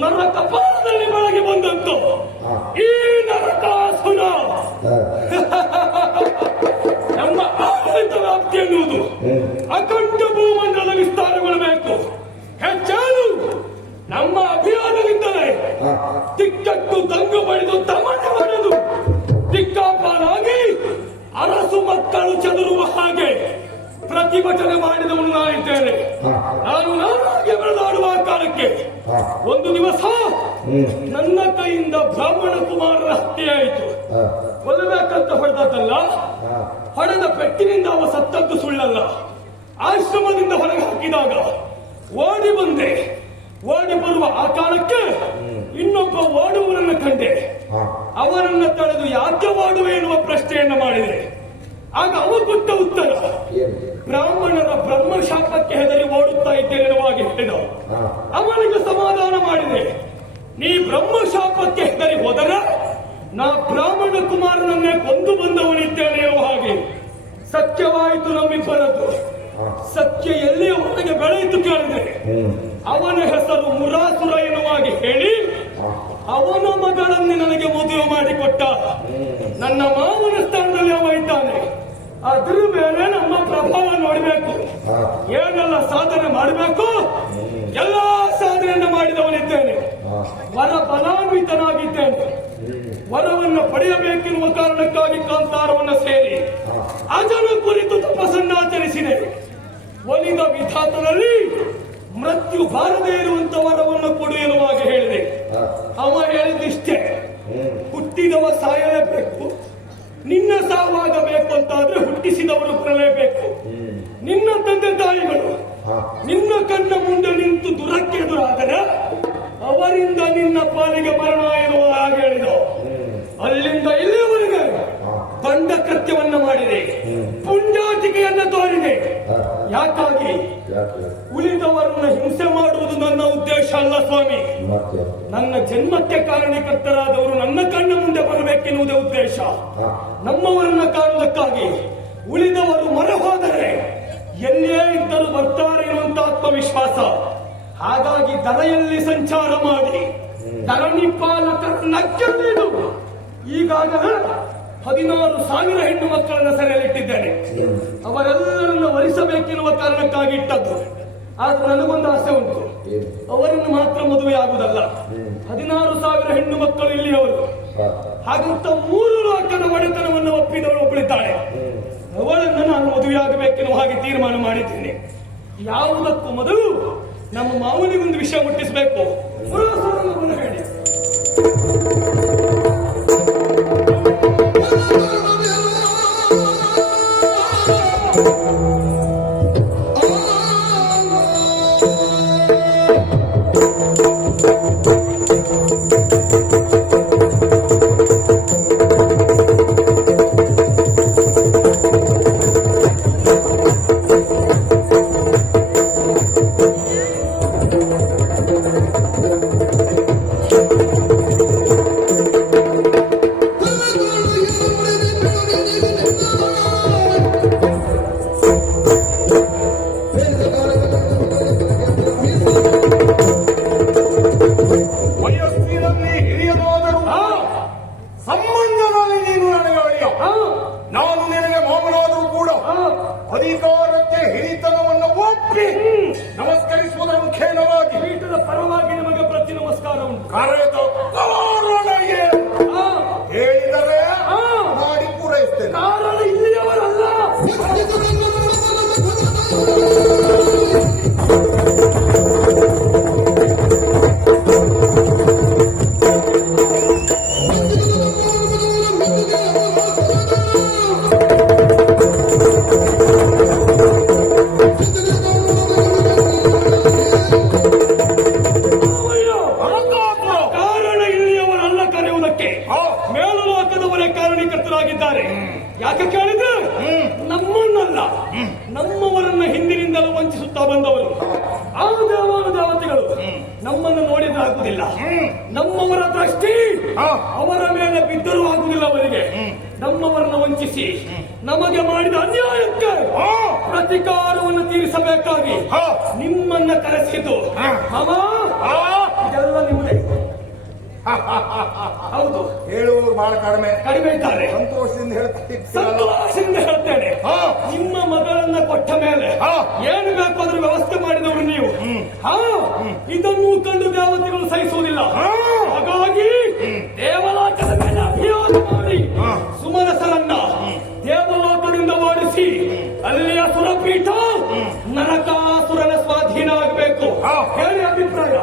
ನರಕಪಾಲದಲ್ಲಿ ಬೆಳಗಿ ಬಂದಂತು ಈ ನರಕಾಸುರ ನಮ್ಮ ಆಡಳಿತ ವ್ಯಾಪ್ತಿ ಎನ್ನುವುದು ಅಖಂಡ ಭೂಮಂಡಲ ವಿಸ್ತಾರಗೊಳ್ಳಬೇಕು. ಹೆಚ್ಚಾಳು ನಮ್ಮ ಅಭಿಯಾನದಿಂದಲೇ ತಿಕ್ಕಟ್ಟು ದಂಗು ಬಡಿದು ತಮಟೆ ಹೊಡೆದು ದಿಕ್ಕಾಪಾಲಾಗಿ ಅರಸು ಮಕ್ಕಳು ಚದುರುವ ಹಾಗೆ ಪ್ರತಿಭಟನೆ ಮಾಡಿದವನು ನಾನಿದ್ದೇನೆ. ನಾನಾಗಿ ಬೆಳೆದಾಡುವ ಕಾಲಕ್ಕೆ ಒಂದು ದಿವಸ ನನ್ನ ಕೈಯಿಂದ ಬ್ರಾಹ್ಮಣ ಕುಮಾರರ ಹತ್ಯೆಯಾಯಿತು. ಕೊಲ್ಲಬೇಕಂತ ಹೊಡೆದದ್ದಲ್ಲ, ಹೊಡೆದ ಪೆಟ್ಟಿನಿಂದ ಅವ ಸತ್ತದ್ದು ಸುಳ್ಳಲ್ಲ. ಆಶ್ರಮದಿಂದ ಹೊರಗೆ ಹಾಕಿದಾಗ ಓಡಿ ಬಂದೆ. ಓಡಿ ಬರುವ ಆ ಕಾಲಕ್ಕೆ ಇನ್ನೊಬ್ಬ ಓಡುವವರನ್ನ ಕಂಡೆ. ಅವರನ್ನ ತಡೆದು ಯಾಕೆ ಓಡುವೆ ಎನ್ನುವ ಪ್ರಶ್ನೆಯನ್ನ ಮಾಡಿದೆ. ಆಗ ಅವ ಕೊಟ್ಟ ಉತ್ತರ, ಬ್ರಾಹ್ಮಣರ ಬ್ರಹ್ಮಶಾಪಕ್ಕೆ ಹೆದರಿ ಓಡುತ್ತಾ ಇದ್ದೇನೆನ್ನುವಾಗಿ ಹೇಳಿದ. ಅವನಿಗೆ ಸಮಾಧಾನ ಮಾಡಿದೆ. ನೀ ಬ್ರಹ್ಮಶಾಪಕ್ಕೆ ಹೆದರಿ ಹೋದರೆ ನಾ ಬ್ರಾಹ್ಮಣ ಕುಮಾರನನ್ನೇ ಕೊಂದು ಬಂದವನಿದ್ದೇನೆ ಎನ್ನುವ ಹಾಗೆ ಸತ್ಯವಾಯಿತು ನಮ್ಮಿಬ್ಬರದ್ದು. ಸತ್ಯ ಎಲ್ಲಿಯವರೆಗೆ ಬೆಳೆಯಿತು ಕೇಳಿದೆ. ಅವನ ಹೆಸರು ಮುರಾಸುರ ಎನ್ನುವಾಗಿ ಹೇಳಿ ಅವನ ಮಗಳನ್ನೇ ನನಗೆ ಮದುವೆ ಮಾಡಿಕೊಟ್ಟ. ನನ್ನ ಮಾವನ ಸ್ಥಾನದಲ್ಲಿ ಅವ ಇದ್ದಾನೆ. ಅದ್ರ ಮೇಲೆ ನಮ್ಮ ಪ್ರಭಾವ ನೋಡಬೇಕು. ಏನೆಲ್ಲ ಸಾಧನೆ ಮಾಡಬೇಕು ಎಲ್ಲಾ ಸಾಧನೆಯನ್ನು ಮಾಡಿದವನಿದ್ದೇನೆ. ವರ ಫಲಾನ್ವಿತನಾಗಿದ್ದೇನೆ. ವರವನ್ನು ಪಡೆಯಬೇಕೆನ್ನುವ ಕಾರಣಕ್ಕಾಗಿ ಕಾಂತಾರವನ್ನು ಸೇರಿ ಅಜನ ಕುರಿತು ತಪಸ್ಸನ್ನಾಚರಿಸಿದೆ. ಒಲಿದ ವಿಧಾತದಲ್ಲಿ ಮೃತ್ಯು ಬಾರದೇ ಇರುವಂತ ವರವನ್ನು ಕೊಡು ಎನ್ನುವಾಗಿ ಹೇಳಿದೆ. ಅವ ಹೇಳಿದಿಷ್ಟೇ, ಹುಟ್ಟಿದವ ಸಾಯಲೇಬೇಕು. ನಿನ್ನ ಸಾವಾಗಬೇಕು ಅಂತಾದ್ರೆ ಹುಟ್ಟಿಸಿದವರು ಬರಲೇಬೇಕು. ನಿನ್ನ ತಂದೆ ತಾಯಿಗಳು ನಿನ್ನ ಕಣ್ಣ ಮುಂದೆ ನಿಂತು ದುರಕ್ಕೆ ಎದುರಾದರೆ ಅವರಿಂದ ನಿನ್ನ ಪಾಲಿಗೆ ಮರಣ ಎನ್ನುವ ಹಾಗೆ ಹೇಳಿದ. ಅಲ್ಲಿಂದ ಇಲ್ಲಿಯವರೆಗೆ ದಂಡ ಕೃತ್ಯವನ್ನ ಮಾಡಿದೆ, ಪುಂಡಾಟಿಕೆಯನ್ನ ತೋರಿದೆ. ಯಾಕಾಗಿ? ಉಳಿದವರನ್ನ ಹಿಂಸೆ ಮಾಡುವುದು ನನ್ನ ಉದ್ದೇಶ ಅಲ್ಲ ಸ್ವಾಮಿ. ನನ್ನ ಜನ್ಮಕ್ಕೆ ಕಾರಣಕರ್ತರಾದವರು ನನ್ನ ಕಣ್ಣ ಮುಂದೆ ಬರಬೇಕೆನ್ನುವುದೇ ಉದ್ದೇಶ. ನಮ್ಮವರನ್ನ ಕಾರಣಕ್ಕಾಗಿ ಉಳಿದವರು ಮೊರೆ ಹೋದರೆ ಎಲ್ಲೇ ಇದ್ದರೂ ಬರ್ತಾರೆ ಎನ್ನುವಂತ ಆತ್ಮವಿಶ್ವಾಸ. ಹಾಗಾಗಿ ದರೆಯಲ್ಲಿ ಸಂಚಾರ ಮಾಡಿ ಧರಣಿ ಪಾಲಕರನ್ನಕ್ಕೆಂದು ಈಗಾಗಲೇ 16,000 ಹೆಣ್ಣು ಮಕ್ಕಳನ್ನ ಸೆರೆಯಲ್ಲಿಟ್ಟಿದ್ದೇನೆ. ಅವರೆಲ್ಲರನ್ನು ವರಿಸಬೇಕೆನ್ನುವ ಕಾರಣಕ್ಕಾಗಿ ಇಟ್ಟದ್ದು. ಆದ್ರೆ ನನಗೊಂದು ಆಸೆ ಉಂಟು, ಅವರನ್ನು ಮಾತ್ರ ಮದುವೆ ಆಗುವುದಲ್ಲ. 16,000 ಹೆಣ್ಣು ಮಕ್ಕಳು ಇಲ್ಲಿಯವರು. ಹಾಗಂತ 3 ಲೋಕದ ಒಡೆತನವನ್ನು ಒಪ್ಪಿದವಳು ಒಬ್ಬಳಿದ್ದಾಳೆ. ಅವಳನ್ನು ನಾನು ಮದುವೆಯಾಗಬೇಕೆನ್ನುವ ಹಾಗೆ ತೀರ್ಮಾನ ಮಾಡಿದ್ದೇನೆ. ಯಾವುದಕ್ಕೂ ಮೊದಲು ನಮ್ಮ ಮಾವನಿಗೊಂದು ವಿಷಯ ಮುಟ್ಟಿಸಬೇಕು. ಹೇಳಿ. ಅಧಿಕಾರಕ್ಕೆ ಹಿರಿತನವನ್ನು ಒಪ್ಪಿ ನಮಸ್ಕರಿಸುವುದರ ಮುಖೇನವಾಗಿ ಪೀಠದ ಪರವಾಗಿ ನಿಮಗೆ ಪ್ರತಿ ನಮಸ್ಕಾರ ಉಂಟು. ಕರೆದ ಕಾರಣ ಏನು ಹೇಳಿದರೆ ವಂಚಿತರಾಗಿದ್ದಾರೆ. ಯಾಕೆ ಕೇಳಿದ್ರೆ ನಮ್ಮನ್ನಲ್ಲ, ನಮ್ಮವರನ್ನ ಹಿಂದಿನಿಂದಲೂ ವಂಚಿಸುತ್ತಾ ಬಂದವರು. ಆ ದೇವತೆಗಳು ನಮ್ಮನ್ನು ನೋಡಿದ್ರೆ ಆಗುವುದಿಲ್ಲ. ನಮ್ಮವರ ದೃಷ್ಟಿ ಅವರ ಮೇಲೆ ಬಿದ್ದರೂ ಆಗುವುದಿಲ್ಲ ಅವರಿಗೆ. ನಮ್ಮವರನ್ನು ವಂಚಿಸಿ ನಮಗೆ ಮಾಡಿದ ಅನ್ಯಾಯಕ್ಕೆ ಪ್ರತಿಕಾರವನ್ನು ತೀರಿಸಬೇಕಾಗಿ ನಿಮ್ಮನ್ನ ಕರೆಸಿದ್ದು ಇದೆಲ್ಲ ನಿಮ್ಮದೇ. ಹೌದು, ಹೇಳುವವರು ಬಹಳ ಕಡಿಮೆ ಇದ್ದಾರೆ. ಸಂತೋಷದಿಂದ ಹೇಳ್ತೇನೆ. ನಿಮ್ಮ ಮಗಳನ್ನ ಕೊಟ್ಟ ಮೇಲೆ ಏನು ಬೇಕಾದ್ರೂ ವ್ಯವಸ್ಥೆ ಮಾಡಿದವರು ನೀವು. ಇದನ್ನು ಕಂಡು ದೇವತೆಗಳು ಸಹಿಸುವುದಿಲ್ಲ. ಹಾಗಾಗಿ ದೇವಲೋಕದ ಮೇಲೆ ಅಭಿಯಾನ ಮಾಡಿ ಸುಮನಸರನ್ನ ದೇವಲೋಕದಿಂದ ಓಡಿಸಿ ಅಲ್ಲಿಯ ಸುರಪೀಠ ನರಕಾಸುರನ ಸ್ವಾಧೀನ ಆಗಬೇಕು. ಹೇಳಿ ಅಭಿಪ್ರಾಯ.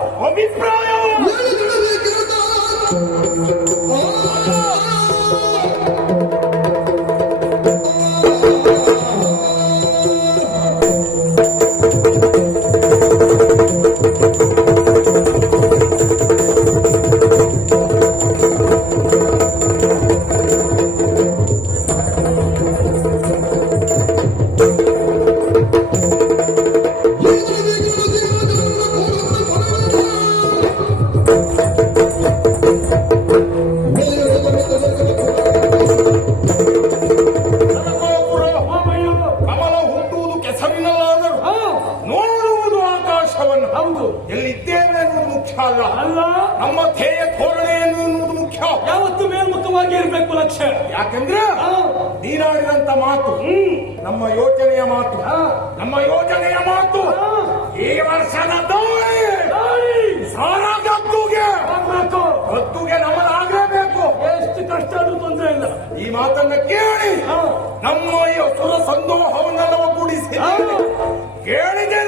ಎಲ್ಲಿದ್ದೇವೆ ಎನ್ನುವುದು ಮುಖ್ಯ ಅಲ್ಲ. ನಮ್ಮ ಧ್ಯೇಯ ಧೋರಣೆ ಎನ್ನುವುದು ಮುಖ್ಯ. ಯಾವತ್ತು ಮೇಲ್ಮುಖವಾಗಿ ಇರಬೇಕು ಲಕ್ಷ್ಯ. ಯಾಕಂದ್ರೆ ನೀನಾಡಿದಂತ ಮಾತು ನಮ್ಮ ಯೋಚನೆಯ ಮಾತು. ನಮ್ಮ ಯೋಚನೆಯ ಮಾತು ಈ ವರ್ಷದ ಗದ್ದುಗೆ ನಮ್ಮದಾಗಲೇಬೇಕು. ಎಷ್ಟು ಕಷ್ಟ ಆದ್ರೂ ತೊಂದರೆ ಇಲ್ಲ. ಈ ಮಾತನ್ನ ಕೇಳಿ ನಮ್ಮ ಈ ಸುರ ಸಂದೋಹವನ್ನೆಲ್ಲ ಒಗ್ಗೂಡಿಸಿ ಕೇಳಿದೆ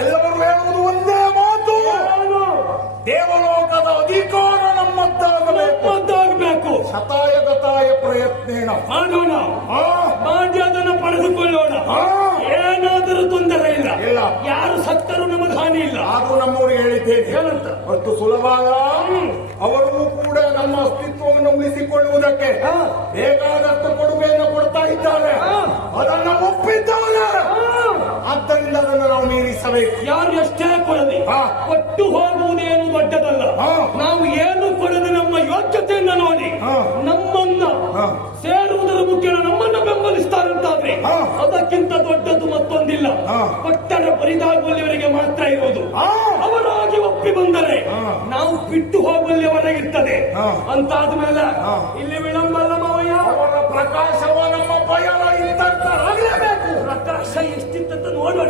ಎಲ್ಲರೂ ಹೇಳುವುದು ಒಂದೇ ಮಾತು. ದೇವಲೋಕದ ಅಧಿಕಾರ ನಮ್ಮದ್ದಾಗಬೇಕು. ಶತಾಯಗತಾಯ ಪ್ರಯತ್ನೇನ ಮಾಡೋಣ, ಮಾಡಿ ಅದನ್ನು ಪಡೆದುಕೊಳ್ಳೋಣ. ಏನಾದರೂ ತೊಂದರೆ ಇಲ್ಲ. ಯಾರು ಸತ್ತರೂ ನಮಗೆ ಹಾನಿ ಇಲ್ಲ. ಆದ್ರೂ ನಮ್ಮವ್ರಿಗೆ ಹೇಳಿದ್ದೇನೆ ಏನಂತ, ಅಷ್ಟು ಸುಲಭ ಅಲ್ಲ. ಅವರು ಕೂಡ ನಮ್ಮ ಅಸ್ತಿತ್ವವನ್ನು ಉಳಿಸಿಕೊಳ್ಳುವುದಕ್ಕೆ ಬೇಕಾದಷ್ಟು ಕೊಡುಗೆಯನ್ನು ಕೊಡ್ತಾ ಇದ್ದಾರೆ. ಅದನ್ನು ಒಪ್ಪಿದ್ದಾರೆ. ಆದ್ದರಿಂದ ಅದನ್ನು ನಾವು ಮೀರಿಸಬೇಕು. ಯಾರು ಎಷ್ಟೇ ಕೊಡಲಿ ಕೊಟ್ಟು ಹೋಗುವುದೇನು ದೊಡ್ಡದಲ್ಲ. ನಾವು ಏನು ಕೊಡದೆ ನಮ್ಮ ಯೋಗ್ಯತೆಯನ್ನು ನೋಡಿ ನಮ್ಮನ್ನ ಸೇರುವುದರ ಮುಖ್ಯ ನಮ್ಮನ್ನ ಬೆಂಬಲಿಸ್ತಾರಂತಾದ್ರೆ ಅದಕ್ಕಿಂತ ದೊಡ್ಡದು ಮತ್ತೊಂದಿಲ್ಲ. ಕೊಟ್ಟರೆ ಬರಿದಾಗುವಲ್ಲಿವರೆಗೆ ಮಾತ್ರ ಇರುವುದು. ಅವರಾಗಿ ಒಪ್ಪಿ ಬಂದರೆ ನಾವು ಬಿಟ್ಟು ಹೋಗುವಲ್ಲಿವರೆಗಿರ್ತದೆ. ಅಂತಾದ ಮೇಲೆ ಇಲ್ಲಿ ವಿಳಂಬಲ್ಲ ಮಾವಯ್ಯ. ಅವರ ಪ್ರಕಾಶವ ನಮ್ಮ ಬಯಲ ಇದ್ದಂತಾಗಲೇಬೇಕು. ಪ್ರಕಾಶ ಎಷ್ಟಿತ್ತ ನೋಡೋಣ.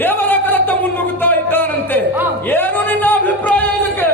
ದೇವರ ಕರತ್ತ ಮುನ್ನುಗ್ಗುತ್ತಾ ಇದ್ದಾನಂತೆ. ಏನು ನಿನ್ನ ಅಭಿಪ್ರಾಯ ಇದಕ್ಕೆ?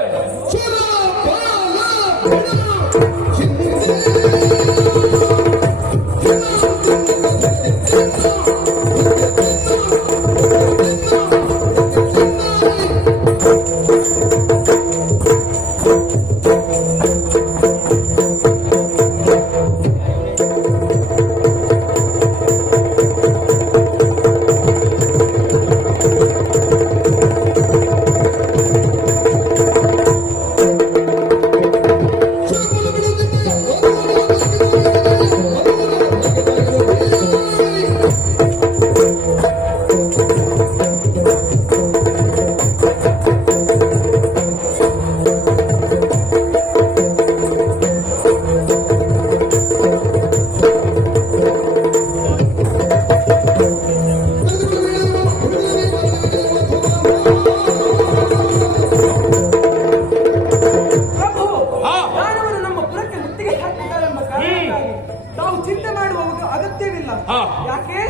ಅಗತ್ಯವಿಲ್ಲ. ಹಾ. ಯಾಕೆ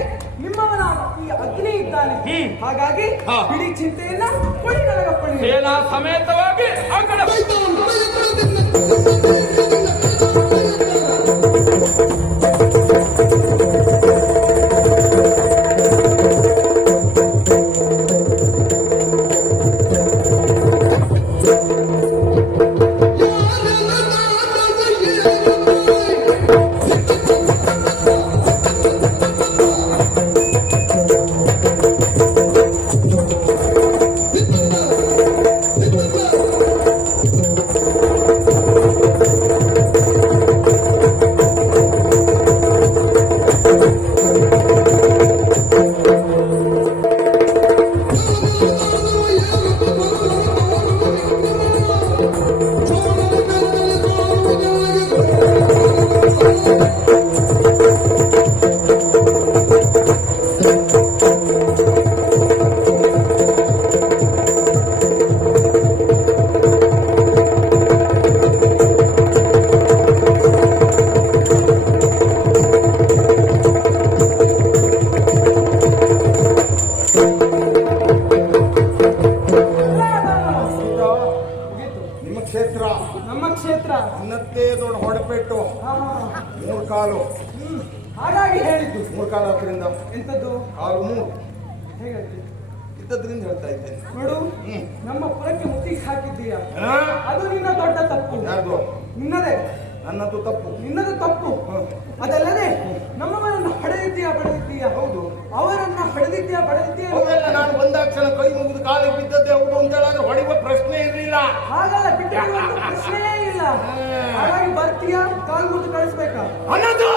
ನಿಮ್ಮವನ ಈ ಅಗ್ನಿ ಇದ್ದಾನೆ. ಹಾಗಾಗಿ ಹಾ. ಇಡೀ ಚಿಂತೆಯನ್ನ ಕೊಡಿ ನನಗಪ್ಪಣೆ. ಸೇನಾ ಸಮೇತವಾಗಿ ಆ ಕಡೆ ನಿಮ್ಮ ಕ್ಷೇತ್ರ ನಮ್ಮ ಕ್ಷೇತ್ರ. ಅನ್ನತ್ತೇ ದೊಡ್ಡ ಹೊಡೆಪೆಟ್ಟು ಹಾ. ಮೂರು ಕಾಲು ಹಾಗಾಗಿ ಹೇಳಿದ್ದು. ಮೂರು ಕಾಲು ಹತ್ತರಿಂದ ಎಂತದ್ದು? ಕಾಲು ಮೂರು ಹೇಗೆ ಇದ್ದದ್ರಿಂದ ಹೇಳ್ತಾ ಇದ್ದೇನೆ. ನೋಡು, ನಮ್ಮ ಪುರಕ್ಕೆ ಮುತ್ತಿಗೆ ಹಾಕಿದ್ದೀಯ, ಏನ? ಅದು ನಿನ್ನ ದೊಡ್ಡ ತಪ್ಪು. ಯಾರ್ದು? ನಿನ್ನದೇ. ನನ್ನದು ತಪ್ಪು. ನಿನ್ನದು ತಪ್ಪು. ಅದಲ್ಲದೆ ನಮ್ಮವರನ್ನು ಹೊಡೆದಿದ್ದೀಯ. ಹೌದು. ಅವರನ್ನ ಹೊಡೆದಿದ್ದೀಯ, ಬಡದಿದ್ದೀಯ. ಹೌದಲ್ಲ, ನಾನು ಬಂದಾಕ್ಷಣ ಕೈ ಮುಗಿದು ಕಾಲಿಗೆ ಬಿದ್ದದ್ದೇ ಹೌದು ಅಂತ ಹೇಳಿದ್ರೆ ಹೊಡೆಯುವ ಪ್ರಶ್ನೆ ಇರಲಿಲ್ಲ. ಹಾಗಲ್ಲ, ಬಿಟ್ಟಿರುವಂತ ಪ್ರಶ್ನೆಯೇ ಇಲ್ಲ. ಹಾಗಾಗಿ ಬರ್ತೀಯ, ಕಾಲು ಮುಟ್ಟು ಕಳಿಸ್ಬೇಕಾ? ಅನ್ನದು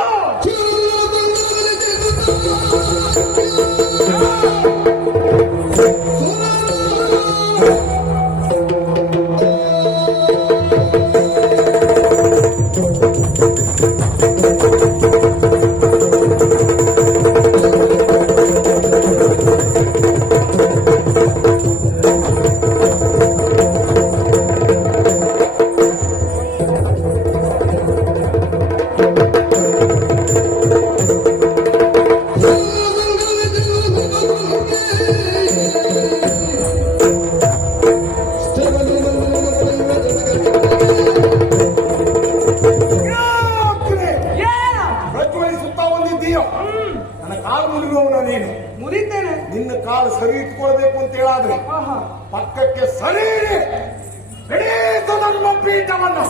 ಪ್ರಜ್ವಲಿಸುತ್ತಾ ಬಂದಿದ್ದೀಯೋ. ನನ್ನ ಕಾಲು ಮುರಿಯುವವನ ನೀನು. ಮುರಿತೇನೆ. ನಿನ್ನ ಕಾಲು ಸರಿ ಇಟ್ಕೊಳ್ಬೇಕು ಅಂತ ಹೇಳಾದ್ರೆ ಆಹಾ. ಪಕ್ಕಕ್ಕೆ ಸರಿ ಹಿಡಿಯಿತು ನನ್ನ ಪೀಠವನ್ನು.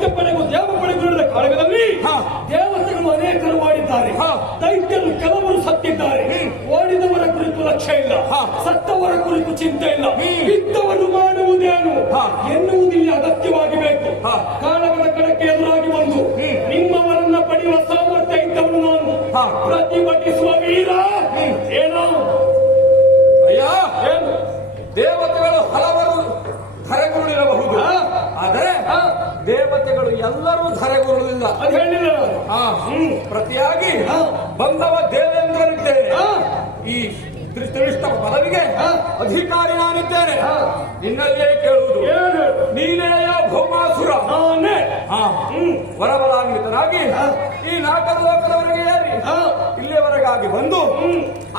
ದೈತ್ಯ ಪಡೆಗೂ ದೇವ ಪಡೆಗಳ ಕಾಳಗದಲ್ಲಿ ದೇವತೆಗಳು ಅನೇಕರು ಮಾಡಿದ್ದಾರೆ. ದೈತ್ಯರು ಕೆಲವರು ಸತ್ತಿದ್ದಾರೆ. ಓಡಿದವರ ಕುರಿತು ಲಕ್ಷ್ಯ ಇಲ್ಲ, ಸತ್ತವರ ಕುರಿತು ಚಿಂತೆ ಇಲ್ಲ. ಇದ್ದವರು ಮಾಡುವುದೇನು ಎನ್ನುವುದಿಲ್ಲ ಅಗತ್ಯವಾಗಿ ಬೇಕು. ಕಾಳಗದ ಕಣಕ್ಕೆ ಎದುರಾಗಿ ಬಂದು ನಿಮ್ಮವರನ್ನ ಪಡೆಯುವ ಸಾಮರ್ಥ್ಯ ಇದ್ದವನು ನಾನು. ಪ್ರತಿಭಟಿಸುವ ವೀರ ಏನೋ ಅಯ್ಯ, ದೇವತೆಗಳು ಹಲವರು ಧರೆಗುರುಳಿರಬಹುದು, ಆದರೆ ದೇವತೆಗಳು ಎಲ್ಲರೂ ಧರೆಗುರುಳಿಲ್ಲ. ಅದು ಹೇಳಿಲ್ಲ. ಪ್ರತಿಯಾಗಿ ಬಂದವ ದೇವೇಂದ್ರನಿದ್ದೇನೆ. ಈ ತ್ರಿಷ್ಟ ಪದವಿಗೆ ಅಧಿಕಾರಿ ನಾನಿದ್ದೇನೆ. ನಿನ್ನಲ್ಲಿಯೇ ಕೇಳುವುದು, ನೀನೇಯ ಭೌಮಾಸುರ ವರಬಲಾನ್ವಿತನಾಗಿ ಈ ನಾಲ್ಕರ ಲೋಕದವರೆಗೆ ಏರಿ ಇಲ್ಲಿಯವರೆಗಾಗಿ ಬಂದು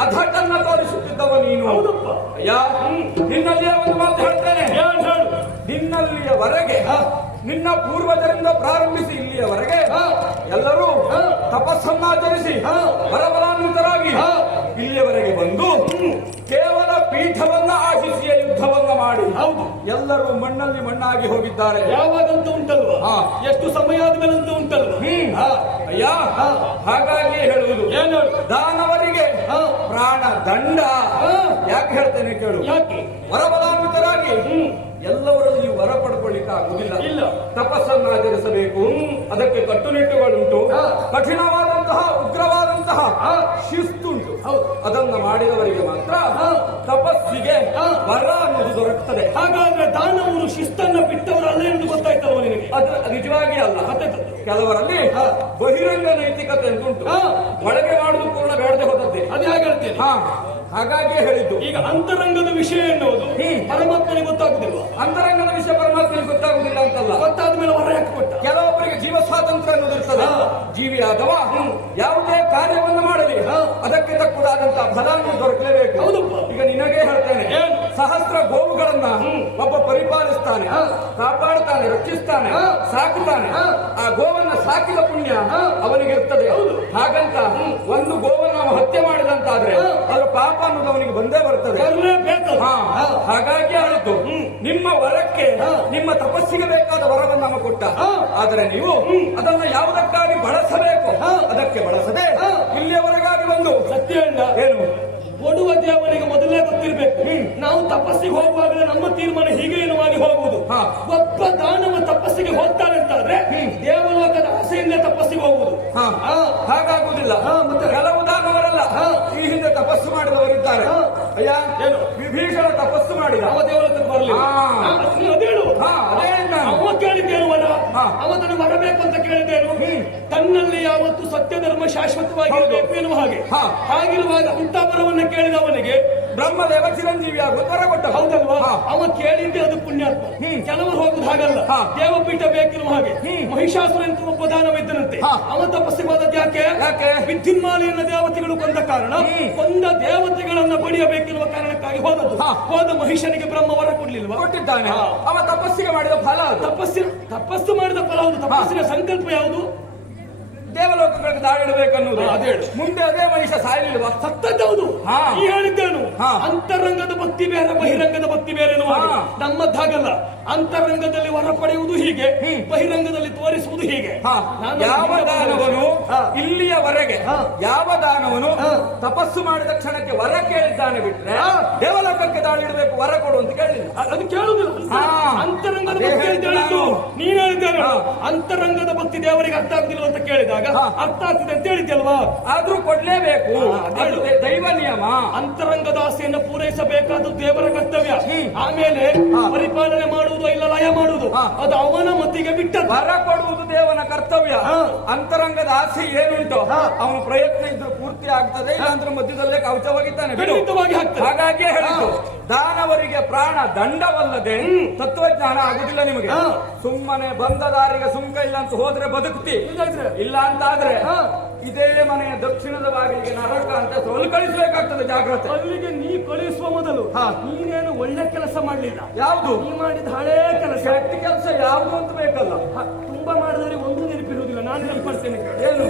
ಅಧಟನ್ನ ತೋರಿಸುತ್ತಿದ್ದವ ನೀನು. ಅಯ್ಯ, ನಿನ್ನಲ್ಲಿಯೇ ಒಂದು ಮಾತು ಹೇಳ್ತೇನೆ. ನಿನ್ನಲ್ಲಿಯವರೆಗೆ ನಿನ್ನ ಪೂರ್ವಜರಿಂದ ಪ್ರಾರಂಭಿಸಿ ಇಲ್ಲಿಯವರೆಗೆ ಎಲ್ಲರೂ ತಪಸ್ಸನ್ನಾಚರಿಸಿ ವರಬಲಾನ್ವಿತರಾಗಿ ಇಲ್ಲಿಯವರೆಗೆ ಬಂದು ಕೇವಲ ಪೀಠವನ್ನ ಆಶಿಸಿಯ ಯುದ್ಧವನ್ನ ಮಾಡಿ ಎಲ್ಲರೂ ಮಣ್ಣಲ್ಲಿ ಮಣ್ಣಾಗಿ ಹೋಗಿದ್ದಾರೆ. ಯಾವಾಗಂತೂ ಉಂಟಲ್ವಾ, ಎಷ್ಟು ಸಮಯ ಆದ್ಮೇಲಂತೂ ಉಂಟಲ್ವ. ಅಯ್ಯ, ಹಾಗಾಗಿ ಹೇಳುವುದು ದಾನವರಿಗೆ ಪ್ರಾಣ ದಂಡ. ಯಾಕೆ ಹೇಳ್ತೇನೆ ಕೇಳು. ವರಬಲಾನ್ವಿತರಾಗಿ ಎಲ್ಲವರಲ್ಲಿ ವರ ಪಡ್ಕೊಳ್ಳಿಕ್ಕೆ ಆಗುವುದಿಲ್ಲ. ತಪಸ್ಸನ್ನು ಆಚರಿಸಬೇಕು. ಅದಕ್ಕೆ ಕಟ್ಟುನಿಟ್ಟುಗಳುಂಟು. ಕಠಿಣವಾದಂತಹ ಉಗ್ರವಾದಂತಹ ಶಿಸ್ತುಂಟು. ಅದನ್ನು ಮಾಡಿದವರಿಗೆ ಮಾತ್ರ ತಪಸ್ಸಿಗೆ ವರ ಅನ್ನೋದು ದೊರಕುತ್ತದೆ. ಹಾಗಾದ್ರೆ ದಾನವರು ಶಿಸ್ತನ್ನ ಬಿಟ್ಟವರಲ್ಲ ಎಂದು ಗೊತ್ತಾಯ್ತಲ್ವ ನಿನಗೆ? ಅದು ನಿಜವಾಗಿ ಅಲ್ಲ. ಕೆಲವರಲ್ಲಿ ಬಹಿರಂಗ ನೈತಿಕತೆ ಎಂದುಂಟು. ಒಳಗೆ ಮಾಡುವುದು ಪೂರ್ಣ ಬೇಡದೆ ಹೋದದ್ದೇ. ಅದು ಹೇಗೆ ಹೇಳ್ತೇನೆ. ಹಾಗಾಗಿ ಹೇಳಿದ್ದು. ಈಗ ಅಂತರಂಗದ ವಿಷಯ ಎನ್ನುವುದು ಪರಮಾತ್ಮನಿಗೆ ಗೊತ್ತಾಗುದಿಲ್ವಾ? ಅಂತರಂಗದ ವಿಷಯ ಪರಮಾತ್ಮನಿಗೆ ಗೊತ್ತಾಗುದಿಲ್ಲ ಅಂತಲ್ಲ. ಗೊತ್ತಾದ ಮೇಲೆ ಹೊರ ಯಾಕೆ ಕೊಟ್ಟ? ಕೆಲವೊಬ್ಬರಿಗೆ ಜೀವ ಸ್ವಾತಂತ್ರ್ಯ ಅನ್ನೋದಿರ್ತದೆ. ಜೀವಿಯಾದವ ಯಾವುದೇ ಕಾರ್ಯವನ್ನು ಮಾಡಲಿ ಅದಕ್ಕೆ ತಕ್ಕುದಾದಂತಹ ಫಲಾನು ದೊರಕಲೇಬೇಕು. ಹೌದಪ್ಪ. ಈಗ ನಿನಗೆ ಹೇಳ್ತೇನೆ, ಸಹಸ್ರ ಗೋವುಗಳನ್ನ ಒಬ್ಬ ಪರಿಪಾಲಿಸ್ತಾನೆ, ಕಾಪಾಡ್ತಾನೆ, ರಕ್ಷಿಸ್ತಾನೆ, ಸಾಕುತ್ತಾನೆ. ಆ ಗೋವನ್ನ ಸಾಕಿದ ಪುಣ್ಯ ಅವನಿಗೆ ಇರ್ತದೆ. ಹಾಗಂತ ಒಂದು ಗೋವನ್ನು ನಾವು ಹತ್ಯೆ ಮಾಡಿದಂತಾದ್ರೆ ಅದರ ಪಾಪ ಅನ್ನೋದು ಅವನಿಗೆ ಬಂದೇ ಬರ್ತದೆ. ಹಾಗಾಗಿ ಹೇಳಿದ್ದು, ನಿಮ್ಮ ವರಕ್ಕೆ ನಿಮ್ಮ ತಪಸ್ಸಿಗೆ ಬೇಕಾದ ವರವನ್ನು ನಮ್ಮ ಕೊಟ್ಟ. ಆದರೆ ನೀವು ಅದನ್ನ ಯಾವುದಕ್ಕಾಗಿ ಬಳಸಬೇಕು ಅದಕ್ಕೆ ಬಳಸದೆ ಇಲ್ಲಿಯವರೆಗಾಗಿ ಬಂದು ಸತ್ಯ ಏನು ಕೊಡುವ ದೇವರಿಗೆ ಮೊದಲೇ ಗೊತ್ತಿರಬೇಕು. ನಾವು ತಪಸ್ಸಿಗೆ ಹೋಗುವಾಗಲೇ ನಮ್ಮ ತೀರ್ಮಾನ ಹೀಗೆ ಏನುವಾಗಿ ಹೋಗುವುದು. ಒಬ್ಬ ದಾನವ ತಪಸ್ಸಿಗೆ ಹೋಗ್ತಾನೆ ಅಂತಾದ್ರೆ ದೇವಲೋಕದ ಆಸೆಯಿಂದ ತಪಸ್ಸಿಗೆ ಹೋಗುವುದು. ಹಾಗಾಗುವುದಿಲ್ಲ. ಮತ್ತೆ ಕೆಲವು ದಾನವರಲ್ಲ, ಈ ಹಿಂದೆ ತಪಸ್ಸು ಮಾಡಿದವರಿದ್ದಾರೆ. ಅಯ್ಯ, ಏನು ವಿಭೀಷಣ ತಪಸ್ಸು ಮಾಡಿದ, ಅವ ದೇವಲೋಕಕ್ಕೆ ಬರಲಿಲ್ಲ. ಅದೇಳು ಅವ ಕೇಳಿದ್ದೇನು ವರ, ಅವತನ್ನು ಬರಬೇಕು ಅಂತ ಕೇಳಿದ್ದೇನು. ತನ್ನಲ್ಲಿ ಯಾವತ್ತು ಸತ್ಯ ಧರ್ಮ ಶಾಶ್ವತವಾಗಿರಬೇಕು ಎನ್ನುವ ಹಾಗೆ. ಹಾಗಿರುವಾಗ ಇಂಥ ವರವನ್ನು ಕೇಳಿದವನಿಗೆ ಬ್ರಹ್ಮದೇವ ಚಿರಂಜೀವಿ ಆಗುವ ವರ ಕೊಟ್ಟ. ಹೌದಲ್ವಾ? ಅವ ಕೇಳಿದ್ದೆ ಅದು ಪುಣ್ಯಾತ್ಮ. ಕೆಲವರು ಹೋಗುದು ಹಾಗಲ್ಲ, ದೇವಪೀಠ ಬೇಕಿರುವ ಹಾಗೆ. ಮಹಿಷಾಸುರ ಅಂತ ಒಬ್ಬ ದಾನವಿದ್ದನಂತೆ. ಅವ ತಪಸ್ಸಿಗೆ ಹೋದದ್ದು ಯಾಕೆ? ವಿದ್ಯುನ್ಮಾಲೆಯನ್ನ ದೇವತೆಗಳು ಕೊಂದ ಕಾರಣ, ಕೊಂದ ದೇವತೆಗಳನ್ನ ಪಡೆಯಬೇಕಿರುವ ಕಾರಣಕ್ಕಾಗಿ ಹೋದದ್ದು. ಹೋದ ಮಹಿಷನಿಗೆ ಬ್ರಹ್ಮ ವರ ಕೊಡ್ಲಿಲ್ವಾ? ಕೊಟ್ಟಿದ್ದಾನೆ. ಅವ ತಪಸ್ಸಿಗೆ ಮಾಡಿದ ಫಲ. ತಪಸ್ಸು ಮಾಡಿದ ಫಲ ಹೌದು. ತಪಸ್ಸಿನ ಸಂಕಲ್ಪ ಯಾವುದು? ದೇವಲೋಕಗಳಿಗೆ ದಾಳಿಡಬೇಕನ್ನುವುದು. ಅದೇ ಮುಂದೆ ಅದೇ ಮನುಷ್ಯ ಸಾಯಲಿಲ್ವಾ? ಸತ್ತದ್ದೌದು. ಈ ಹೇಳಿದ್ದೇನು, ಅಂತರಂಗದ ಭಕ್ತಿ ಬೇರೆ, ಬಹಿರಂಗದ ಭಕ್ತಿ ಬೇರೆ. ನಮ್ಮದ್ದಾಗಲ್ಲ. ಅಂತರಂಗದಲ್ಲಿ ವರ ಪಡೆಯುವುದು ಹೀಗೆ, ಬಹಿರಂಗದಲ್ಲಿ ತೋರಿಸುವುದು ಹೀಗೆ. ಯಾವ ದಾನವನು ಇಲ್ಲಿಯವರೆಗೆ ಯಾವ ದಾನವನು ತಪಸ್ಸು ಮಾಡಿದ ಕ್ಷಣಕ್ಕೆ ವರ ಕೇಳಿದ್ದಾನೆ ಬಿಟ್ರೆ ದೇವಲೋಕಕ್ಕೆ ದಾಳಿಡಬೇಕು ವರ ಕೊಡು ಅಂತ ಕೇಳಿಲ್ಲ. ಅದು ಕೇಳುವುದಿಲ್ಲ. ಅಂತರಂಗದ ಭಕ್ತಿ ಹೇಳಿದ್ದು ನೀನು ಹೇಳಿದ್ದೇನೆ. ಅಂತರಂಗದ ಭಕ್ತಿ ದೇವರಿಗೆ ಅರ್ಥ ಆಗುದಿಲ್ಲ ಅಂತ ಕೇಳಿದಾಗ ಅರ್ಥ ಆಗ್ತದೆ ಅಂತ ಹೇಳಿದ್ಯಲ್ವಾ? ಆದ್ರೂ ಕೊಡ್ಲೇಬೇಕು, ದೈವ ನಿಯಮ. ಅಂತರಂಗದ ಆಸೆಯನ್ನು ಪೂರೈಸಬೇಕಾದ ದೇವರ ಕರ್ತವ್ಯ. ಆಮೇಲೆ ಪರಿಪಾಲನೆ ಮಾಡುವುದು ಇಲ್ಲ ಲಯ ಮಾಡುವುದು ಅದು ಅವನ ಮತ್ತಿಗೆ ಬಿಟ್ಟ. ವರ ಕೊಡುವುದು ದೇವನ ಕರ್ತವ್ಯ. ಅಂತರಂಗದ ಆಸೆ ಏನುಂಟು ಅವನ ಪ್ರಯತ್ನ ಇದ್ರೂ ಪೂರ್ತಿ ಆಗ್ತದೆ, ಇಲ್ಲಾಂದ್ರೆ ಮಧ್ಯದಲ್ಲೇ ಕವಚ ಹೋಗಿದ್ದಾನೆ. ಹಾಗಾಗಿ ಹೇಳಿದ್ದು, ದಾನವರಿಗೆ ಪ್ರಾಣ ದಂಡವಲ್ಲದೆ ತತ್ವಜ್ಞಾನ ಆಗುದಿಲ್ಲ ನಿಮಗೆ. ಸುಮ್ಮನೆ ಬಂದ ದಾರಿಗೆ ಸುಂಕ ಇಲ್ಲ ಅಂತ ಹೋದ್ರೆ ಬದುಕ್ತಿ, ಇಲ್ಲ ಅಂತಾದ್ರೆ ಇದೇ ಮನೆಯ ದಕ್ಷಿಣದ ಬಾಗಿಲಿಗೆ ನರಕ ಅಂತ ಸೋಲು ಕಳಿಸಬೇಕಾಗ್ತದೆ. ಜಾಗ್ರತೆ. ಅಲ್ಲಿಗೆ ನೀ ಕಳಿಸುವ ಮೊದಲು ನೀನೇನು ಒಳ್ಳೆ ಕೆಲಸ ಮಾಡಲಿಲ್ಲ. ಯಾವುದು? ನೀ ಮಾಡಿದ ಹಳೇ ಕೆಲಸ. ಕೆಟ್ಟ ಕೆಲಸ ಯಾವುದು ಅಂತ ಬೇಕಲ್ಲ. ತುಂಬಾ ಮಾಡಿದರೆ ಒಂದು ನೆನಪಿರುವುದಿಲ್ಲ. ನಾನು ನೆನಪಡ್ತೇನೆ. ಏನು?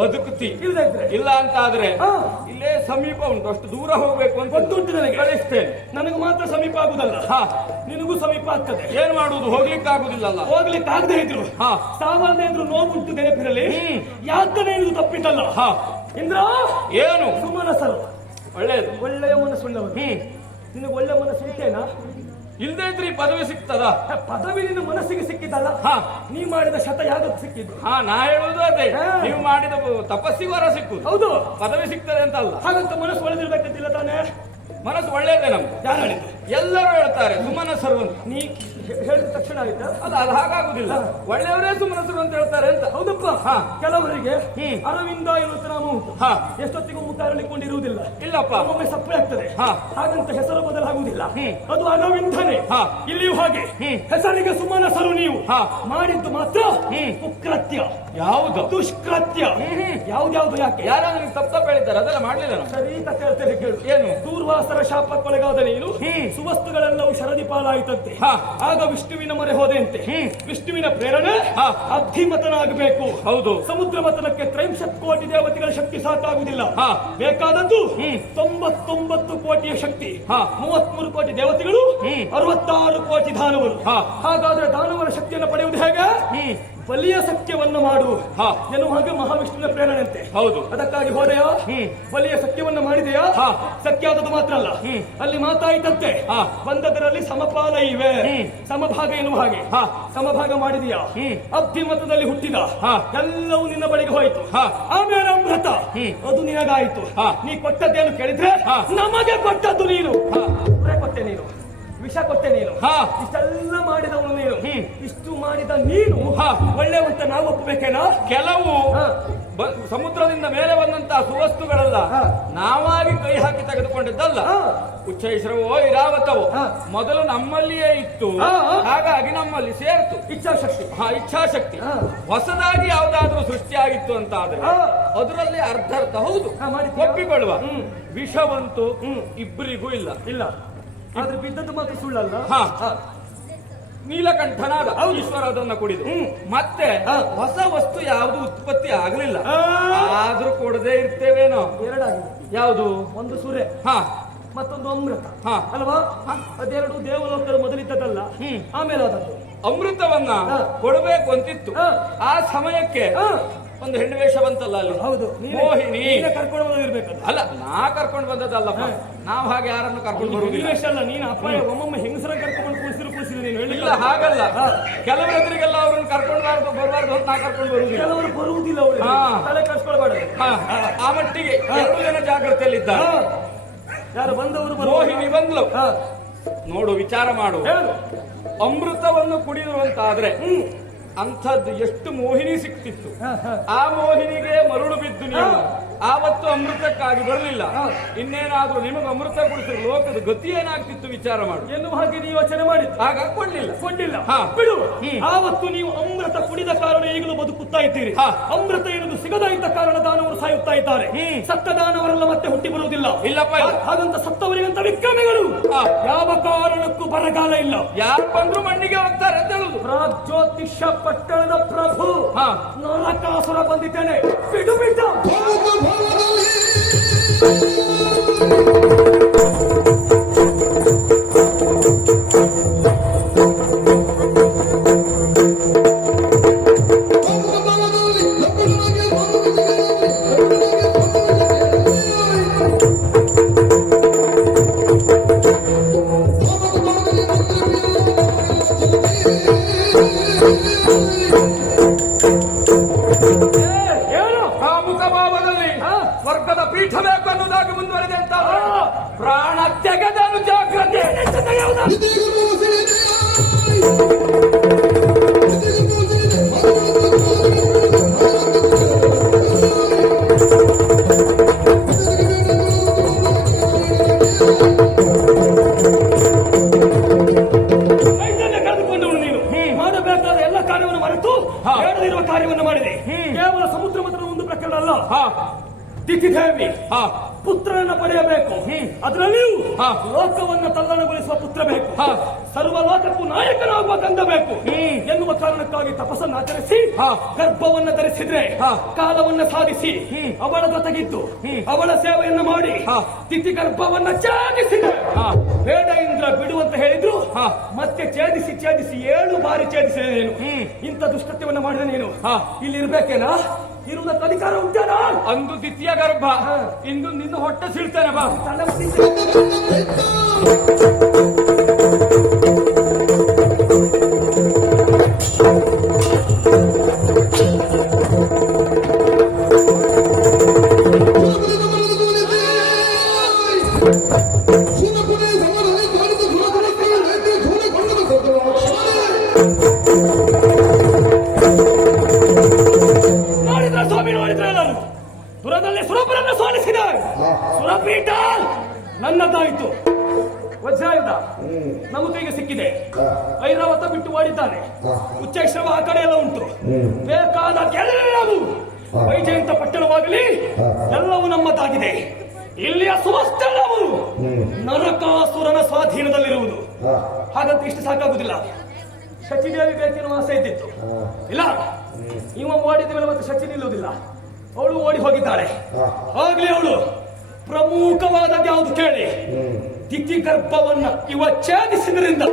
ಬದುಕುತ್ತಿ. ಇಲ್ಲದೆ ಇದ್ರೆ ಇಲ್ಲ ಅಂತ ಆದ್ರೆ ಹಾ. ಇಲ್ಲೇ ಸಮೀಪ ಉಂಟು, ಅಷ್ಟು ದೂರ ಹೋಗ್ಬೇಕು ಅಂತ ಗೊತ್ತುಂಟು ನನಗೆ. ಕಳಿಸ್ತೇನೆ. ನನಗೆ ಮಾತ್ರ ಸಮೀಪ ಆಗುದಲ್ಲ, ಹಾ, ನಿನಗೂ ಸಮೀಪ ಆಗ್ತದೆ. ಏನ್ ಮಾಡುವುದು, ಹೋಗ್ಲಿಕ್ಕೆ ಆಗುದಿಲ್ಲಲ್ಲ. ಹೋಗ್ಲಿಕ್ಕೆ ಆಗದೆ ಇದ್ರು ಹಾ. ಸಾಮಾನ್ಯ ಇದ್ರು ನೋವುಂಟು ನೆನಪಿರಲಿ. ಯಾಕನೇ ಇದು ತಪ್ಪಿದ್ದಲ್ಲ. ಹಾ, ಇಂದ್ರ ಏನು ಸುಮನಸರು ಒಳ್ಳೇದು. ಒಳ್ಳೆಯ ಮನಸ್ಸುಳ್ಳವರು. ನಿನಗೆ ಒಳ್ಳೆ ಮನಸ್ಸು ಉಂಟೇನಾ? ಇಲ್ದೇ ಇದ್ರೆ ಈ ಪದವಿ ಸಿಗ್ತದ? ಪದವಿ ನಿನ್ನ ಮನಸ್ಸಿಗೆ ಸಿಕ್ಕಿದ್ದಲ್ಲ, ಹಾ. ನೀ ಮಾಡಿದ ಶತ ಯಾಗಕ್ಕೆ ಸಿಕ್ಕಿದ್ದು. ಹಾ, ನಾ ಹೇಳುವುದು ಅದೇ. ಹಾ. ನೀವು ಮಾಡಿದ ತಪಸ್ಸಿಗೆ ವರ ಸಿಕ್ಕುದು, ಹೌದು. ಪದವಿ ಸಿಗ್ತದೆ ಅಂತ ಅಲ್ಲ. ಹಾಗಂತ ಮನಸ್ಸು ಒಳ್ಳೆದಿರ್ಬೇಕಂತಿಲ್ಲ ತಾನೇ. ಮನಸ್ಸು ಒಳ್ಳೇದೇ ನಮ್ದು. ಯಾರು ಹೇಳಿದ್ದು? ಎಲ್ಲರೂ ಹೇಳ್ತಾರೆ ಸುಮನಸರು ಅಂತ. ನೀ ಹೇಳಿದ ತಕ್ಷಣ ಆಯ್ತಾ? ಅಲ್ಲ, ಅದು ಹಾಗಾಗುದಿಲ್ಲ. ಒಳ್ಳೆಯವರೇ ಸುಮನಸರು ಅಂತ ಹೇಳ್ತಾರೆ ಅಂತ. ಹೌದಪ್ಪ. ಹಾ. ಕೆಲವರಿಗೆ ಹ್ಮ್. ಅರವಿಂದ ಎನ್ನುವ ನಾಮ ಉಂಟು. ಹಾ. ಎಷ್ಟೊತ್ತಿಗೂ ಮುಖ ಅರಳಿಕೊಂಡಿರುವುದಿಲ್ಲ. ಇಲ್ಲಪ್ಪ. ಒಮ್ಮೆ ಸಪ್ಪೆ ಆಗ್ತದೆ. ಹಾ. ಹಾಗಂತ ಹೆಸರು ಬದಲಾಗುವುದಿಲ್ಲ. ಹ್ಮ್. ಅದು ಅರವಿಂದನೇ. ಹಾ. ಇಲ್ಲಿಯೂ ಹಾಗೆ. ಹೆಸರಿಗೆ ಸುಮನಸರು ನೀವು. ಹಾ. ಮಾಡಿದ್ದು ಮಾತ್ರ ಕುಕೃತ್ಯ, ಯಾವುದು? ದುಷ್ಕೃತ್ಯ. ಯಾವ್ದ್ಯಾವ್ದು? ಯಾಕೆ? ಯಾರಾದ್ರೂ ನೀವು ತಪ್ಪ ಹೇಳಿದ್ದಾರೆ, ಅದೆಲ್ಲ ಮಾಡ್ಲಿಲ್ಲ ನಾವು. ಸರಿ ಕಥೆ ಹೇಳ್ತೇನೆ ಕೇಳು. ಏನು? ದೂರ್ವಾಸರ ಶಾಪಕ್ಕೊಳಗಾದ ನೀನು ಸುವಸ್ತುಗಳೆಲ್ಲವೂ ಶರದಿ ಪಾಲಾಯಿತಂತೆ. ಹಾ. ಆಗ ವಿಷ್ಣುವಿನ ಮೊರೆ ಹೋದೆಂತೆ. ವಿಷ್ಣುವಿನ ಪ್ರೇರಣೆ ಹಾ. ಅಧಿಮತನಾಗಬೇಕು. ಹೌದು. ಸಮುದ್ರ ಮತನಕ್ಕೆ 63 ಕೋಟಿ ದೇವತೆಗಳ ಶಕ್ತಿ ಸಾಕಾಗುವುದಿಲ್ಲ. ಹಾ. ಬೇಕಾದದ್ದು 99 ಕೋಟಿಯ ಶಕ್ತಿ. ಹಾ. 33 ಕೋಟಿ ದೇವತೆಗಳು, 66 ಕೋಟಿ ದಾನವರು. ಹಾ. ಹಾಗಾದ್ರೆ ದಾನವರ ಶಕ್ತಿಯನ್ನು ಪಡೆಯುವುದು ಹೇಗೆ? ಬಲಿಯ ಸತ್ಯವನ್ನು ಮಾಡು ಹಾ. ಎನ್ನುವ ಹಾಗೆ ಮಹಾವಿಷ್ಣುವಿನ ಪ್ರೇರಣೆಯಂತೆ. ಹೌದು. ಅದಕ್ಕಾಗಿ ಹೋದೆಯಾ? ಬಲಿಯ ಸತ್ಯವನ್ನು ಮಾಡಿದೆಯಾ? ಹಾ. ಸತ್ಯ ಆದದ್ದು ಮಾತ್ರ ಅಲ್ಲ, ಅಲ್ಲಿ ಮಾತಾಯಿತಂತೆ. ಹಾ. ಬಂದದರಲ್ಲಿ ಸಮಪಾಲ ಇವೆ, ಸಮಭಾಗ ಎನ್ನುವ ಹಾಗೆ. ಹಾ. ಸಮಭಾಗ ಮಾಡಿದೆಯಾ? ಅಬ್ಧಿಮತದಲ್ಲಿ ಹುಟ್ಟಿದ ಹಾ. ಎಲ್ಲವೂ ನಿನ್ನ ಬಳಿಗೆ ಹೋಯಿತು. ಹಾ. ಆಮೇಲೆ ಅಮೃತ ಅದು ನಿನಗಾಯಿತು. ಹಾ. ನೀ ಕೊಟ್ಟದ್ದೇನು ಕೇಳಿದ್ರೆ ಹಾ. ನಮಗೆ ಕೊಟ್ಟದ್ದು ನೀನು. ಹಾ. ಉರೆ ಕೊಟ್ಟೆ ನೀನು, ವಿಷ ಕೊಟ್ಟೆ ನೀನು. ಹಾ. ಇಷ್ಟೆಲ್ಲ ಮಾಡಿದವನು ನೀನು. ಇಷ್ಟು ಮಾಡಿದ ನೀನು ಹಾ. ಒಳ್ಳೆಯವಂತ ನಾವು ಒಪ್ಪಬೇಕೇನಾ? ಕೆಲವು ಹಾ. ಸಮುದ್ರದಿಂದ ಮೇಲೆ ಬಂದಂತಹ ಸುವಸ್ತುಗಳೆಲ್ಲ ಹಾ. ನಾವಾಗಿ ಕೈ ಹಾಕಿ ತೆಗೆದುಕೊಂಡಿದ್ದಲ್ಲ. ಹಾ. ಉಚ್ಚೈಶ್ರವೋ ಇರಾವತವೋ ಹಾ. ಮೊದಲು ನಮ್ಮಲ್ಲಿಯೇ ಇತ್ತು. ಹಾ. ಹಾಗಾಗಿ ನಮ್ಮಲ್ಲಿ ಸೇರ್ತು. ಇಚ್ಛಾಶಕ್ತಿ. ಹಾ, ಇಚ್ಛಾಶಕ್ತಿ. ಹಾ. ಹೊಸದಾಗಿ ಯಾವ್ದಾದ್ರೂ ಸೃಷ್ಟಿಯಾಗಿತ್ತು ಅಂತ ಆದ್ರೆ ಹಾ. ಅದರಲ್ಲಿ ಅರ್ಧ ಹೌದು, ಹಾ, ಮಾಡಿದ್ಯಾ? ಒಪ್ಪಿಕೊಳ್ಳುವ. ವಿಷವಂತೂ ಇಬ್ಬರಿಗೂ ಇಲ್ಲ. ಇಲ್ಲ, ಆದ್ರೆ ಬಿದ್ದದ್ದು ಮಾತ್ರ ಸುಳ್ಳಲ್ಲ. ಹಾ. ಹಾ. ನೀಲಕಂಠನಾದ ಈಶ್ವರ ಅದನ್ನ ಕುಡಿದು ಮತ್ತೆ ಹೊಸ ವಸ್ತು ಯಾವುದು ಉತ್ಪತ್ತಿ ಆಗಲಿಲ್ಲ. ಆದ್ರೂ ಕೊಡದೇ ಇರ್ತೇವೇನೋ. ಎರಡಾಗಿದೆ. ಯಾವುದು? ಒಂದು ಸುರೆ, ಹಾ, ಮತ್ತೊಂದು ಅಮೃತ. ಹಾ. ಅಲ್ವಾ? ಅದೆರಡು ದೇವಲೋಕದ ಮೊದಲಿದ್ದದಲ್ಲ, ಆಮೇಲೆ ಆದದ್ದು. ಅಮೃತವನ್ನ ಕೊಡಬೇಕು ಅಂತಿತ್ತು. ಆ ಸಮಯಕ್ಕೆ ಒಂದು ಹೆಣ್ಣು ವೇಷ ಬಂತಲ್ಲ ಅಲ್ಲಿ. ಹೌದು, ಮೋಹಿನಿ ಕರ್ಕೊಂಡು ಬಂದಿರ್ಬೇಕು. ಅಲ್ಲ, ನಾ ಕರ್ಕೊಂಡು ಬಂದದ್ದಲ್ಲಪ್ಪ. ನಾವು ಹಾಗೆ ಯಾರನ್ನು ಕರ್ಕೊಂಡು ಬರುವುದಿಲ್ಲ. ವೇಷ ಅಲ್ಲ, ನೀನು ಅಪ್ಪ ಒಮ್ಮೊಮ್ಮೆ ಹೆಂಗಸರ ಕರ್ಕೊಂಡು ಕೂರಿಸಿರು ನೀನು ಇಲ್ಲ, ಹಾಗಲ್ಲ. ಕೆಲವರೆದುರಿಗೆಲ್ಲ ಅವ್ರನ್ನ ಕರ್ಕೊಂಡು ಬರಬಾರ್ದು ಅಂತ ನಾ ಕರ್ಕೊಂಡು ಬರುವುದಿಲ್ಲ. ಕೆಲವರು ಬರುವುದಿಲ್ಲ, ಅವರು ತಲೆ ಕರ್ಸ್ಕೊಳ್ಬೇಡ. ಆ ಮಟ್ಟಿಗೆ 2 ಜನ ಜಾಗ್ರತೆಯಲ್ಲಿದ್ದಾರೆ. ಯಾರು ಬಂದವರು? ಮೋಹಿನಿ ಬಂದ್ಲು. ನೋಡು, ವಿಚಾರ ಮಾಡು. ಅಮೃತವನ್ನು ಕುಡಿದ್ರು ಅಂತ ಆದ್ರೆ ಅಂಥದ್ದು ಎಷ್ಟು ಮೋಹಿನಿ ಸಿಕ್ತಿತ್ತು. ಆ ಮೋಹಿನಿಗೆ ಮರುಳು ಬಿದ್ದು ನೀವು ಆವತ್ತು ಅಮೃತಕ್ಕಾಗಿ ಬರಲಿಲ್ಲ. ಇನ್ನೇನಾದ್ರೂ ನಿಮಗೆ ಅಮೃತ ಕುಡಿಸಿದ್ರೆ ಲೋಕದ ಗತಿ ಏನಾಗ್ತಿತ್ತು ವಿಚಾರ ಮಾಡು. ಎನ್ನುವ ಹಾಗೆ ನೀವು ಯೋಚನೆ ಮಾಡಿದ್ದು. ಹಾಗಾಗಿ ಕೊಡ್ಲಿಲ್ಲ. ಬಿಡು. ಆವತ್ತು ನೀವು ಅಮೃತ ಕುಡಿದ ಕಾರಣ ಈಗಲೂ ಬದುಕುತ್ತಾ ಇದ್ದೀರಿ. ಅಮೃತ ಎನ್ನುವುದು ಸಿಗದ ಇದ್ದ ಕಾರಣ ದಾನವರು ಸಾಯುತ್ತಾ ಇದ್ದಾರೆ. ಸತ್ತ ದಾನವರೆಲ್ಲ ಮತ್ತೆ ಹುಟ್ಟಿ ಬರುವುದಿಲ್ಲ. ಇಲ್ಲಪ್ಪ. ಹಾಗಂತ ಸತ್ತವರಿಗಂತ ವಿಕ್ರಮಿಗಳು ಯಾವ ಕಾರಣಕ್ಕೂ ಬರಗಾಲ ಇಲ್ಲ. ಯಾರು ಬಂದ್ರು ಮಣ್ಣಿಗೆ ಹೋಗ್ತಾರೆ ಅಂತ ಹೇಳುದು. ಪ್ರಾಗ್ಜ್ಯೋತಿಷ ಪಟ್ಟಣದ ಪ್ರಭು ನರಕಾಸುರ ಬಂದಿದ್ದೇನೆ, ಬಿಡು ಬಿಟ್ಟು. ಸ್ವರ್ಗದ ಪೀಠ ಬೇಕು ಅನ್ನೋದಾಗಿ ಮುಂದುವರೆದೆ ಅಂತ ಪ್ರಾಣ ತೆಗೆದನು ಜಾಗ್ರತೆ. ಕಳೆದುಕೊಂಡವನು ನೀನು. ಮಾಡಬೇಕಾದ ಎಲ್ಲ ಕಾರ್ಯವನ್ನು ಮರೆತು ಹೇಳದಿರುವ ಕಾರ್ಯವನ್ನು ಮಾಡಿದೆ. ಕೇವಲ ಸಮುದ್ರ ಮತದ ಒಂದು ಪ್ರಕರಣ ಅಲ್ಲ. ತಿಥಿದೇವಿ ಪುತ್ರನನ್ನ ಪಡೆಯಬೇಕು. ಅದರಲ್ಲಿಯೂ ಹಾ. ಲೋಕವನ್ನ ತಲ್ಲಣಗೊಳಿಸುವ ಪುತ್ರ ಬೇಕು. ಹಾ. ಸರ್ವ ಲೋಕಕ್ಕೂ ನಾಯಕನಾಗುವ ಗಂಧ ಬೇಕು ಎನ್ನುವ ಕಾರಣಕ್ಕಾಗಿ ತಪಸ್ಸನ್ನು ಆಚರಿಸಿ ಹಾ. ಗರ್ಭವನ್ನ ಧರಿಸಿದ್ರೆ ಹಾ. ಕಾಲವನ್ನ ಸಾಧಿಸಿ ಅವಳ ಜೊತೆಗಿದ್ದು ಅವಳ ಸೇವೆಯನ್ನು ಮಾಡಿ ಹಾ. ತಿಥಿ ಗರ್ಭವನ್ನ ಛೇದಿಸಿದೆ. ಹಾ. ಬೇಡ ಇಂದ್ರ ಬಿಡು ಅಂತ ಹೇಳಿದ್ರು. ಹಾ. ಮತ್ತೆ ಛೇದಿಸಿ 7 ಬಾರಿ ಛೇದಿಸಿದೆ ನೀನು. ಇಂಥ ದುಷ್ಕೃತ್ಯವನ್ನ ಮಾಡಿದ ನೀನು ಹಾ. ಇಲ್ಲಿ ಇರ್ಬೇಕೇನಾ? ಇರುವುದಕ್ಕೆ ಅಧಿಕಾರ ಉಂಟೇನಾ? ಅಂದು ದ್ವಿತೀಯ ಗರ್ಭ, ಇಂದು ನಿನ್ನ ಹೊಟ್ಟೆ ಸೀಳ್ತೇನೆ ಬಾ. ತನ್ನ ನೋಡಿದ್ರ ಸ್ವಾಮಿ, ನೋಡಿದ್ರ ಎಲ್ಲರೂ ಸುರದಲ್ಲಿ ಸುರಪುರನ್ನು ಸೋಲಿಸಿದ ಸುರಪೀಠ ನನ್ನದಾಯಿತು. ವಜ್ರಾಯುಧ ನಮ್ಮ ಕೈಗೆ ಸಿಕ್ಕಿದೆ. ಐರಾವತ ಬಿಟ್ಟು ಓಡಿದ್ದಾನೆ. ಉಚ್ಚೈಶ್ರವ ಆ ಕಡೆ ಎಲ್ಲ ಉಂಟು. ಬೇಕಾದ ಎಲ್ಲವೂ ವೈಜಯಂತ ಪಟ್ಟಣವಾಗಲಿ ಎಲ್ಲವೂ ನಮ್ಮದಾಗಿದೆ. ಇಲ್ಲಿಯ ಸುವಷ್ಟೆಲ್ಲವೂ ನರಕಾಸುರನ ಸ್ವಾಧೀನದಲ್ಲಿರುವುದು. ಹಾಗಂತ ಇಷ್ಟು ಸಾಕಾಗುವುದಿಲ್ಲ. ಶಚಿದೇವಿ ಬೇಕೆನ್ನುವ ಆಸೆ ಇದ್ದಿತ್ತು. ಇಲ್ಲ, ಇವ ಓಡಿದ ಮೇಲೆ ಮತ್ತೆ ಶಚಿ ನಿಲ್ಲುವುದಿಲ್ಲ. ಅವಳು ಓಡಿ ಹೋಗಿದ್ದಾಳೆ. ಆಗ್ಲಿ ಅವಳು ಪ್ರಮುಖವಾದದ್ದು ಯಾವುದು ಕೇಳಿ? ತಿಥಿ ಗರ್ಭವನ್ನ ಇವ ಛೇದಿಸಿದ್ರಿಂದ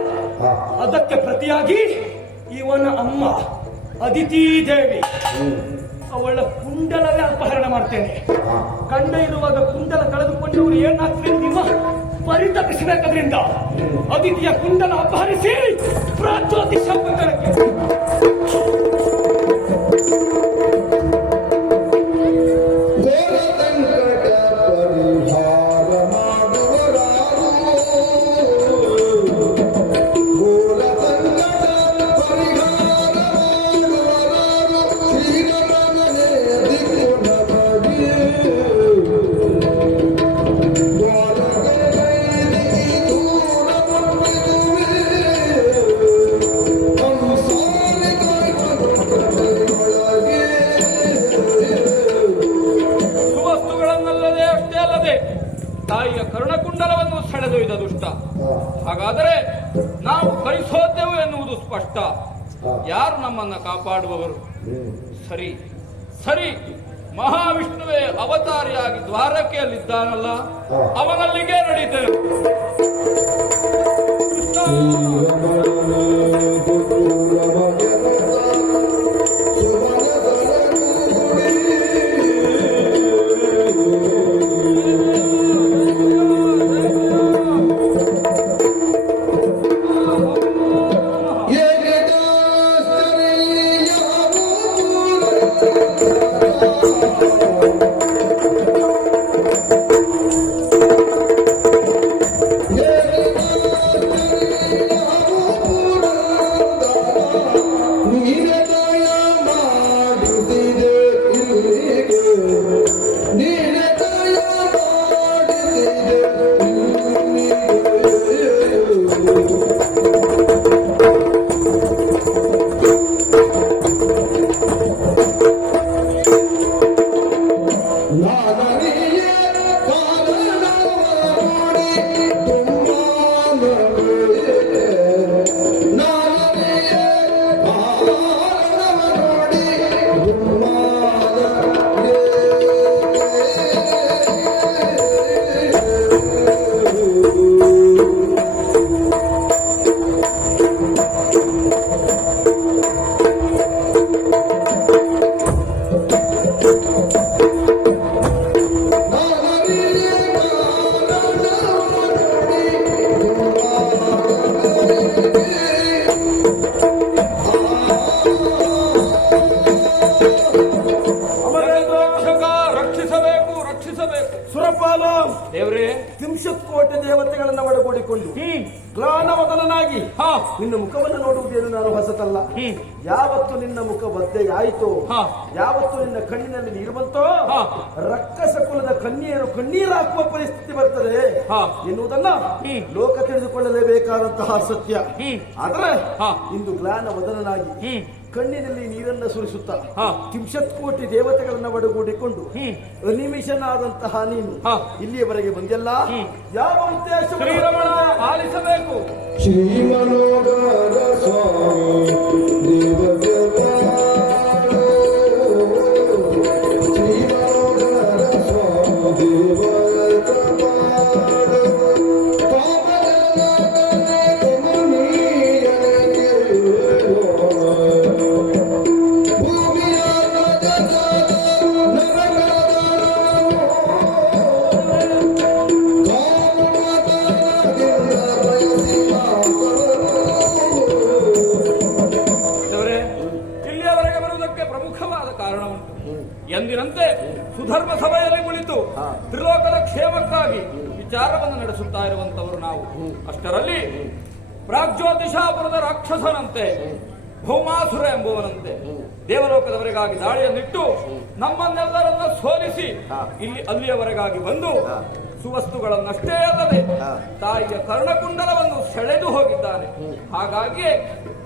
ಅದಕ್ಕೆ ಪ್ರತಿಯಾಗಿ ಇವನ ಅಮ್ಮ ಅದಿತಿ ದೇವಿ ಅವಳ ಕುಂಡಲವೇ ಅಪಹರಣ ಮಾಡ್ತೇನೆ. ಗಂಡ ಇರುವಾಗ ಕುಂಡಲ ಕಳೆದುಕೊಂಡವರು ಏನಾಗ್ತದೆ ನಿಮ್ಮ ಪರಿತಪಿಸಬೇಕದ್ರಿಂದ ಅದಿತಿಯ ಕುಂಡಲ ಅಪಹರಿಸಿ ಪ್ರಾಜ್ಯೋತಿ ಶಬ್ದಕ್ಕೆ ತಾಯಿಯ ಕರ್ಣಕುಂಡಲವನ್ನು ಸೆಳೆದೊಯ್ದ ದುಷ್ಟ. ಹಾಗಾದರೆ ನಾವು ಕಳಿಸೋದೆವು ಎನ್ನುವುದು ಸ್ಪಷ್ಟ. ಯಾರು ನಮ್ಮನ್ನ ಕಾಪಾಡುವವರು? ಸರಿ ಸರಿ, ಮಹಾವಿಷ್ಣುವೇ ಅವತಾರಿಯಾಗಿ ದ್ವಾರಕೆಯಲ್ಲಿದ್ದಾನಲ್ಲ, ಅವನಲ್ಲಿಗೆ ನಡೀತೇವೆ. ಸುರಪಾಲ ದೇವ್ರೇ, ತ್ರಿಂಶತ್ಕೋಟಿ ದೇವತೆಗಳನ್ನ ಒಳಗೂಡಿಕೊಂಡು ಗ್ಲಾನವದನಾಗಿ ನಿನ್ನ ಮುಖವನ್ನು ನೋಡುವುದೇನು ನಾನು ಹೊಸತಲ್ಲ. ಯಾವತ್ತು ನಿನ್ನ ಮುಖ ಒದ್ದೆಯಾಯಿತೋ, ಯಾವತ್ತು ನಿನ್ನ ಕಣ್ಣಿನಲ್ಲಿ ನೀರು ಬಂತೋ, ರಕ್ಕಸ ಕುಲದ ಕನ್ಯೆಯನ್ನು ಕಣ್ಣೀರು ಹಾಕುವ ಪರಿಸ್ಥಿತಿ ಬರ್ತದೆ ಎನ್ನುವುದನ್ನ ಲೋಕ ತಿಳಿದುಕೊಳ್ಳಲೇಬೇಕಾದಂತಹ ಸತ್ಯ. ಆದರೆ ಇಂದು ಗ್ಲಾನವದನಾಗಿ ಕಣ್ಣಿನಲ್ಲಿ ನೀರನ್ನ ಸುರಿಸುತ್ತಾ ಹಾ. ಕಿಂಶತ್ಕೋಟಿ ದೇವತೆಗಳನ್ನ ಒಡಗೂಡಿಕೊಂಡು ಅನಿಮಿಷನಾದಂತಹ ನೀನು ಇಲ್ಲಿಯವರೆಗೆ ಬಂದೆಲ್ಲ ಯಾವ ಉದ್ದೇಶ ಶ್ರೀರಮಣ ಆಲಿಸಬೇಕು. ಶ್ರೀಮನೋಗರ ಸ್ವಾಮಿ ಶ್ರೀಮನೋಗರ ಸ್ವಾಮಿ ಇಲ್ಲಿಯವರೆಗೆ ಬರುವುದಕ್ಕೆ ಪ್ರಮುಖವಾದ ಕಾರಣ ಉಂಟು. ಎಂದಿನಂತೆ ಸುಧರ್ಮ ಸಭೆಯಲ್ಲಿ ಕುಳಿತು ತ್ರಿಲೋಕದ ಕ್ಷೇಮಕ್ಕಾಗಿ ವಿಚಾರವನ್ನು ನಡೆಸುತ್ತಾ ಇರುವಂತವರು ನಾವು. ಅಷ್ಟರಲ್ಲಿ ಪ್ರಾಗ್ಜ್ಯೋತಿಷಾಪುರದ ರಾಕ್ಷಸನಂತೆ ಭೌಮಾಸುರ ಎಂಬುವನಂತೆ ದೇವಲೋಕದವರೆಗಾಗಿ ದಾಳಿಯನ್ನಿಟ್ಟು ನಮ್ಮನ್ನೆಲ್ಲರನ್ನ ಸೋಲಿಸಿ ಇಲ್ಲಿ ಅಲ್ಲಿಯವರೆಗಾಗಿ ಬಂದು ಸುವಸ್ತುಗಳನ್ನಷ್ಟೇ ಅಲ್ಲದೆ ತಾಯಿಯ ಕರ್ಣಕುಂಡಲವನ್ನು ಸೆಳೆದು ಹೋಗಿದ್ದಾನೆ. ಹಾಗಾಗಿ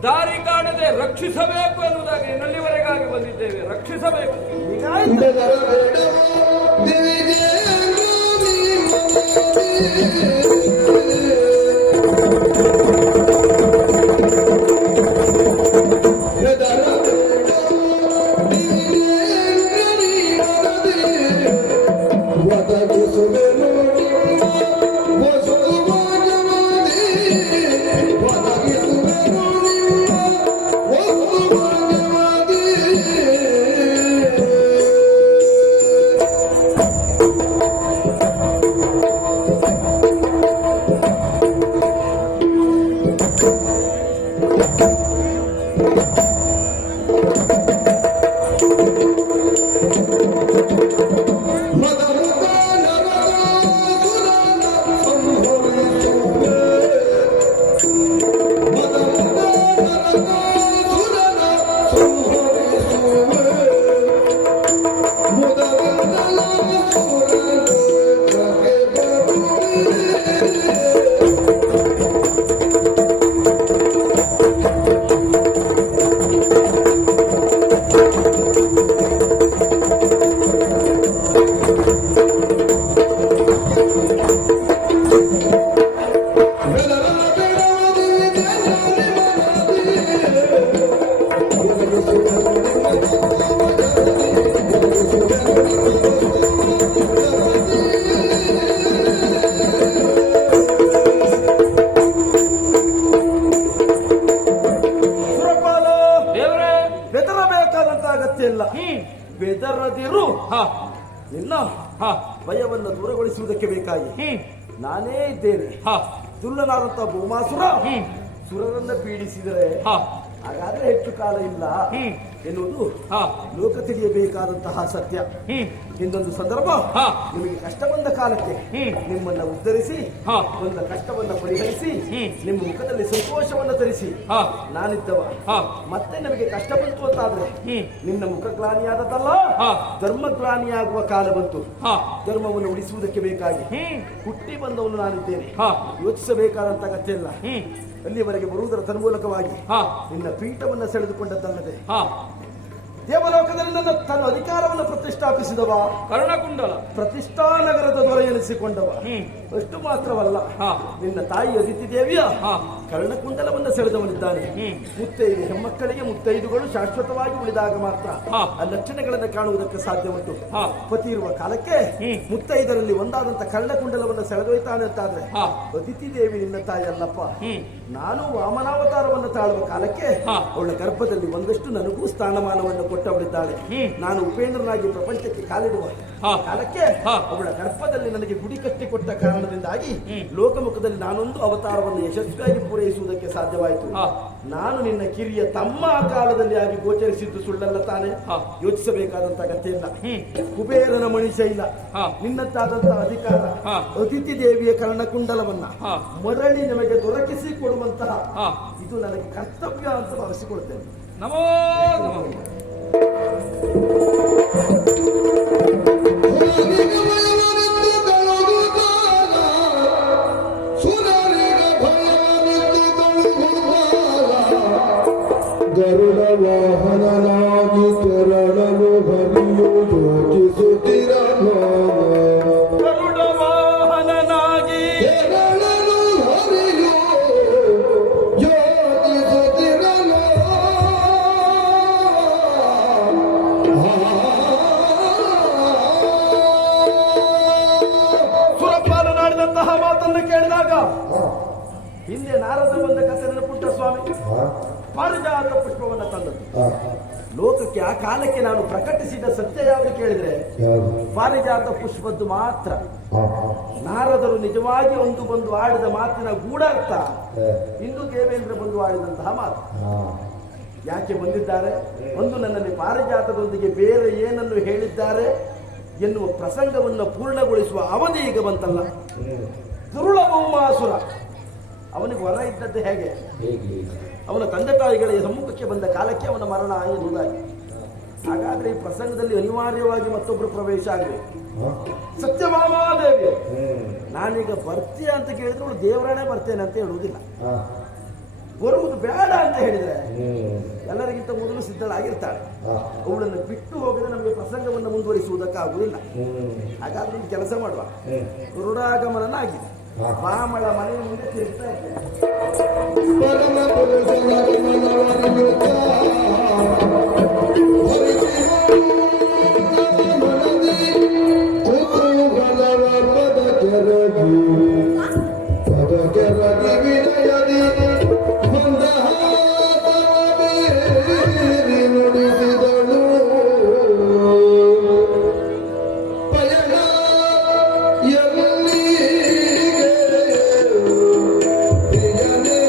ದಾರಿ ಕಾಣದೆ ರಕ್ಷಿಸಬೇಕು ಎನ್ನುವುದಾಗಿ ನಿನ್ನಲ್ಲಿವರೆಗಾಗಿ ಬಂದಿದ್ದೇವೆ. ರಕ್ಷಿಸಬೇಕು. ಬೆದರದಿರು. ನಿನ್ನ ಭಯವನ್ನು ದೂರಗೊಳಿಸುವುದಕ್ಕೆ ಬೇಕಾಗಿ ನಾನೇ ಇದ್ದೇನೆ. ದುಲ್ಲನಾದಂತಹ ಭೂಮಾಸುರ ಸುರರನ್ನ ಪೀಡಿಸಿದರೆ ಹಾಗಾದ್ರೆ ಹೆಚ್ಚು ಕಾಲ ಇಲ್ಲ ಎನ್ನುವುದು ಲೋಕ ತಿಳಿಯಬೇಕಾದಂತಹ ಸತ್ಯ. ಇಂದೊಂದು ಸಂದರ್ಭ ನಿಮಗೆ ಕಷ್ಟ ಬಂದ ಕಾಲಕ್ಕೆ ನಿಮ್ಮನ್ನ ಉದ್ಧರಿಸಿ ಬಂದ ಕಷ್ಟವನ್ನ ಪರಿಹರಿಸಿ ನಿಮ್ಮ ಮುಖದಲ್ಲಿ ಸಂತೋಷವನ್ನ ತರಿಸಿ ನಾನಿದ್ದವ. ಮತ್ತೆ ನಮಗೆ ಕಷ್ಟ ಬಂತು ಅಂತಾದ್ರೆ ನಿನ್ನ ಮುಖ ಗ್ಲಾನಿಯಾದದಲ್ಲ, ಧರ್ಮ ಗ್ಲಾನಿಯಾಗುವ ಕಾಲ ಬಂತು. ಧರ್ಮವನ್ನು ಉಳಿಸುವುದಕ್ಕೆ ಬೇಕಾಗಿ ಹುಟ್ಟಿ ಬಂದವನು ನಾನಿದ್ದೇನೆ. ಯೋಚಿಸಬೇಕಾದಂತ ಅಗತ್ಯ ಇಲ್ಲ. ಅಲ್ಲಿಯವರೆಗೆ ಬರುವುದರ ತನ್ಮೂಲಕವಾಗಿ ನಿನ್ನ ಪೀಠವನ್ನು ಸೆಳೆದುಕೊಂಡದ್ದಲ್ಲದೆ ದೇವಲೋಕದಲ್ಲಿ ನನ್ನ ತನ್ನ ಅಧಿಕಾರವನ್ನು ಪ್ರತಿಷ್ಠಾಪಿಸಿದವ ಕರ್ಣಕುಂಡಲ ಪ್ರತಿಷ್ಠಾ ನಗರದ ದೊರೆ ಎನಿಸಿಕೊಂಡವ. ಅಷ್ಟು ಮಾತ್ರವಲ್ಲ, ನಿನ್ನ ತಾಯಿ ಅದಿತಿ ದೇವಿಯ ಕರ್ಣಕುಂಡಲವನ್ನು ಸೆಳೆದವನಿದ್ದಾನೆ. ಮುತ್ತೈದು ಹೆಮ್ಮಕ್ಕಳಿಗೆ ಮುತ್ತೈದುಗಳು ಶಾಶ್ವತವಾಗಿ ಉಳಿದಾಗ ಮಾತ್ರ ಆ ಲಕ್ಷಣಗಳನ್ನು ಕಾಣುವುದಕ್ಕೆ ಸಾಧ್ಯ ಉಂಟು. ಪತಿ ಇರುವ ಕಾಲಕ್ಕೆ ಮುತ್ತೈದರಲ್ಲಿ ಒಂದಾದಂತ ಕರ್ಣಕುಂಡಲವನ್ನು ಸೆಳೆದೊಯ್ತಾನೆ ಅಂತಾದ್ರೆ ಅದಿತಿ ದೇವಿ ನಿನ್ನ ತಾಯಿ ಅಲ್ಲಪ್ಪ. ನಾನು ವಾಮನಾವತಾರವನ್ನು ತಾಳುವ ಕಾಲಕ್ಕೆ ಅವಳ ಗರ್ಭದಲ್ಲಿ ಒಂದಷ್ಟು ನನಗೂ ಸ್ಥಾನಮಾನವನ್ನು ಕೊಟ್ಟವಳಿದ್ದಾಳೆ. ನಾನು ಉಪೇಂದ್ರನಾಗಿ ಪ್ರಪಂಚಕ್ಕೆ ಕಾಲಿಡುವ ಕಾಲಕ್ಕೆ ಅವಳ ಗರ್ಭದಲ್ಲಿ ನನಗೆ ಗುಡಿ ಕಟ್ಟಿಕೊಟ್ಟ ಕಾರಣದಿಂದಾಗಿ ಲೋಕಮುಖದಲ್ಲಿ ನಾನೊಂದು ಅವತಾರವನ್ನು ಯಶಸ್ವಿಯಾಗಿ ಪೂರೈಸುವುದಕ್ಕೆ ಸಾಧ್ಯವಾಯಿತು. ನಾನು ನಿನ್ನ ಕಿರಿಯ ತಮ್ಮ ಆ ಕಾಲದಲ್ಲಿ ಆಗಿ ಗೋಚರಿಸಿದ್ದು ಸುಳ್ಳಲ್ಲ ತಾನೆ. ಯೋಚಿಸಬೇಕಾದಂತ ಅಗತ್ಯ ಇಲ್ಲ. ಕುಬೇರನ ಮಣಿಶೈಲ ನಿನ್ನದ್ದಾದಂತಹ ಅಧಿಕಾರ ಅದಿತಿ ದೇವಿಯ ಕರ್ಣಕುಂಡಲವನ್ನ ಮರಳಿ ನಮಗೆ ದೊರಕಿಸಿ ಕೊಡುವಂತಹ ಇದು ನನಗೆ ಕರ್ತವ್ಯ ಅಂತ ಭಾವಿಸಿಕೊಳ್ತೇನೆ. ನಮೋ ನಮೋ. ಗರುಡ ವಾಹನ ಯೋಚಿಸುತ್ತಿರನು ಗರುಡ ವಾಹನನಾಗಿ ಕೆರಳನು ಹರಿಯೋ ಯೋಚಿಸುತ್ತಿರನು ಸುರಪಾಲನಾಡಿದಂತಹ ಮಾತನ್ನು ಕೇಳಿದಾಗ ಹಿಂದೆ ನಾರದ ಬಂದ ಕಥೆ ಪುಟ್ಟ ಸ್ವಾಮಿ ಪಾರಿಜಾತ ಪುಷ್ಪವನ್ನ ತಂದದ್ದು ಲೋಕಕ್ಕೆ ಆ ಕಾಲಕ್ಕೆ ನಾನು ಪ್ರಕಟಿಸಿದ ಸತ್ಯ ಯಾವುದು ಕೇಳಿದ್ರೆ ಪಾರಿಜಾತ ಪುಷ್ಪದ್ದು ಮಾತ್ರ. ನಾರದರು ನಿಜವಾಗಿ ಒಂದು ಬಂದು ಆಡಿದ ಮಾತಿನ ಗೂಢಾರ್ಥ ಇಂದು ದೇವೇಂದ್ರ ಬಂದು ಆಡಿದಂತಹ ಮಾತು. ಯಾಕೆ ಬಂದಿದ್ದಾರೆ? ಒಂದು ನನ್ನಲ್ಲಿ ಪಾರಿಜಾತದೊಂದಿಗೆ ಬೇರೆ ಏನನ್ನು ಹೇಳಿದ್ದಾರೆ ಎನ್ನುವ ಪ್ರಸಂಗವನ್ನು ಪೂರ್ಣಗೊಳಿಸುವ ಅವಧಿ ಈಗ ಬಂತಲ್ಲ. ದುರುಳ ಬೌಮಾಸುರ ಅವನಿಗೆ ವರ ಇದ್ದದ್ದು ಹೇಗೆ? ಅವನ ತಂದೆ ತಾಯಿಗಳ ಸಮ್ಮುಖಕ್ಕೆ ಬಂದ ಕಾಲಕ್ಕೆ ಅವನ ಮರಣ ಎನ್ನುವುದಾಗಿ. ಹಾಗಾದ್ರೆ ಈ ಪ್ರಸಂಗದಲ್ಲಿ ಅನಿವಾರ್ಯವಾಗಿ ಮತ್ತೊಬ್ಬರು ಪ್ರವೇಶ ಆಗಬೇಕು. ಸತ್ಯಭಾಮಾದೇವಿ ನಾನೀಗ ಬರ್ತೀಯ ಅಂತ ಕೇಳಿದ್ರೆ ಅವಳು ದೇವರಾಣೆ ಬರ್ತೇನೆ ಅಂತ ಹೇಳುವುದಿಲ್ಲ. ಬರುವುದು ಬೇಡ ಅಂತ ಹೇಳಿದ್ರೆ ಎಲ್ಲರಿಗಿಂತ ಮೊದಲು ಸಿದ್ಧಳಾಗಿರ್ತಾಳೆ. ಅವಳನ್ನು ಬಿಟ್ಟು ಹೋಗದೆ ನಮಗೆ ಪ್ರಸಂಗವನ್ನು ಮುಂದುವರಿಸುವುದಕ್ಕಾಗುವುದಿಲ್ಲ. ಹಾಗಾದ್ರೆ ಒಂದು ಕೆಲಸ ಮಾಡುವ, ಗರುಡಾಗಮನನಾಗಿ ರಾಮಳ ಮನೆಯ ಮುಂದೆ ತಿರುಗ್ತಾ ಇದ್ದೇನೆ. ಪರಮ ಪುರುಷನ ಗಮನವನ್ನುತ್ತ ಮನದಿ ಕುತೂಹಲವ ಪದಕೆರಗಿ ವಿನಯದಿ ಮಂದಹಾಸವೀರಿ ನುಡಿಸಿದಳು. ಪಯಣ ಎಲ್ಲಿಗೆ ಪ್ರಿಯನೇ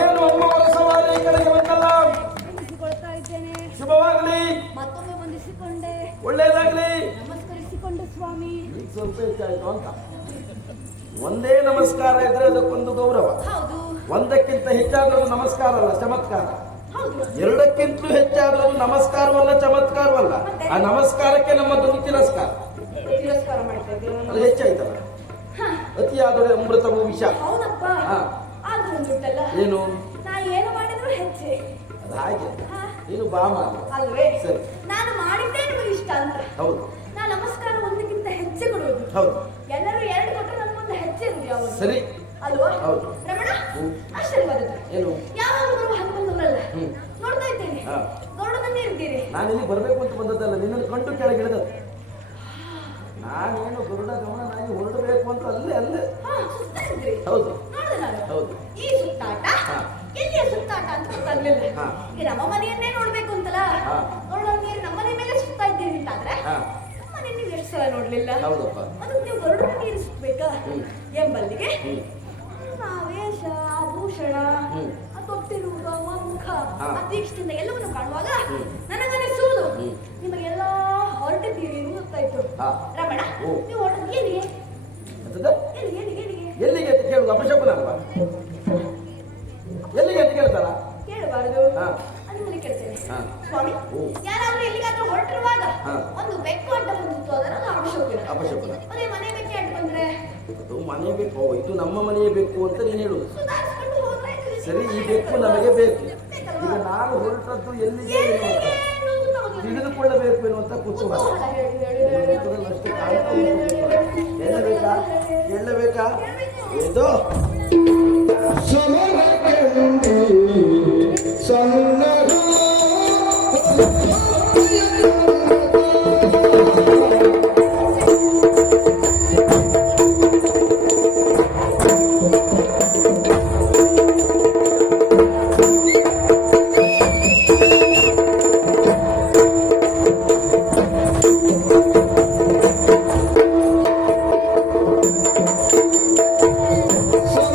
ಏನು ಅಮ್ಮವರ ಸವಾರಿ ಈ ಕಡೆಗೆ ಬಂದಲ್ಲ? ವಂದಿಸಿಕೊಳ್ತಾ ಇದ್ದೇನೆ. ಶುಭವಾಗಲಿ, ಮತ್ತೊಮ್ಮೆ ವಂದಿಸಿಕೊಂಡೆ, ಒಳ್ಳೇದಾಗಲಿ. ನಮಸ್ಕರಿಸಿಕೊಂಡೆ ಸ್ವಾಮಿ. ಈಗ ಸ್ವಲ್ಪ ಹೆಚ್ಚಾಯ್ತು ಅಂತ. ಒಂದೇ ನಮಸ್ಕಾರ ಇದ್ರೆ ಅದಕ್ಕೊಂದು ಗೌರವ. ಹೌದು ಒಂದಕ್ಕಿಂತ ಹೆಚ್ಚಾದ್ರೂ ನಮಸ್ಕಾರ ಅಲ್ಲ, ಚಮತ್ಕಾರ. ಹೌದು. ಎರಡಕ್ಕಿಂತಲೂ ಹೆಚ್ಚಾದ್ರೂ ನಮಸ್ಕಾರವಲ್ಲ, ಚಮತ್ಕಾರವಲ್ಲ. ಆ ನಮಸ್ಕಾರಕ್ಕೆ ನಮ್ಮದೊಂದು ತಿರಸ್ಕಾರ. ತಿರಸ್ಕಾರ ಮಾಡ್ತಾ ಇದ್ದೇನೆ ಅದು ನಾನು. ಹೆಚ್ಚಾಯ್ತಲ್ಲ. ಹ, ಅತಿಯಾದರೆ ಅಮೃತವು ವಿಷ. ಹೌದಪ್ಪ. ಹಾ. ಆದ್ರೂ ಉಂಟಲ್ಲ, ಏನು ನಾ ಏನು ಮಾಡಿದ್ರು ಹೆಚ್ಚೆ. ಅದು ಹಾಗೆ, ಹಾ. ನೀನು ಬಾಮ ಅಲ್ವೇ? ಸರಿ. ನಾನು ಮಾಡಿದ್ದೇ ನಿಮಗೆ ಇಷ್ಟ ಅಂತ. ಹೌದು ನಾ ನಮಸ್ಕಾರ ಒಂದಕ್ಕಿಂತ ಹೆಚ್ಚೆ ಕೊಡುವುದು. ಹೌದು ಎಲ್ಲರೂ ಎರಡು ಕೊಟ್ಟರೆ ನನ್ಗೊಂದು ಹೆಚ್ಚೆ ಇರುವುದು ಯಾವಾಗ? ಸರಿ. ಅಲ್ವಾ? ಹೌದು. ರಮಣ, ಹ್ಮ್. ಆಶೀರ್ವಾದ. ಏನು? ಯಾವಾಗ ಬರುವ ಹನುಮಂತನಲ್ಲ ಹ್ಮ್. ನೋಡ್ತಾ ಇದ್ದೇನೆ. ಹಾ. ಗೌಡನನ್ನೇ ಇರ್ತೀರಿ. ನಾನು ಇಲ್ಲಿ ಬರಬೇಕು ಅಂತ ಬಂದದ್ದಲ್ಲ, ನಿನ್ನನ್ನು ಕಂಡು ಕೆಳಗೆ ಇಳಿದದ್ದು. ನಾನೇನು ಗರುಡ ಗಮನನಾಗಿ ಹೊರಡಬೇಕು ಅಂತ ಅಲ್ಲೇ. ಹಾ, ಸುತ್ತಾಡಿದ್ರಿ. ಹೌದು ನೋಡ್ದೆ ನಾನು. ಹೌದು. ಈ ಸುತ್ತಾಟ ಹಾ. ಎಲ್ಲಿಯ ಸುತ್ತಾಟ ಅಂತ ಗೊತ್ತಾಗ್ಲಿಲ್ಲ. ಹಾ. ಈಗ ನಮ್ಮ ಮನೆಯನ್ನೇ ನೋಡ್ಬೇಕು ಅಂತಲ್ಲ. ಹಾ. ನೋಡೋ ನೀರು ನಮ್ಮ ಮನೆ ಮೇಲೆ ಸುತ್ತಾ ಇದ್ದೀರಿ ಅಂತಾದ್ರೆ ಹಾ. ನಮ್ಮ ಮನೆ ನೀವು ಎಷ್ಟು ಸಲ ನೋಡ್ಲಿಲ್ಲ. ಹೌದಪ್ಪ. ಅದಕ್ಕೆ ನೀವು ಗರುಡನ ನೀರು ಸುತ್ತಬೇಕಾ ಹ್ಮ್. ಎಂಬಲ್ಲಿಗೆ ಹ್ಮ್. ಆ ವೇಷ, ಆಭೂಷಣ, ಹ್ಮ್. ಆ ತೊಟ್ಟಿರುವುದು, ಆ ಮುಖ, ಹಾ. ಆ ತೀಕ್ಷ್ಣದಿಂದ ಎಲ್ಲವನ್ನು ಕಾಣುವಾಗ ಹ್ಮ್. ನನಗನ್ನಿಸುವುದು ಹ್ಮ್. ನಿಮಗೆಲ್ಲ ಹೊರಟಿದ್ದೀರಿ ಎಂದು ಗೊತ್ತಾಯ್ತು. ಹಾ. ರಮಣ, ಓ. ನೀವು ಹೊರಟದ್ದು ಎಲ್ಲಿಗೆ? ಎಂತದ್ದು? ಎಲ್ಲಿಗೆ ಎಲ್ಲಿಗೆ ಎಲ್ಲಿಗೆ? ಎಲ್ಲಿಗೆ ಅಂತ ಕೇಳುದು ಅಪಶಕುನ ಅಲ್ವಾ? ಎಲ್ಲಿಗೆ ಅಂತ ಕೇಳ್ತಾರ? ಕೇಳಬಾರದು. ಹಾ. ಅದನ್ನಲ್ಲಿ ಕೇಳ್ತೇನೆ. ಹಾ. ಸ್ವಾಮಿ, ಓ. ಯಾರಾದ್ರೂ ಎಲ್ಲಿಗಾದ್ರೂ ಹೊರಟಿರುವಾಗ ಹಾ. ಒಂದು ಬೆಕ್ಕು ಅಡ್ಡ ಬಂದಿತ್ತು, ಅದನ್ನು ಅಪಶಕುನ. ಅಪಶಕುನ. ಅದೇ ಮನೆ ಬೆಕ್ಕೆ ಅಡ್ಡ ಬಂದ್ರೆ ಅದು ಮನೆ ಬೇಕು, ಇದು ನಮ್ಮ ಮನೆಯೇ ಬೇಕು ಅಂತ ನೀನು ಹೇಳುದು. ಸುಧಾರಿಸ್ಕೊಂಡು ಹೋದ್ರೆ ಇದು ಸರಿ, ಈ ಬೇಕು ನಮಗೆ ಬೇಕು. ಈಗ ನಾನು ಹೊರಟದ್ದು ಎಲ್ಲಿಗೆ ಎಲ್ಲಿಗೆ ಅನ್ನೋದು ನಮಗೆ ತಿಳಿದುಕೊಳ್ಳಬೇಕು ಎನ್ನುವಂತ ಕುತೂಹಲ. ಕುತೂಹಲ. ಹೇಳಿ. ಅಷ್ಟೇ ಕಾಣ್ತಾ ಉಂಟು. ಹೇಳಬೇಕಾ? ಹೇಳಬೇಕಾ? ಇದು ಸಮರಕೆಂದು ಸನ್ನಗ ಸಮರಕೆಂದು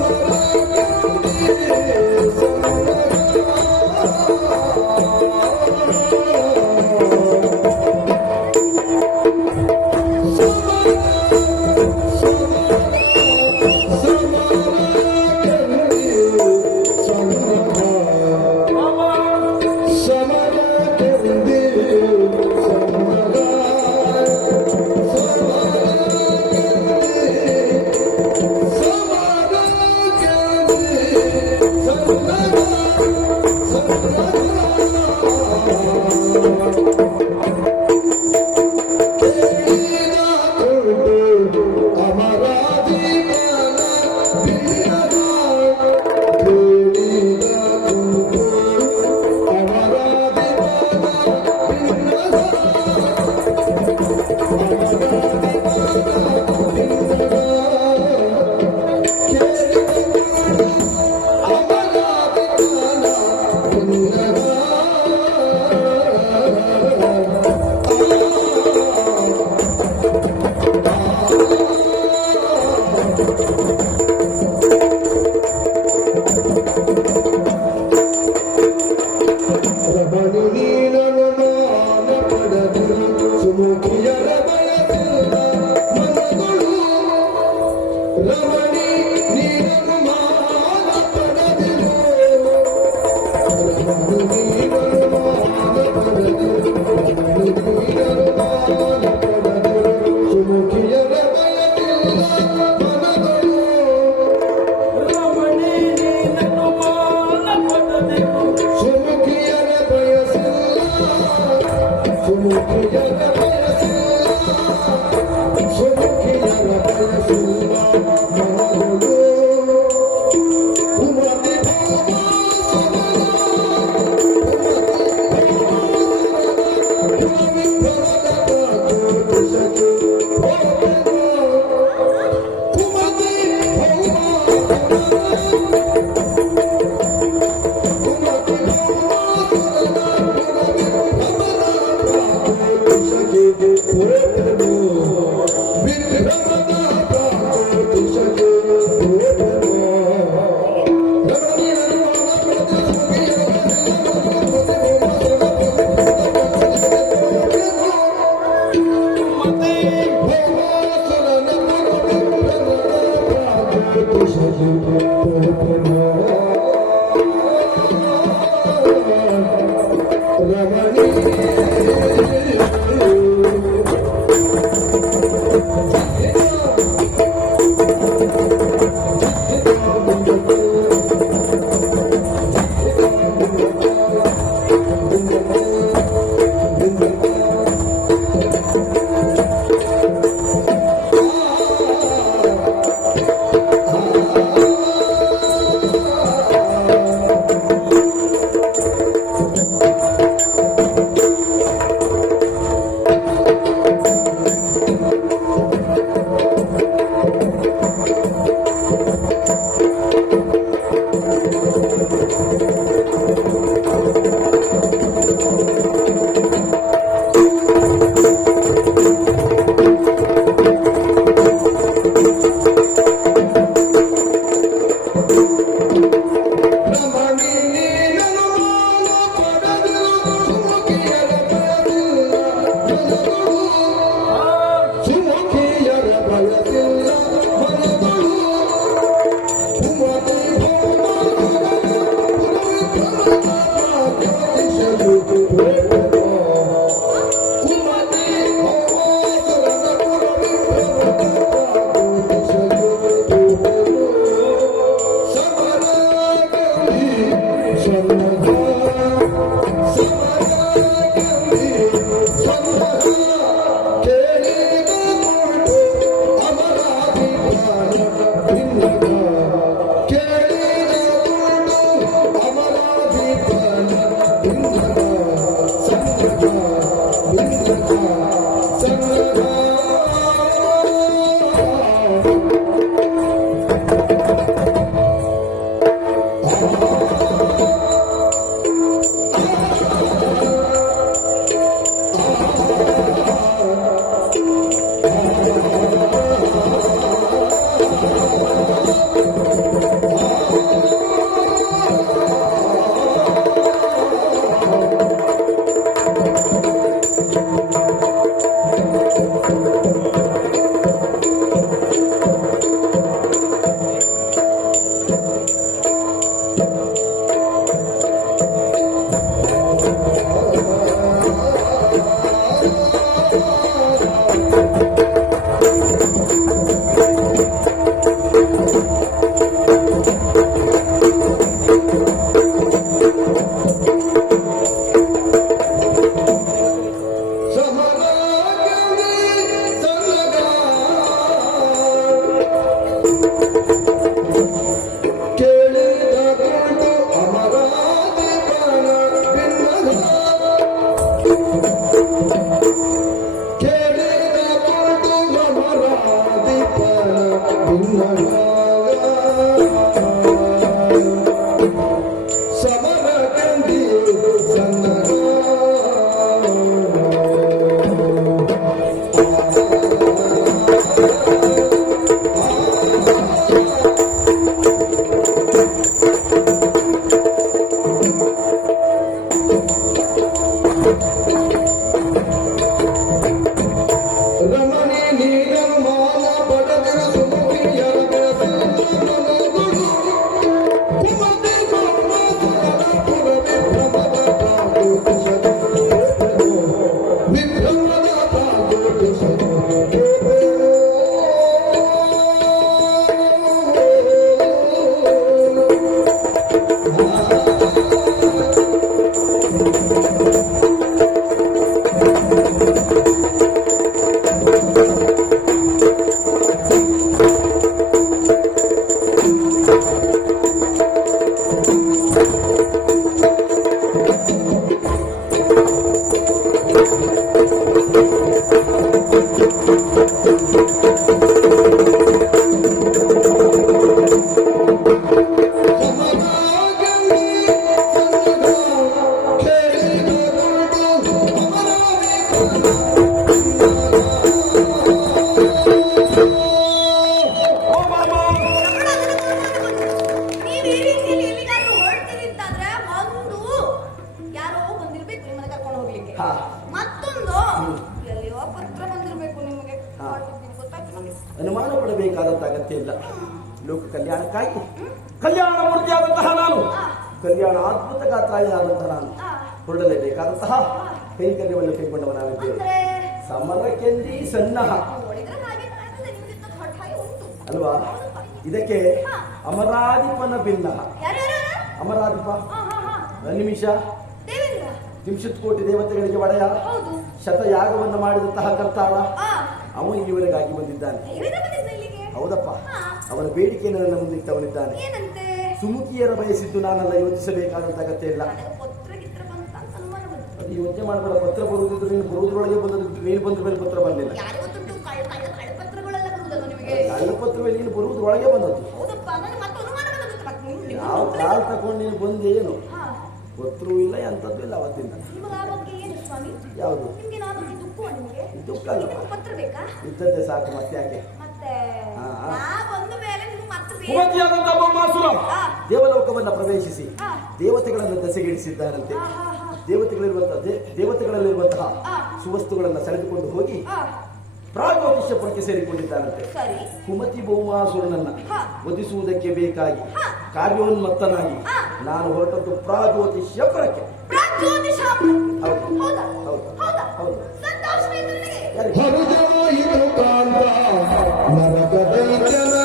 ಸಮರ ಕಂದಿ ಸನ್ನಗ ರಮಣಿ ನೀರಮಾನ ಬಡದಿನ ಸುಮುಖಿಯರ ಬೆಳಸಲು ಕುಮತಿ ವಿಭ್ರಮದ ನೀವ್ ಈ ರೀತಿಯಲ್ಲಿ ಎಲ್ಲಿಗಾದ್ರೂ ಹೊರಡ್ತೀರಿ ಅಂತಾದ್ರೆ ಒಂದು ಯಾರೋ ಬಂದಿರ್ಬೇಕು ನಿಮ್ಮನ್ನ ಕರ್ಕೊಂಡು ಹೋಗ್ಲಿಕ್ಕೆ. ಹಾ. ಮತ್ತೊಂದು ಎಲ್ಲಿಯೋ ಪತ್ರ ಬಂದಿರ್ಬೇಕು ನಿಮಗೆ. ಹಾ. ಗೊತ್ತಾಯ್ತು ನಮಗೆ. ಅನುಮಾನ ಪಡಬೇಕಾದಂತ ಅಗತ್ಯ ಇಲ್ಲ. ಲೋಕ ಕಲ್ಯಾಣಕ್ಕಾಗಿ ಕಲ್ಯಾಣ ಮೂರ್ತಿಯಾದಂತಹ ನಾನು, ಕಲ್ಯಾಣ ಅದ್ಭುತ ಗಾತ್ರಾಯಿಯಾದಂತಹ ನಾನು ಹೊರಡಲೇಬೇಕಾದಂತಹ ಕೈಂಕರ್ಯವನ್ನು ಕೈಗೊಂಡವನಾಗಿದ್ದೇನೆ. ಅಂದ್ರೆ ಸಮರಕ್ಕೆಂದಿ ಸನ್ನಹ ನೋಡಿದ್ರೆ ಹಾಗೆ ಕಾಣ್ತದೆ, ನಿಮ್ಗೆ ಇದ್ದ ಹೊಟ್ಟ ಹಾಗೆ ಉಂಟು. ಅಲ್ವಾ? ಇದಕ್ಕೆ ಅಮರಾಧಿಪನ ಭಿನ್ನ. ಯಾರ್ಯಾರು? ಅಮರಾಧಿಪ ಹಾ ಹಾ ಹಾ. ನಿಮಿಷ ದೇವೇಂದ್ರ. ತ್ರಿಂಶತ್ ಕೋಟಿ ದೇವತೆಗಳಿಗೆ ಒಡೆಯ, ಹೌದು. ಶತಯಾಗವನ್ನು ಮಾಡಿದಂತಹ ಕರ್ತಾಳ, ಆ ಅವನು ಇಲ್ಲಿವರೆಗಾಗಿ ಬಂದಿದ್ದಾನೆ. ದೇವೇಂದ್ರ ಬಂದಿದ್ದ ಇಲ್ಲಿಗೆ. ಹೌದಪ್ಪ, ಹಾ. ಅವನ ಬೇಡಿಕೆಯನ್ನು ನನ್ನ ಮುಂದಿಟ್ಟವನಿದ್ದಾನೆ. ಏನಂತೆ? ಸುಮುಖಿಯರ ಬಯಸಿದ್ದು ನಾನೆಲ್ಲ ಯೋಚಿಸಬೇಕಾದಂತ ಅಗತ್ಯ ಇಲ್ಲ. ನನಗೆ ಪತ್ರ ಗಿತ್ರ ಬಂತ ಅಂತ ಅನುಮಾನ ಬಂತು. ಅದು ಯೋಚನೆ ಮಾಡಬೇಡ. ಪತ್ರ ಬರುವುದಿದ್ರೆ ನೀನು ಬರುವುದರೊಳಗೆ ಬಂದದ್ದು, ನೀನು ಬಂದ ಮೇಲೆ ಪತ್ರ ಬರಲಿಲ್ಲ. ಯಾರು ಗೊತ್ತುಂಟು ಕಳ್ಳಪತ್ರಗಳೆಲ್ಲ ಬರುವುದಲ್ಲ ನಿಮಗೆ. ಕಳ್ಳ ಪತ್ರವೇ ನೀನು ಬರುವುದರೊಳಗೆ ಬಂದದ್ದು. ಹೌದಪ್ಪ, ನನಗೆ ಮತ್ತೆ ಅನುಮಾನ ಬಂದದ್ದು. ಮತ್ತೆ ನೀವು ಯಾವ ಕಾಲ ತಗೊಂಡು ನೀನು ಬಂದು ಏನು ಹಾ. ಪತ್ರವೂ ಇಲ್ಲ, ಎಂಥದ್ದು ಇಲ್ಲ ಅವತ್ತಿಂದ. ನಿಮಗೆ ಆ ಬಗ್ಗೆ ಏನು ಸ್ವಾಮಿ? ಯಾವುದು ನಿಮ್ಗೆ ಆ ಬಗ್ಗೆ ದುಃಖವ ನಿಮಗೆ? ದುಃಖ ಅಲ್ಲ, ನಿಮಗೆ ಪತ್ರ ಬೇಕಾ? ಇದ್ದದ್ದೇ ಸಾಕು, ಮತ್ತೆ ಯಾಕೆ? ಮತ್ತೆ ಹಾ. ನಾ ಬಂದ ಮೇಲೆ ನಿಮ್ಗೆ ಮತ್ತೆ ಬೇಕು. ಕುಮತಿಯಾದಂತಹ ಬೊಮ್ಮಾಸುರ ಹಾ. ದೇವಲೋಕವನ್ನ ಪ್ರವೇಶಿಸಿ ಹಾ. ದೇವತೆಗಳನ್ನು ದಸೆಗಿಡಿಸಿದ್ದಾರಂತೆ. ಹಾ, ಹಾ, ಹಾ. ದೇವತೆಗಳಲ್ಲಿರುವಂತಹ ಹಾ. ಸುವಸ್ತುಗಳನ್ನು ಸೆಳೆದುಕೊಂಡು ಹೋಗಿ ಹಾ. ಪ್ರಾಗ್ಜ್ಯೋತಿಷ್ಯಪುರಕ್ಕೆ ಸೇರಿಕೊಂಡಿದ್ದಾರಂತೆ. ಸರಿ. ಕುಮತಿ ಭೌಮಾಸುರನನ್ನ ಹಾ. ವಧಿಸುವುದಕ್ಕೆ ಬೇಕಾಗಿ ಹಾ. ಕಾರ್ಯೋನ್ಮತ್ತನಾಗಿ ಹಾ. ನಾನು ಹೊರಟದ್ದು ಪ್ರಾಗ್ಜ್ಯೋತಿಷ್ಯಪುರಕ್ಕೆ. ಪ್ರಾಗ್ಜ್ಯೋತಿಷ. ಹೌದು. ಹೌದಾ? ಹೌದು. ಹೌದಾ? ಹೌದು. ಸಂತೋಷವಾಯ್ತು ನನಗೆ. ಯಾರಿಗೆ? ಹರುಜವಾಯಿತು ಕಾಂತ ನರಕ ದೈತ್ಯನ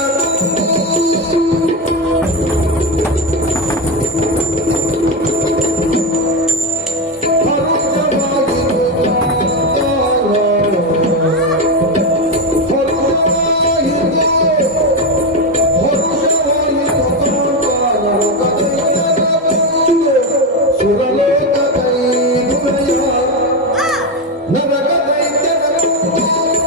ಆ, ನರಕ ದೈತ್ಯನ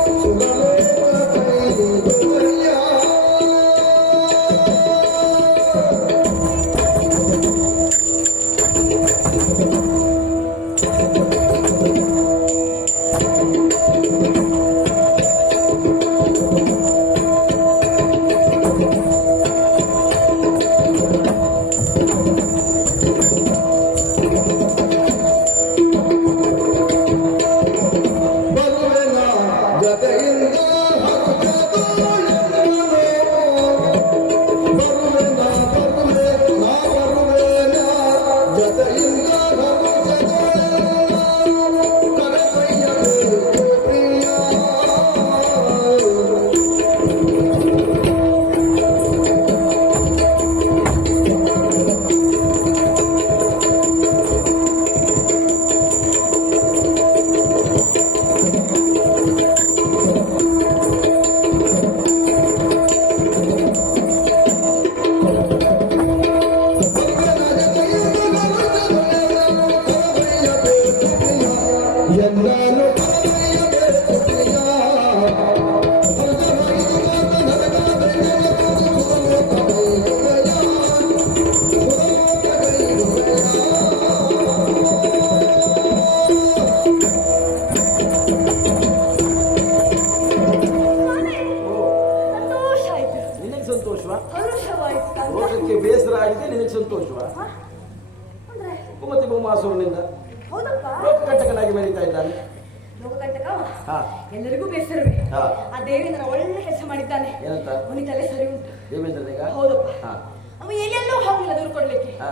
ಎಲ್ಲರಿಗೂ ಬೇಸರವೇ. ಹಾ. ಆ ದೇವೇಂದ್ರ ಒಳ್ಳೆ ಕೆಲಸ ಮಾಡಿದ್ದಾನೆ. ಏನಂತ? ಅವನಿಗೆ ತಲೆ ಸರಿ ಉಂಟು. ದೇವೇಂದ್ರನಿಗ? ಹೌದಪ್ಪ. ಹಾ. ಅವ ಎಲ್ಲೆಲ್ಲೂ ಹೋಗಿಲ್ಲ ದೂರು ಕೊಡ್ಲಿಕ್ಕೆ. ಹಾ.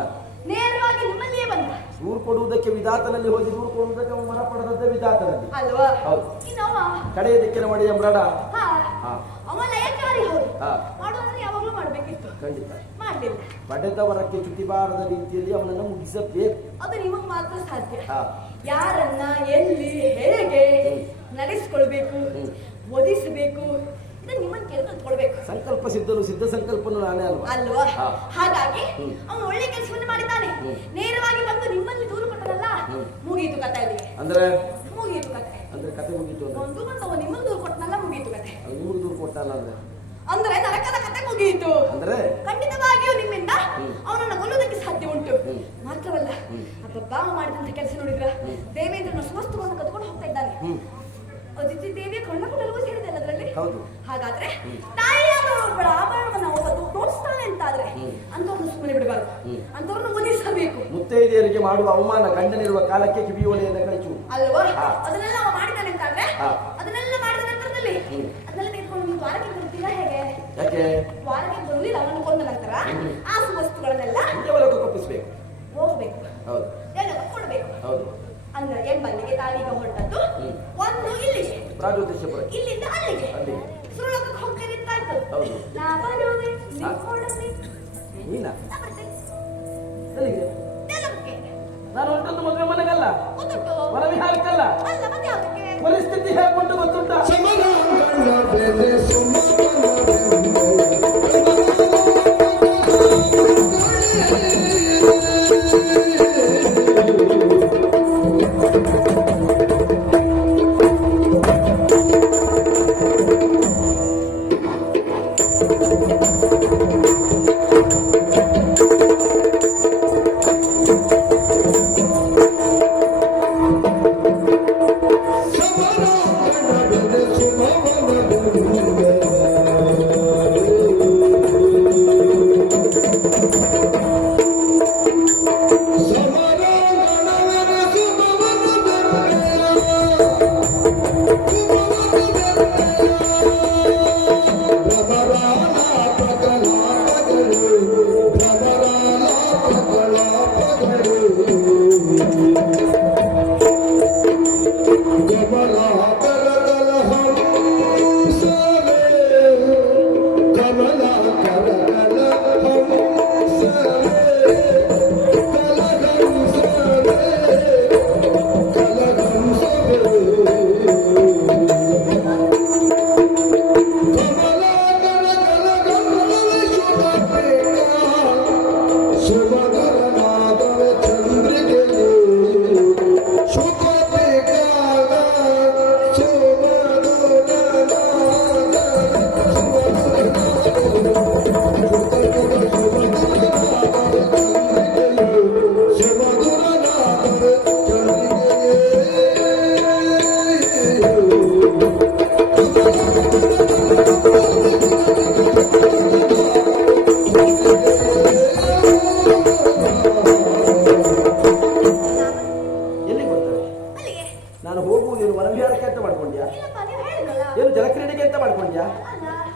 ನೇರವಾಗಿ ನಿಮ್ಮಲ್ಲಿಯೇ ಬಂದ. ದೂರು ಕೊಡುವುದಕ್ಕೆ ವಿಧಾತನಲ್ಲಿ ಹೋಗಿ ದೂರು ಕೊಡುವುದಕ್ಕೆ ಅವ ಮರ ಪಡೆದದ್ದೇ ವಿಧಾತನಲ್ಲಿ. ಅಲ್ವಾ? ಹೌದು. ಇನ್ನವ ಕಡೆಯ ದಿಕ್ಕಿನ ಮಡಿಯ ಮೃಡ. ಹಾ. ಹಾ. ಅವ ಲಯಕಾರಿ ಹೌದು. ಹಾ. ಮಾಡುವಂದ್ರೆ ಯಾವಾಗ್ಲೂ ಮಾಡ್ಬೇಕಿತ್ತು. ಖಂಡಿತ ಮಾಡ್ಲಿಲ್ಲ. ಪಡೆದವರಕ್ಕೆ ಚ್ಯುತಿಬಾರದ ರೀತಿಯಲ್ಲಿ ಅವನನ್ನು ಮುಗಿಸಬೇಕು. ಅದು ನಿಮಗ್ ಮಾತ್ರ ಸಾಧ್ಯ. ಹಾ. ಯಾರನ್ನ ಎಲ್ಲಿ ಹೇಗೆ ನಡೆಸ್ಕೊಳ್ಬೇಕು, ಒದಿಸಬೇಕು, ಇದನ್ನ ನಿಮ್ಮನ್ನ ಕೇಳಿ ಕಲ್ತ್ಕೊಳ್ಬೇಕು. ಸಂಕಲ್ಪ ಸಿದ್ಧರು, ಸಿದ್ಧ ಸಂಕಲ್ಪನು ನಾನೇ ಅಲ್ವಾ? ಅಲ್ವಾ? ಹಾ. ಹಾಗಾಗಿ ಅವನು ಒಳ್ಳೆ ಕೆಲಸವನ್ನು ಮಾಡಿದ್ದಾನೆ. ನೇರವಾಗಿ ಬಂದು ನಿಮ್ಮಲ್ಲಿ ದೂರು ಕೊಟ್ಟರಲ್ಲ, ಮುಗೀತು ಕಥೆ ಅಲ್ಲಿಗೆ. ಅಂದ್ರೆ ಮುಗೀತು ಕಥೆ. ಅಂದ್ರೆ ಕತೆ ಮುಗೀತು ಅಂದ್ರೆ ಒಂದು ಬಂದು ಅವ ನಿಮ್ಮಲ್ಲಿ ದೂರು ಕೊಟ್ಟನಲ್ಲ, ಮುಗೀತು ಕಥೆ. ನಿಮಗೆ ದೂರು ಕೊಟ್ಟಲ್ಲ ಅಂದ್ರೆ ನರಕದ ಕಥೆ ಮುಗಿಯಿತು. ಅಂದ್ರೆ ಖಂಡಿತವಾಗಿಯೂ ನಿಮ್ಮಿಂದ ಅವನನ್ನು ಕೊಲ್ಲುವುದಕ್ಕೆ ಸಾಧ್ಯ ಉಂಟು. ಮಾತ್ರವಲ್ಲ, ಅಬ್ಬಬ್ಬ ಮಾಡಿದಂತ ಕೆಲಸ ನೋಡಿದ್ರ ದೇವೇಂದ್ರನ ಸುವಸ್ತುವನ್ನು ಕದ್ಕೊಂಡು ಹೋಗ್ತಾ ಇದ್ದಾನೆ. ಅದಿತಿ ದೇವಿಯ ಕಣ್ಣ ಕೊಡಲು ಹೇಳಿದೆ ಅದರಲ್ಲಿ. ಹೌದು. ಹಾಗಾದ್ರೆ ತಾಯಿಯಾದ ಒಬ್ಬಳ ಆಭರಣವನ್ನು ಒಬ್ಬ ತೋರಿಸ್ತಾನೆ ಅಂತಾದ್ರೆ ಅಂತವ್ರನ್ನ ಸುಮ್ಮನೆ ಬಿಡಬಾರ್ದು, ಅಂತವ್ರನ್ನ ಒಲಿಸಬೇಕು. ಮುತ್ತೈದೆಯರಿಗೆ ಮಾಡುವ ಅವಮಾನ ಗಂಡನಿರುವ ಕಾಲಕ್ಕೆ ಕಿವಿಯೋಲೆಯನ್ನು ಕಳಿಸು ಅಲ್ವಾ? ಹಾ. ಅದನ್ನೆಲ್ಲ ಅವ ಮಾಡಿದ್ದಾನೆ ಅಂತಾದ್ರೆ ಹಾ. ಅದನ್ನೆಲ್ಲ ಮಾಡಿದ ನಂತರದಲ್ಲಿ ಅದನ್ನೆಲ್ಲ ತೆಗೆದುಕೊಂಡು ನೀವು ದ್ವಾರಕ್ಕೆ ಬರ್ತೀರಾ ಹೇಗೆ? ಯಾಕೆ? ದ್ವಾರಕ್ಕೆ ಬರಲಿಲ್ಲ, ಅವನನ್ನು ಕೊಂದ ನಂತರ ಆ ಸುವಸ್ತುಗಳನ್ನೆಲ್ಲ ನಿಜವರೆಗೂ ಕೊಪ್ಪಿಸ್ಬೇಕು. ಹೋಗ್ಬೇಕು, ಹೌದು. ಎಲ್ಲ ಕೊಡ್ಬೇಕು. ಹೌದು. ಅಂದ್ರೆ ಎಂಬಲ್ಲಿಗೆ ತಾವೀಗ ಹೊರಟದ್ದು ಒಂದು ಇಲ್ಲಿಗೆ, ಪ್ರಾಜ್ಯೋತಿಷ್ಯಪುರ ಇಲ್ಲಿಂದ ಅಲ್ಲಿಗೆ ಅಲ್ಲಿಗೆ. ಸುರಲೋಕಕ್ಕೆ ಹೋಗ್ತೇನೆ ಅಂತಾಯ್ತು. ಹೌದು. ನಾ ಬರುವೆ, ನೀವು ಕೊಡಲಿ. ನೀನಾ? ನಾ ಬರ್ತೇನೆ. ಎಲ್ಲಿಗೆ? ನೆಲಕ್ಕೆ. ನಾನು ಹೊಂಟದ್ದು ಮದುವೆ ಮನೆಗಲ್ಲ, ಗೊತ್ತುಂಟು? ವನವಿಹಾರಕ್ಕಲ್ಲ. ಅಲ್ಲ ಮತ್ತೆ ಯಾವ್ದಕ್ಕೆ? ಪರಿಸ್ಥಿತಿ ಹೇಗುಂಟು ಗೊತ್ತುಂಟ? ಸಮರಾಂಗಣ ಬೆಲೆ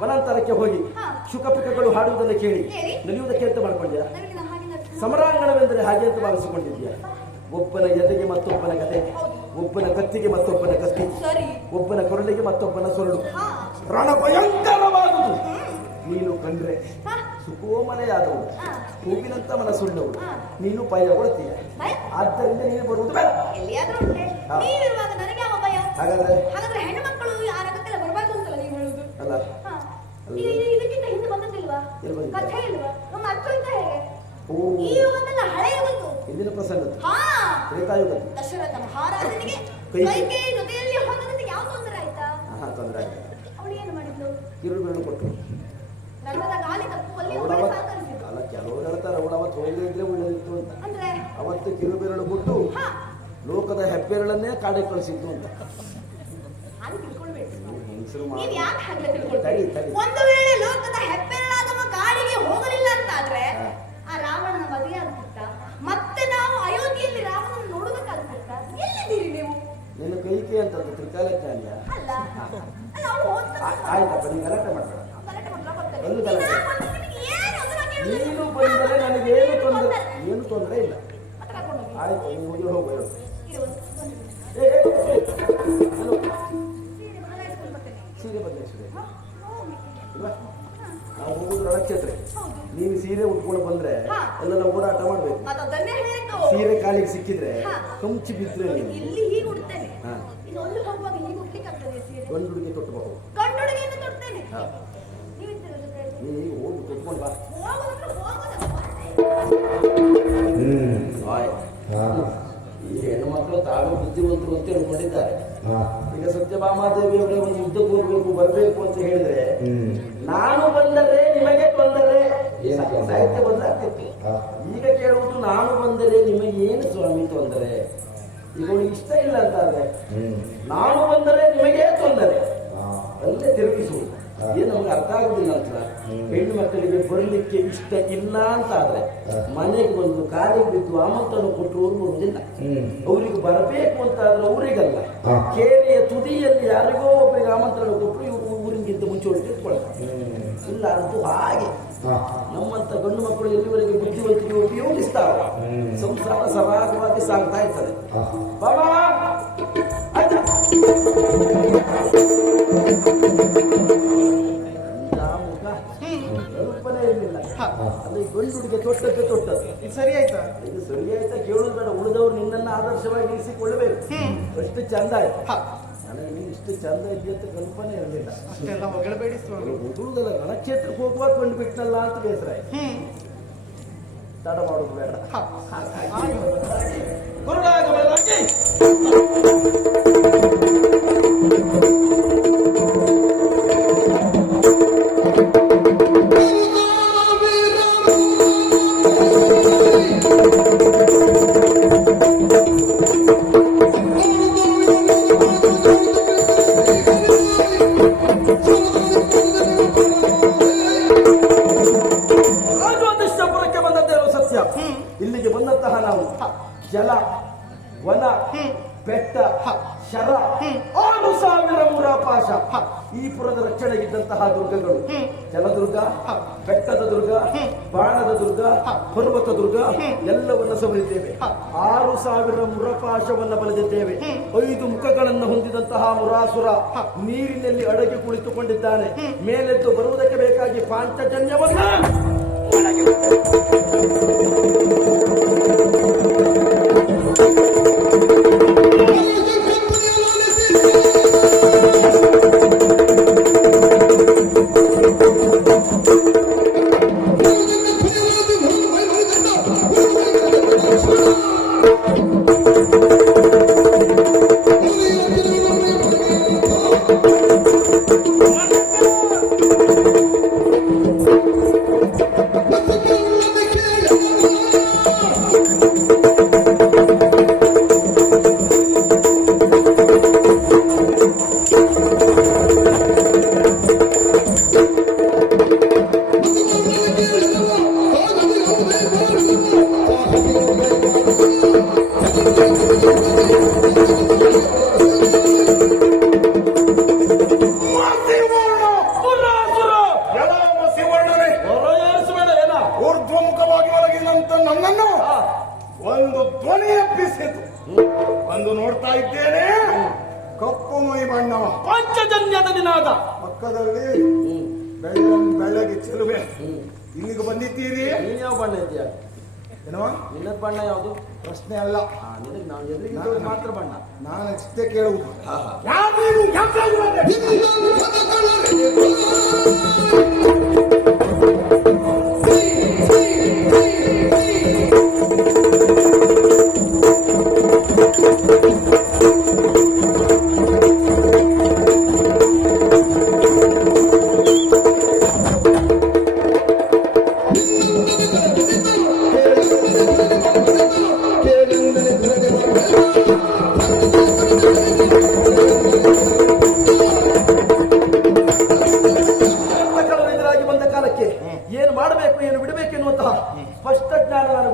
ವನಾಂತರಕ್ಕೆ ಹೋಗಿ ಶುಕಪಿಕಗಳು ಹಾಡುವುದನ್ನು ಕೇಳಿ ನಲಿಯುವುದಕ್ಕೆ ಅಂತ ಮಾಡ್ಕೊಂಡ್ಯಾ? ಸಮರಾಂಗಣವೆಂದರೆ ಹಾಗೆ ಅಂತ ಭಾವಿಸಿಕೊಂಡಿದ್ಯಾ? ಒಬ್ಬನ ಎದೆಗೆ ಮತ್ತೊಬ್ಬನ ಕತೆ, ಒಬ್ಬನ ಕತ್ತಿಗೆ ಮತ್ತೊಬ್ಬನ ಕತ್ತಿ, ಒಬ್ಬನ ಕೊರಳಿಗೆ ಮತ್ತೊಬ್ಬನ ಸೊರಳು, ರಣ ಭಯಂಕರವಾದುದು. ನೀನು ಕಂಡ್ರೆ ಸುಕೋಮಲೆಯಾದವಳು, ಹೂವಿನಂತ ಮನಸ್ಸುಳ್ಳವಳು, ನೀನು ಭಯಗೊಳ್ತೀಯ. ಆದ್ದರಿಂದ ನೀನು ಬರುವುದು ಬೇಡ. ಹಾಗಾದ್ರೆ ಹೆಣ್ಣು ಮಕ್ಕಳು ಆ ರಂಗಕ್ಕೆಲ್ಲ ಬರಬಾರ್ದು ಅಂತಲ್ಲ ನೀವು ಹೇಳುದು? ಅಲ್ಲ ಇದಕ್ಕಿಂತ ಹಿಂದೆ ಬಂದದ್ದಿಲ್ವಾ? ಕಥೆ ಇಲ್ವಾ? ನಮ್ಮ ಅರ್ಥ ಇದ್ದ ಹೇಗೆ? ಈ ಯುಗದಲ್ಲ, ಹಳೆ ಯುಗದ್ದು, ಹಿಂದಿನ ಪ್ರಸಂಗ, ತ್ರೇತಾಯುಗದ್ದು. ದಶರಥ ಮಹಾರಾಜನಿಗೆ ಕೈಕೇಯಿ ಜೊತೆಯಲ್ಲಿ ಹೋಗದಂತೆ ಯಾವ ತೊಂದರೆ ಆಯ್ತಾ? ತೊಂದರೆ ಆಯ್ತು. ಅವಳು ಏನು ಮಾಡಿದ್ಲು? ಕಿರುಬೆರಳು ಕೊಟ್ಟು ರಂಗದ ಗಾಳಿ ತಪ್ಪುವಲ್ಲಿ ಅಲ್ಲ, ಕೆಲವರು ಹೇಳ್ತಾರೆ ಅವಳು ಅವತ್ತು ಹೋಗಿದ್ರೆ ಒಳ್ಳೆದಿತ್ತು ಅಂತ. ಅಂದ್ರೆ ಅವತ್ತು ಕಿರುಬೆರಳು ಕೊಟ್ಟು ಲೋಕದ ಹೆಬ್ಬೆರಳನ್ನೇ ಕಾಡಿಗೆ ಕಳಿಸಿದ್ದು ಅಂತ. ಒಂದು ವೇಳೆ ಲೋಕದ ಹೆಬ್ಬೆರಳಾದವ ಕಾಡಿಗೆ ಹೋಗಲಿಲ್ಲ ಅಂತಾದ್ರೆ ಆ ರಾವಣನ ಮದುವೆಯಾಗುತ್ತಾ? ಮತ್ತೆ ನಾವು ಅಯೋಧ್ಯೆಯಲ್ಲಿ ರಾವಣನ ನೋಡುವುದಕ್ಕಾಗುತ್ತಾ? ಎಲ್ಲಿದ್ದೀರಿ ನೀವು? ನಿನ್ನ ಕೈಕೆ ಕೆ ಅಂತಂದು ತ್ರಿಕಾಲಜ್ಞಾನಿಯ ಅಲ್ಲ ಅಲ್ಲ ಅವ್ನು ಹೋದ ಆಯ್ತಪ್ಪ ನೀನು ಗಲಾಟೆ ಮಾಡಬೇಡ. ಗಲಾಟೆ ಮಾಡ್ಲಾ ಬರ್ತೇನೆ. ಒಂದು ಗಲಾಟೆ. ನಾನು ಬಂದ್ರೆ ನಿನಗೆ ಏನು ಅದು ನಾನು ಹೇಳುದು? ನೀನು ಬಂದರೆ ನನಗೇನು ತೊಂದರೆ ಇಲ್ಲ. ಮತ್ತೆ ಕರ್ಕೊಂಡು ಹೋಗಿ. ಆಯ್ತು ನೀನು ಹೋಗಿ ಹೋಗು. ಇರು, ಬಂದ್ಬಿಡು. ಏ, ಏ, ಏ, ಹಲೋ. ಸೀರೆ ಬದಲಾಯಿಸ್ಕೊಂಡು ಬರ್ತೇನೆ. ಸೀರೆ ಬದಲಾಯಿಸಿದೆ ಹಾ, ಹೋಗಿ. ಇಲ್ವಾ? ನಾವು ಹೋಗುದು ರಣಕ್ಷೇತ್ರಕ್ಕೆ. ಹೌದು. ನೀನು ಸೀರೆ ಉಟ್ಕೊಂಡು ಬಂದ್ರೆ ಹಾ. ಎಲ್ಲ ಓಡಾಟ ಮಾಡ್ಬೇಕು. ಮತ್ತೆ ಅದನ್ನೇ ಹೇಳಿದ್ದು. ಸೀರೆ ಕಾಲಿಗೆ ಸಿಕ್ಕಿದ್ರೆ ಹಾ. ಕಂಚಿ ಬಿದ್ರೆ ನೀನು ಇಲ್ಲಿ ಹೀಗೆ ಉಡ್ತೇನೆ. ಹಾ. ಇನ್ನು ಅಲ್ಲಿ ಹೋಗುವಾಗ ಹೀಗೆ ಉಡ್ಲಿಕ್ಕಾಗ್ತದೆ ಸೀರೆ. ಗಂಡು ಹುಡುಗಿ ತೊಟ್ಟಬಹುದು. ಗಂಡುಡುಗೆಯನ್ನು ತೊಡ್ತೇನೆ. ಹಾ. ನೀವಿದ್ದೀರ ಜೊತೆಯಲ್ಲಿ? ನೀನು ಈಗ ಹೋಗು ತೊಟ್ಕೊಂಡು ಬಾ. ಹೋಗುದಂದ್ರೆ ಹೋಗುದಲ್ಲ. ಈ ಹೆಣ್ಣು ಮಕ್ಕಳು ತಾವು ಬುದ್ಧಿವಂತರು ಅಂತ ಹೇಳ್ಕೊಂಡಿದ್ದಾರೆ. ಈಗ ಸತ್ಯಭಾಮಾದೇವಿ ಅವರೇ ಒಂದು ಯುದ್ಧಕ್ಕೆ ಹೋಗ್ಬೇಕು ಬರಬೇಕು ಅಂತ ಹೇಳಿದ್ರೆ ನಾನು ಬಂದರೆ ನಿಮಗೆ ತೊಂದರೆ ಸಾಹಿತ್ಯ ಬದಲಾಗ್ತಿತ್ತು. ಈಗ ಕೇಳುವುದು ನಾನು ಬಂದರೆ ನಿಮಗೆ ಏನು ಸ್ವಾಮಿ ತೊಂದರೆ. ಈಗ ಅವಳಿಗೆ ಇಷ್ಟ ಇಲ್ಲ ಅಂತಾದ್ರೆ ನಾನು ಬಂದರೆ ನಿಮಗೆ ತೊಂದರೆ ಅಲ್ಲೇ ತಿರುಗಿಸುವುದು. ಏನು ನಮ್ಗೆ ಅರ್ಥ ಆಗುದಿಲ್ಲ ಅಂತ. ಹೆಣ್ಣು ಮಕ್ಕಳಿಗೆ ಬರ್ಲಿಕ್ಕೆ ಇಷ್ಟ ಇಲ್ಲ ಅಂತ ಆದ್ರೆ ಮನೆಗೆ ಬಂದು ಕಾಲಿಗೆ ಬಿದ್ದು ಆಮಂತ್ರಣ ಕೊಟ್ಟರು ಅವ್ರು ಬರುವುದಿಲ್ಲ. ಅವರಿಗೆ ಬರಬೇಕು ಅಂತ ಆದ್ರೆ ಅವರಿಗಲ್ಲ, ಕೇರಿಯ ತುದಿಯಲ್ಲಿ ಯಾರಿಗೋ ಒಬ್ಬರಿಗೆ ಆಮಂತ್ರಣ ಕೊಟ್ಟರು ಇವರು ಊರಿಗಿಂತ ಮುಂಚೆ ಒಳಗೆ ಇಟ್ಕೊಳ್ತಾರೆ. ಇಲ್ಲ ಅದು ಹಾಗೆ ನಮ್ಮಂತ ಗಂಡು ಮಕ್ಕಳು ಎಲ್ಲಿವರೆಗೆ ಬುದ್ಧಿವಂತಿಕೆ ಉಪಯೋಗಿಸ್ತಾರ ಸಂಸಾರ ಸರಾಗವಾಗಿ ಸಾಗ್ತಾ ಇರ್ತದೆ. ಬಾಬಾ ಕಲ್ಪನೆ ಇರಲಿಲ್ಲ. ಅದು ಗಂಡು ಹುಡುಗಿ ತೊಟ್ಟಕ್ಕೆ ತೊಟ್ಟದ್ದು. ಇದು ಸರಿ ಆಯ್ತಾ? ಇದು ಸರಿ ಆಯ್ತಾ ಕೇಳುದು ಬೇಡ. ಉಳಿದವರು ನಿನ್ನನ್ನು ಆದರ್ಶವಾಗಿ ಇರಿಸಿಕೊಳ್ಳಬೇಕು. ಅಷ್ಟು ಚಂದ ಆಯ್ತು. ನನಗೆ ನೀನು ಇಷ್ಟು ಚಂದ ಇದೆಯಂತ ಕಲ್ಪನೆ ಇರಲಿಲ್ಲ. ಅಷ್ಟೆಲ್ಲ ಹೊಗಳಬೇಡಿ ಸ್ವಾಮಿ. ಹುಡುಗಲ್ಲ ರಣಕ್ಷೇತ್ರಕ್ಕೆ ಹೋಗುವಾಗ ಕೊಂಡು ಬಿಟ್ಟನಲ್ಲ ಅಂತ ಬೇಸರ ಆಯ್ತು. ತಡ ಮಾಡೋದು ಬೇಡ. ಗುರುಡಾಗಬಲ್ಲಾಗಿ ಇಲ್ಲಿಗೆ ಬಂದಂತಹ ನಾವು ಜಲ, ವನ, ಬೆಟ್ಟ, ಶರ, 6,000 ಮುರಾಪಾಶ ಈ ಪುರದ ರಕ್ಷಣೆಗಿದ್ದಂತಹ ದುರ್ಗಗಳು ಜಲದುರ್ಗ, ಬೆಟ್ಟದ ದುರ್ಗ, ಬಾಣದ ದುರ್ಗ, ಪರ್ವತ ದುರ್ಗ ಎಲ್ಲವನ್ನ ಸವರಿದ್ದೇವೆ. 6,000 ಮುರಪಾಶವನ್ನ ಬರೆದಿದ್ದೇವೆ. 5 ಮುಖಗಳನ್ನು ಹೊಂದಿದಂತಹ ಮುರಾಸುರ ನೀರಿನಲ್ಲಿ ಅಡಗಿ ಕುಳಿತುಕೊಂಡಿದ್ದಾನೆ. ಮೇಲೆದ್ದು ಬರುವುದಕ್ಕೆ ಬೇಕಾಗಿ ಪಾಂಚಜನ್ಯವನ್ನ ಒಂದು ಧ್ವನಿ ಎಬ್ಬಿಸಿತು. ಒಂದು ನೋಡ್ತಾ ಇದ್ದೇನೆ, ಕಪ್ಪು ಮೈ ಬಣ್ಣವ ಪಾಂಚಜನ್ಯದ ನಿನಾದ ಪಕ್ಕದಲ್ಲಿ ಬೆಳ್ಳಗೆ ಚೆಲುವೆ. ಇಲ್ಲಿಗೆ ಬಂದಿದ್ದೀರಿ. ನೀನ್ ಯಾವ ಬಣ್ಣ ಇದೆಯಾ? ಏನೋ ನಿನ್ನದ ಬಣ್ಣ ಯಾವುದು? ಪ್ರಶ್ನೆ ಅಲ್ಲ, ನಿನಗೆ ನಾವು ಎದುರಿಗೆ ಮಾತ್ರ ಬಣ್ಣ. ನಾನು ಅಷ್ಟೇ ಕೇಳುವುದು.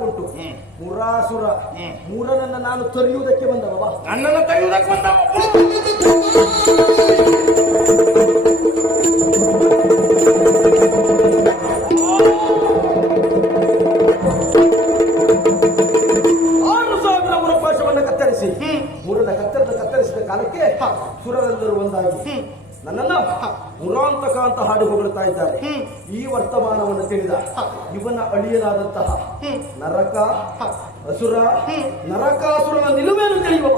ಉಂಟು. ಮುರಾಸುರ ಮೂರನನ್ನ ನಾನು ತೊರೆಯುವುದಕ್ಕೆ ಬಂದವ. ಬಾ, ನನ್ನನ್ನು ತೆಗೆಯುವುದಕ್ಕೆ ಬಂದವ. ಕತ್ತರಿಸಿ ಮೂರನ್ನ ಕತ್ತರಿಸಿದ ಕಾಲಕ್ಕೆ ಸುರರೆಲ್ಲರೂ ಒಂದಾಗಿ ನನ್ನನ್ನ ಮುರಾಂತಕ ಅಂತ ಹಾಡು ಹೊಗಳ್ತಾ ಇದ್ದಾರೆ. ಈ ವರ್ತಮಾನವನ್ನು ತಿಳಿದ ಇವನ ಅಳಿಯನಾದಂತಹ ನರಕ ಅಸುರ ನರಕಾಸುರನ ನಿಲುವೇನು ತಿಳಿಯುವ.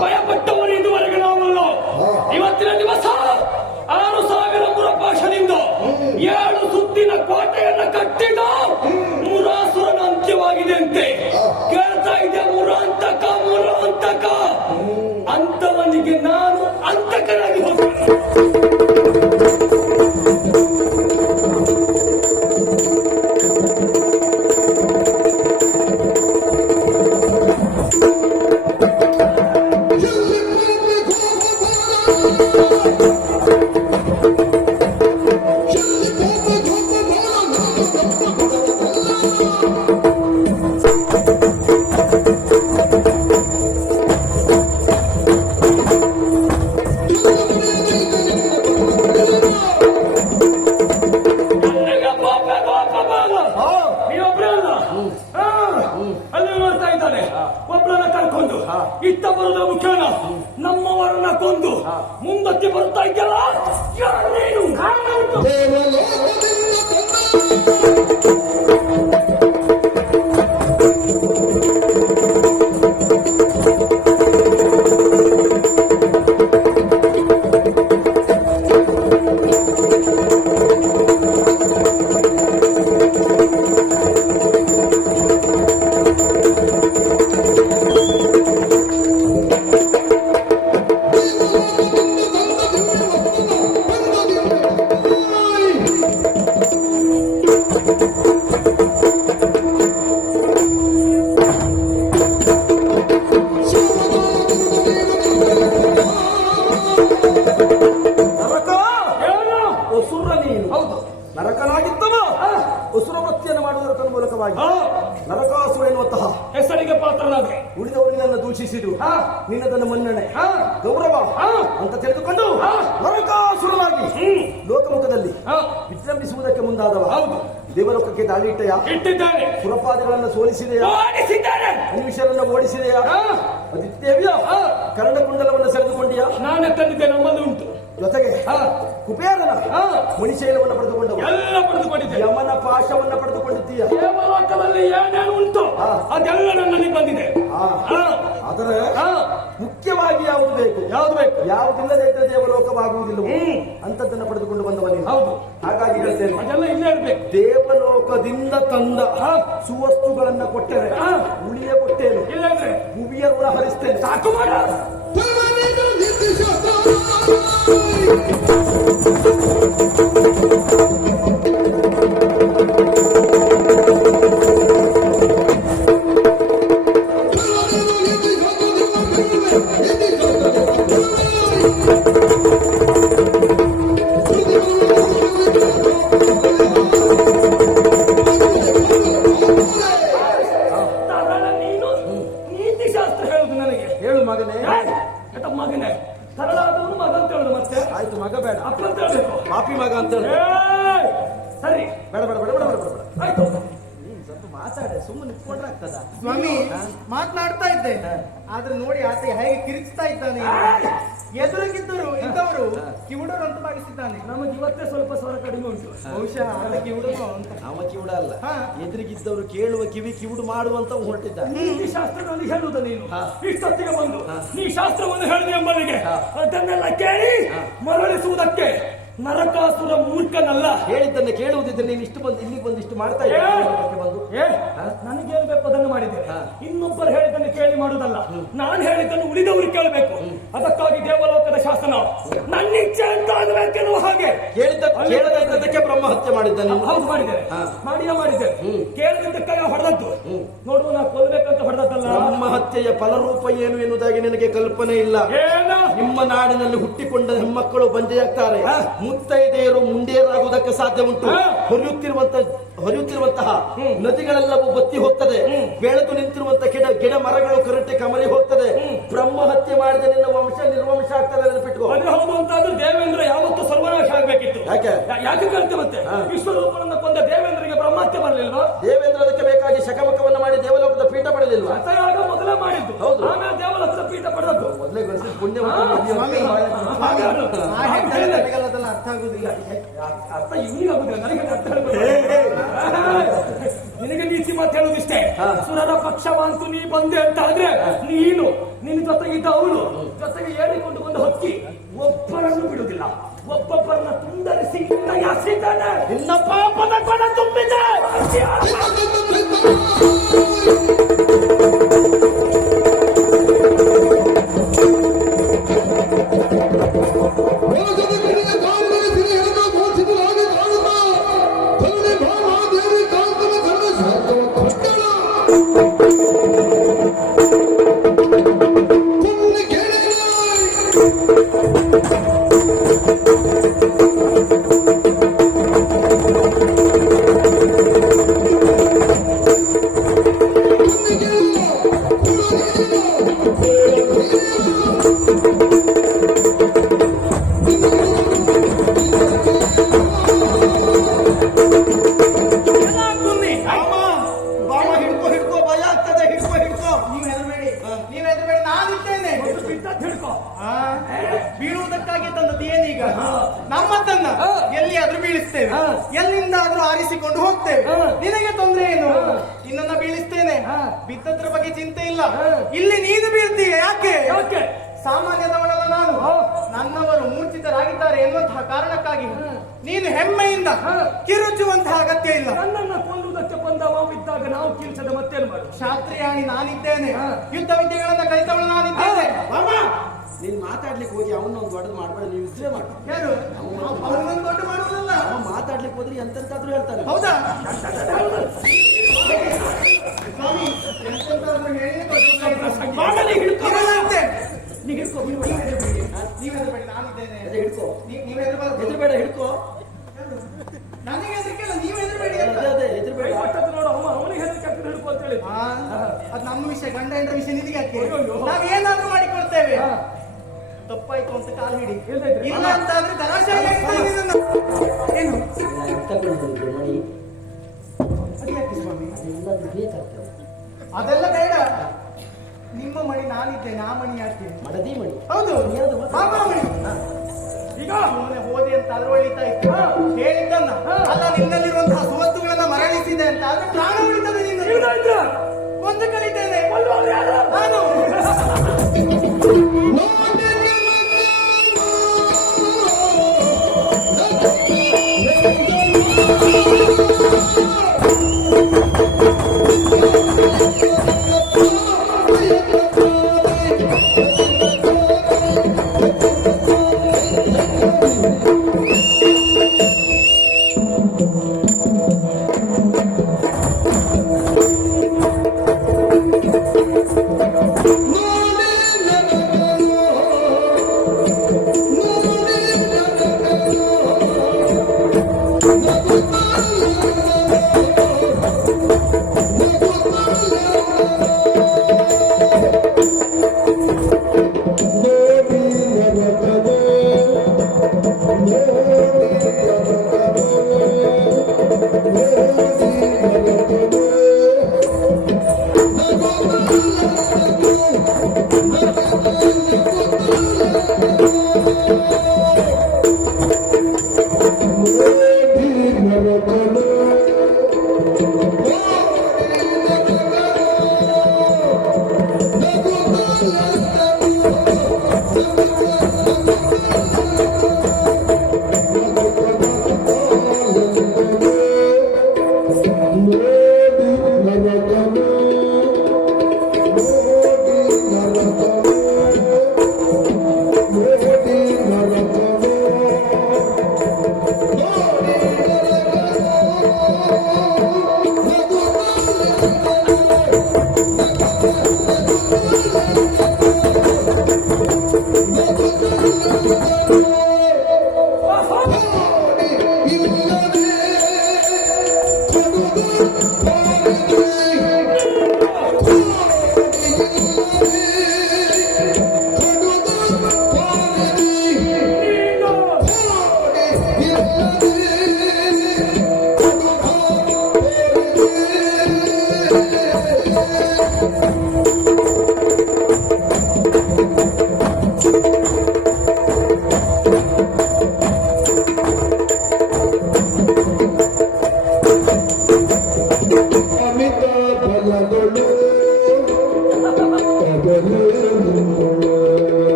ಭಯಪಟ್ಟವರು ಇದುವರೆಗೆ ನಾವಲ್ಲ. ಇವತ್ತಿನ ದಿವಸ 6000 ಮುರಪಾಶನಿಂದ 7 ಸುತ್ತಿನ ಕೋಟೆಯನ್ನ ಕಟ್ಟಿದ ಮುರಾಸುರನ ಅಂತ್ಯವಾಗಿದೆ ಅಂತೆ. ಕೇಳ್ತಾ ಇದೆ ಮುರಾಂತಕ ಅಂತವನಿಗೆ ನಾನು ಅಂತಕನಾಗಿ ಹೋಗ್ತೇನೆ. ಇತ್ತ ಬರೋದ್ರ ಮುಖ್ಯನ ನಮ್ಮವರನ್ನ ಕೊಂದು ಮುಂದಕ್ಕೆ ಬರ್ತಾ ಇದ್ದಲ್ಲ. ನರಕನಾಗಿದ್ದವ ಅಸುರ ವೃತ್ತಿಯನ್ನು ಮಾಡುವುದರ ಮೂಲಕವಾಗಿ ನರಕಾಸುರ ಎನ್ನುವಂತಹ ಹೆಸರಿಗೆ ಪಾತ್ರನಾದೆ. ಉಳಿದವರಿಗೆ ನನ್ನ ದೂಷಿಸಿದ್ರು ನಿನ್ನದನ್ನು ಮನ್ನಣೆ ಗೌರವ ಅಂತ ತಿಳಿದುಕೊಂಡು ನರಕಾಸುರನಾಗಿ ಲೋಕಮುಖದಲ್ಲಿ ವಿಜೃಂಭಿಸುವುದಕ್ಕೆ ಮುಂದಾದವ. ಹೌದು, ದೇವಲೋಕಕ್ಕೆ ದಾಳಿ ಇಟ್ಟಿದ್ದಾನೆ. ಸುರಪಾದಿಗಳನ್ನು ಸೋಲಿಸಿದೆಯಾ, ಮನುಷ್ಯರನ್ನು ಓಡಿಸಿದೆಯಾ, ಅದಿತ್ಯವ್ಯ ಕರ್ಣಕುಂಡಲವನ್ನು ಸೆಳೆದುಕೊಂಡಿಯಾ? ನಾನೇ ತಂದಿದ್ದೆ, ನಮ್ಮದು ಉಂಟು. ಜೊತೆಗೆ ಕುಬೇರನ ಮಣಿಶೈಲವನ್ನು ಪಡೆದುಕೊಂಡವು, ಎಲ್ಲ ಪಡೆದುಕೊಂಡಿದ್ದೆ. ಯಮನ ಪಾಶವನ್ನು ಪಡೆದುಕೊಂಡಿದ್ದೀಯ. ದೇವಲೋಕದಲ್ಲಿ ಏನೇನು ಉಂಟು ಅದೆಲ್ಲ ನನ್ನಲ್ಲಿ ಬಂದಿದೆ. ಆದರೆ ಮುಖ್ಯವಾಗಿ ಯಾವುದು ಬೇಕು, ಯಾವುದಿಲ್ಲದೆ ಇದ್ದರೆ ದೇವಲೋಕವಾಗುವುದಿಲ್ಲವೋ ಅಂತದ್ದನ್ನು ಪಡೆದುಕೊಂಡು ಬಂದವ ನೀನು. ಹೌದು, ಹಾಗಾಗಿ ಹೇಳ್ತೇನೆ, ಅದೆಲ್ಲ ಇಲ್ಲೇ ಇರ್ಬೇಕು. ದೇವಲೋಕದಿಂದ ತಂದ ಸುವಸ್ತುಗಳನ್ನ ಕೊಟ್ಟರೆ ಉಳಿಯ ಕೊಟ್ಟೇನು, ಇಲ್ಲಂದ್ರೆ ಭೂಮಿಯ ಋಣ ಹರಿಸ್ತೇನೆ. ಸಾಕು ಮಾಡ. ನೀನು ನೀತಿಶಾಸ್ತ್ರ ಹೇಳುದು ನನಗೆ. ಹೇಳು ಮಗನೇ. ಮಗನೇ ಸರಳಾದವನು ಮಗ ಅಂತ ಹೇಳುದು. ಮತ್ತೆ ಆಯ್ತು, ಮಗ ಬೇಡ, ಅಪ್ಪ ಅಂತ ಹೇಳ್ಬೇಕು. ಪಾಪಿ ಮಗ ಅಂತ ಹೇಳಿ. ಸರಿ, ಬೇಡ ಬೇಡ ಬೇಡ ಬೇಡ ಬೇಡ ಬೇಡ. ಆಯ್ತು, ಸ್ವಲ್ಪ ಮಾತಾಡೆ, ಸುಮ್ಮನೆ ನಿಂತ್ಕೊಂಡ್ರೆ ಆಗ್ತದ? ಸ್ವಾಮಿ ಮಾತನಾಡ್ತಾ ಇದ್ದೆ, ಆದ್ರೆ ನೋಡಿ ಆತ ಹೇಗೆ ಕಿರಿಚ್ತಾ ಇದ್ದಾನೆ. ಎದುರಿಗಿದ್ದರು ಇದ್ದವರು ಕಿವುಡರು ಅಂತ ಭಾವಿಸಿದ್ದಾನೆ. ನಮಗೆ ಇವತ್ತೇ ಸ್ವಲ್ಪ ಸ್ವರ ಕಡಿಮೆ ಉಂಟು. ಬಹುಶಃ ಆತ ಕಿವುಡರು ಅಂತ. ಅವ ಕಿವುಡ ಅಲ್ಲ, ಎದುರಿಗಿದ್ದವರು ಕೇಳುವ ಕಿವುಡು ಮಾಡುವಂತ ಹೊರಟಿದ್ದಾರೆ. ನೀತಿ ಶಾಸ್ತ್ರದಲ್ಲಿ ಹೇಳುವುದು ನೀನು ಇಷ್ಟೊತ್ತಿಗೆ ಬಂದು ನೀ ಶಾಸ್ತ್ರವನ್ನು ಹೇಳಿದೆ ಎಂಬಲ್ಲಿಗೆ ಅದನ್ನೆಲ್ಲ ಕೇಳಿ ಮರಳಿಸುವುದಕ್ಕೆ ನರಕಾಸುರ ಮೂರ್ಖನಲ್ಲ. ಹೇಳಿದ್ದನ್ನು ಕೇಳುವುದಿದ್ರೆ ನೀನು ಇಷ್ಟು ಬಂದು ಇಲ್ಲಿಗೆ ಬಂದು ಇಷ್ಟು ಮಾಡ್ತಾ ಏ, ಬಂದು ನನಗೇನು ಬೇಕು ಅದನ್ನು ಮಾಡಿದ್ದೇನೆ. ಇನ್ನೊಬ್ಬರು ಹೇಳಿದ್ದನ್ನು ಕೇಳಿ ಮಾಡುವುದಲ್ಲ, ನಾನು ಹೇಳಿದ್ದನ್ನು ಉಳಿದವರು ಕೇಳಬೇಕು. ಅದಕ್ಕಾಗಿ ದೇವಲೋಕದ ಶಾಸನ ನನ್ನ ಇಚ್ಛೆ ಅಂತ ಆಗಬೇಕೆನ್ನುವ ಹಾಗೆ ಕೇಳದಕ್ಕೆ ಬ್ರಹ್ಮ ಹತ್ಯೆ ಮಾಡಿದ್ದಾನೆ. ಹೌದು, ಮಾಡಿದ್ದೇನೆ. ಮಾಡಿದ್ದೇನೆ. ಕೇಳದಿದ್ದಕ್ಕಾಗಿ ಹೊಡೆದದ್ದು. ನೋಡುವ, ನಾ ಕೊಲ್ಲಬೇಕಂತ ಹೊಡೆದದ್ದಲ್ಲ. ಬ್ರಹ್ಮ ಹತ್ಯೆಯ ಫಲರೂಪ ಏನು ಎನ್ನುವುದಾಗಿ ನಿನಗೆ ಕಲ್ಪನೆ ಇಲ್ಲ. ನಿಮ್ಮ ನಾಡಿನಲ್ಲಿ ಹುಟ್ಟಿಕೊಂಡ ಹೆಣ್ಮಕ್ಕಳು ಬಂಜೆಯಾಗ್ತಾರೆ. ಮುತ್ತೈದೆಯರು ಮುಂಡೇರಾಗುವುದಕ್ಕೆ ಸಾಧ್ಯ ಉಂಟು. ಹೊರೆಯುತ್ತಿರುವಂತಹ ನದಿಗಳೆಲ್ಲವೂ ಬತ್ತಿ ಹೋಗ್ತದೆ. ಬೆಳೆದು ನಿಂತಿರುವಂತಹ ಗಿಡ ಮರಗಳು ಕರಟಿ ಕಮಲಿ ಹೋಗ್ತದೆ. ಬ್ರಹ್ಮ ಹತ್ಯೆ ಮಾಡಿದ ನಿನ್ನ ವಂಶ ನಿರ್ವಂಶ ಆಗ್ತದೆ ನೆನಪಿಟ್ಕೋ. ಅದು ಹೌದು ಅಂತಾದ್ರೂ ದೇವೇಂದ್ರ ಯಾವತ್ತೂ ಸರ್ವನಾಶ ಆಗ್ಬೇಕಿತ್ತು. ಯಾಕೆ ಕೇಳ್ತೆ ಮತ್ತೆ? ವಿಶ್ವರೂಪನನ್ನ ಕೊಂದ ದೇವೇಂದ್ರಿಗೆ ಬ್ರಹ್ಮಹತ್ಯೆ ಬರಲಿಲ್ವಾ? ದೇವೇಂದ್ರ ಅದಕ್ಕೆ ಬೇಕಾಗಿ ಶಕಮಕವನ್ನು ಮಾಡಿ ದೇವಲೋಕದ ಪೀಠ ಪಡೆದಿಲ್ವಾ? ಮೊದಲೇ ಮಾಡಿದ್ದು. ಹೌದು, ಆಮೇಲೆ ದೇವಲೋಕದ ಪೀಠ ಪಡೆದದ್ದು. ಮೊದಲೇ ಗಳಿಸಿದ ಪುಣ್ಯ. ಅದೆಲ್ಲ ಅರ್ಥ ಆಗುದಿಲ್ಲ. ಅರ್ಥ ಇವನಿಗೆ ಆಗುದಿಲ್ಲ, ನನಗೆ ಅರ್ಥ ನಿನಗೆ ನೀತಿ ಮಾತು ಹೇಳುವುದಿಷ್ಟೇ. ಸುರರ ಪಕ್ಷವಂತೂ ನೀ ಬಂದೆ ಅಂತ ಆದ್ರೆ ನೀನು ನಿನ್ನ ಜೊತೆಗಿದ್ದ ಅವಳು ಜೊತೆಗೆ ಏರಿಕೊಂಡು ಬಂದು ಹೊಕ್ಕಿ ಒಬ್ಬರನ್ನು ಬಿಡುವುದಿಲ್ಲ. ಒಬ್ಬೊಬ್ಬರನ್ನ ತುಂಡರಿಸಿ ಯಾಸಿದ್ದಾನೆ. ನಿನ್ನ ಪಾಪದ ಕೊಡ ತುಂಬಿದೆ. ಬೀಳುವುದಕ್ಕಾಗಿ ತಂದದ್ದು ಏನೀಗ? ನಮ್ಮದನ್ನ ಎಲ್ಲಿಯಾದ್ರೂ ಬೀಳಿಸ್ತೇವೆ, ಎಲ್ಲಿಂದಾದ್ರೂ ಆರಿಸಿಕೊಂಡು ಹೋಗ್ತೇವೆ. ನಿನಗೆ ತೊಂದರೆ ಏನು? ನಿನ್ನನ್ನ ಬೀಳಿಸ್ತೇನೆ, ಬಿದ್ದದ್ರ ಬಗ್ಗೆ ಚಿಂತೆ ಇಲ್ಲ. ಇಲ್ಲಿ ನೀನು ಬೀಳ್ತೀಯ. ಯಾಕೆ? ಸಾಮಾನ್ಯದವಳಲ್ಲ ನಾನು. ನನ್ನವರು ಮೂರ್ಛಿತರಾಗಿದ್ದಾರೆ ಎನ್ನುವಂತಹ ಕಾರಣಕ್ಕಾಗಿ ನೀನು ಹೆಮ್ಮೆಯಿಂದ ಕಿರುಚುವಂತಹ ಅಗತ್ಯ ಇಲ್ಲ. ನನ್ನನ್ನು ಕೊಲ್ಲುವುದಕ್ಕೆ ಬಂದವ ಇದ್ದಾಗ ನಾವು ಕೀಲ್ಸದ ಮತ್ತೇನು ಮಾಡಿ? ಶಾಸ್ತ್ರೀಯಾಣಿ ನಾನಿದ್ದೇನೆ, ಯುದ್ಧ ವಿದ್ಯೆಗಳನ್ನ ಕಲಿತವಳು ನಾನಿದ್ದೇನೆ. ನೀನ್ ಮಾತಾಡ್ಲಿಕ್ಕೆ ಹೋಗಿ ಅವನೊಂದು ದೊಡ್ಡದು ಮಾಡ್ಬೇಡ. ನೀವು ಇದ್ರೆ ಮಾಡಿ. ಯಾರು ಅವನೊಂದು ದೊಡ್ಡ ಮಾಡುವುದಲ್ಲ. ಅವ ಮಾತಾಡ್ಲಿಕ್ಕೆ ಹೋದ್ರೆ ಎಂತೆಂತಾದ್ರೂ ಹೇಳ್ತಾರೆ. ಹೌದಾ? ಸ್ವಾಮಿ, ಎಂತೆಂತಾದ್ರೂ ಹೇಳಿ ನೀವೆದ್ರಬೇಡಿ, ನಾನಿದ್ದೇನೆ. ಹಿಡ್ಕೋ, ನೀವು ಹೆದರ್ಬೇಡ, ಹಿಡ್ಕೋ. ನನಗೆ ಹೆದರಿಕೆಲ್ಲ, ನೀವು ಹೆದರ್ಬೇಡಿ. ಅದೇ ಹೆದರ್ಬೇಡ. ನೋಡು, ಅವನಿಗೆ ಹೆದರಿಕೆ ಹಿಡ್ಕೊ ಅಂತ ಹೇಳಿ. ಅದು ನಮ್ಮ ವಿಷಯ, ಗಂಡ ಹೆಂಡ್ರ ವಿಷಯ ನಿನಗೆ ಯಾಕೆ? ನಾವೇನಾದ್ರೂ ಮಾಡಿಕೊಳ್ತೇವೆ. ತಪ್ಪಾಯ್ತು ಅಂತ ಕಾಲು ಹಿಡಿ, ಇಲ್ಲ ಅಂತ ಆದ್ರೆ ಧನಾಶಯ ಏನು ಅದ್ಯಾಕೆ ಸ್ವಾಮಿ? ಅದೆಲ್ಲ ಬೇಡ. ನಿಮ್ಮ ಮಣಿ ನಾನಿದ್ದೇನೆ, ಆ ಮಣಿ ಯಾಕೆ? ಮಡದಿ ಮಣಿ. ಹೌದು, ಮಣಿ. ಈಗ ಸುಮ್ಮನೆ ಹೋದೆ ಅಂತ ಆದ್ರೂ ಒಳಿತಾ ಇತ್ತು. ಹೇಳಿದ್ದನ್ನ ಅಲ್ಲ, ನಿನ್ನಲ್ಲಿರುವಂತಹ ಸುವಸ್ತುಗಳನ್ನ ಮರಣಿಸಿದೆ ಅಂತ ಆದ್ರೆ ಪ್ರಾಣ ಉಳಿತದೆ. ನಿನ್ನ ಒಂದು ಕಲಿತೇನೆ ನಾನು.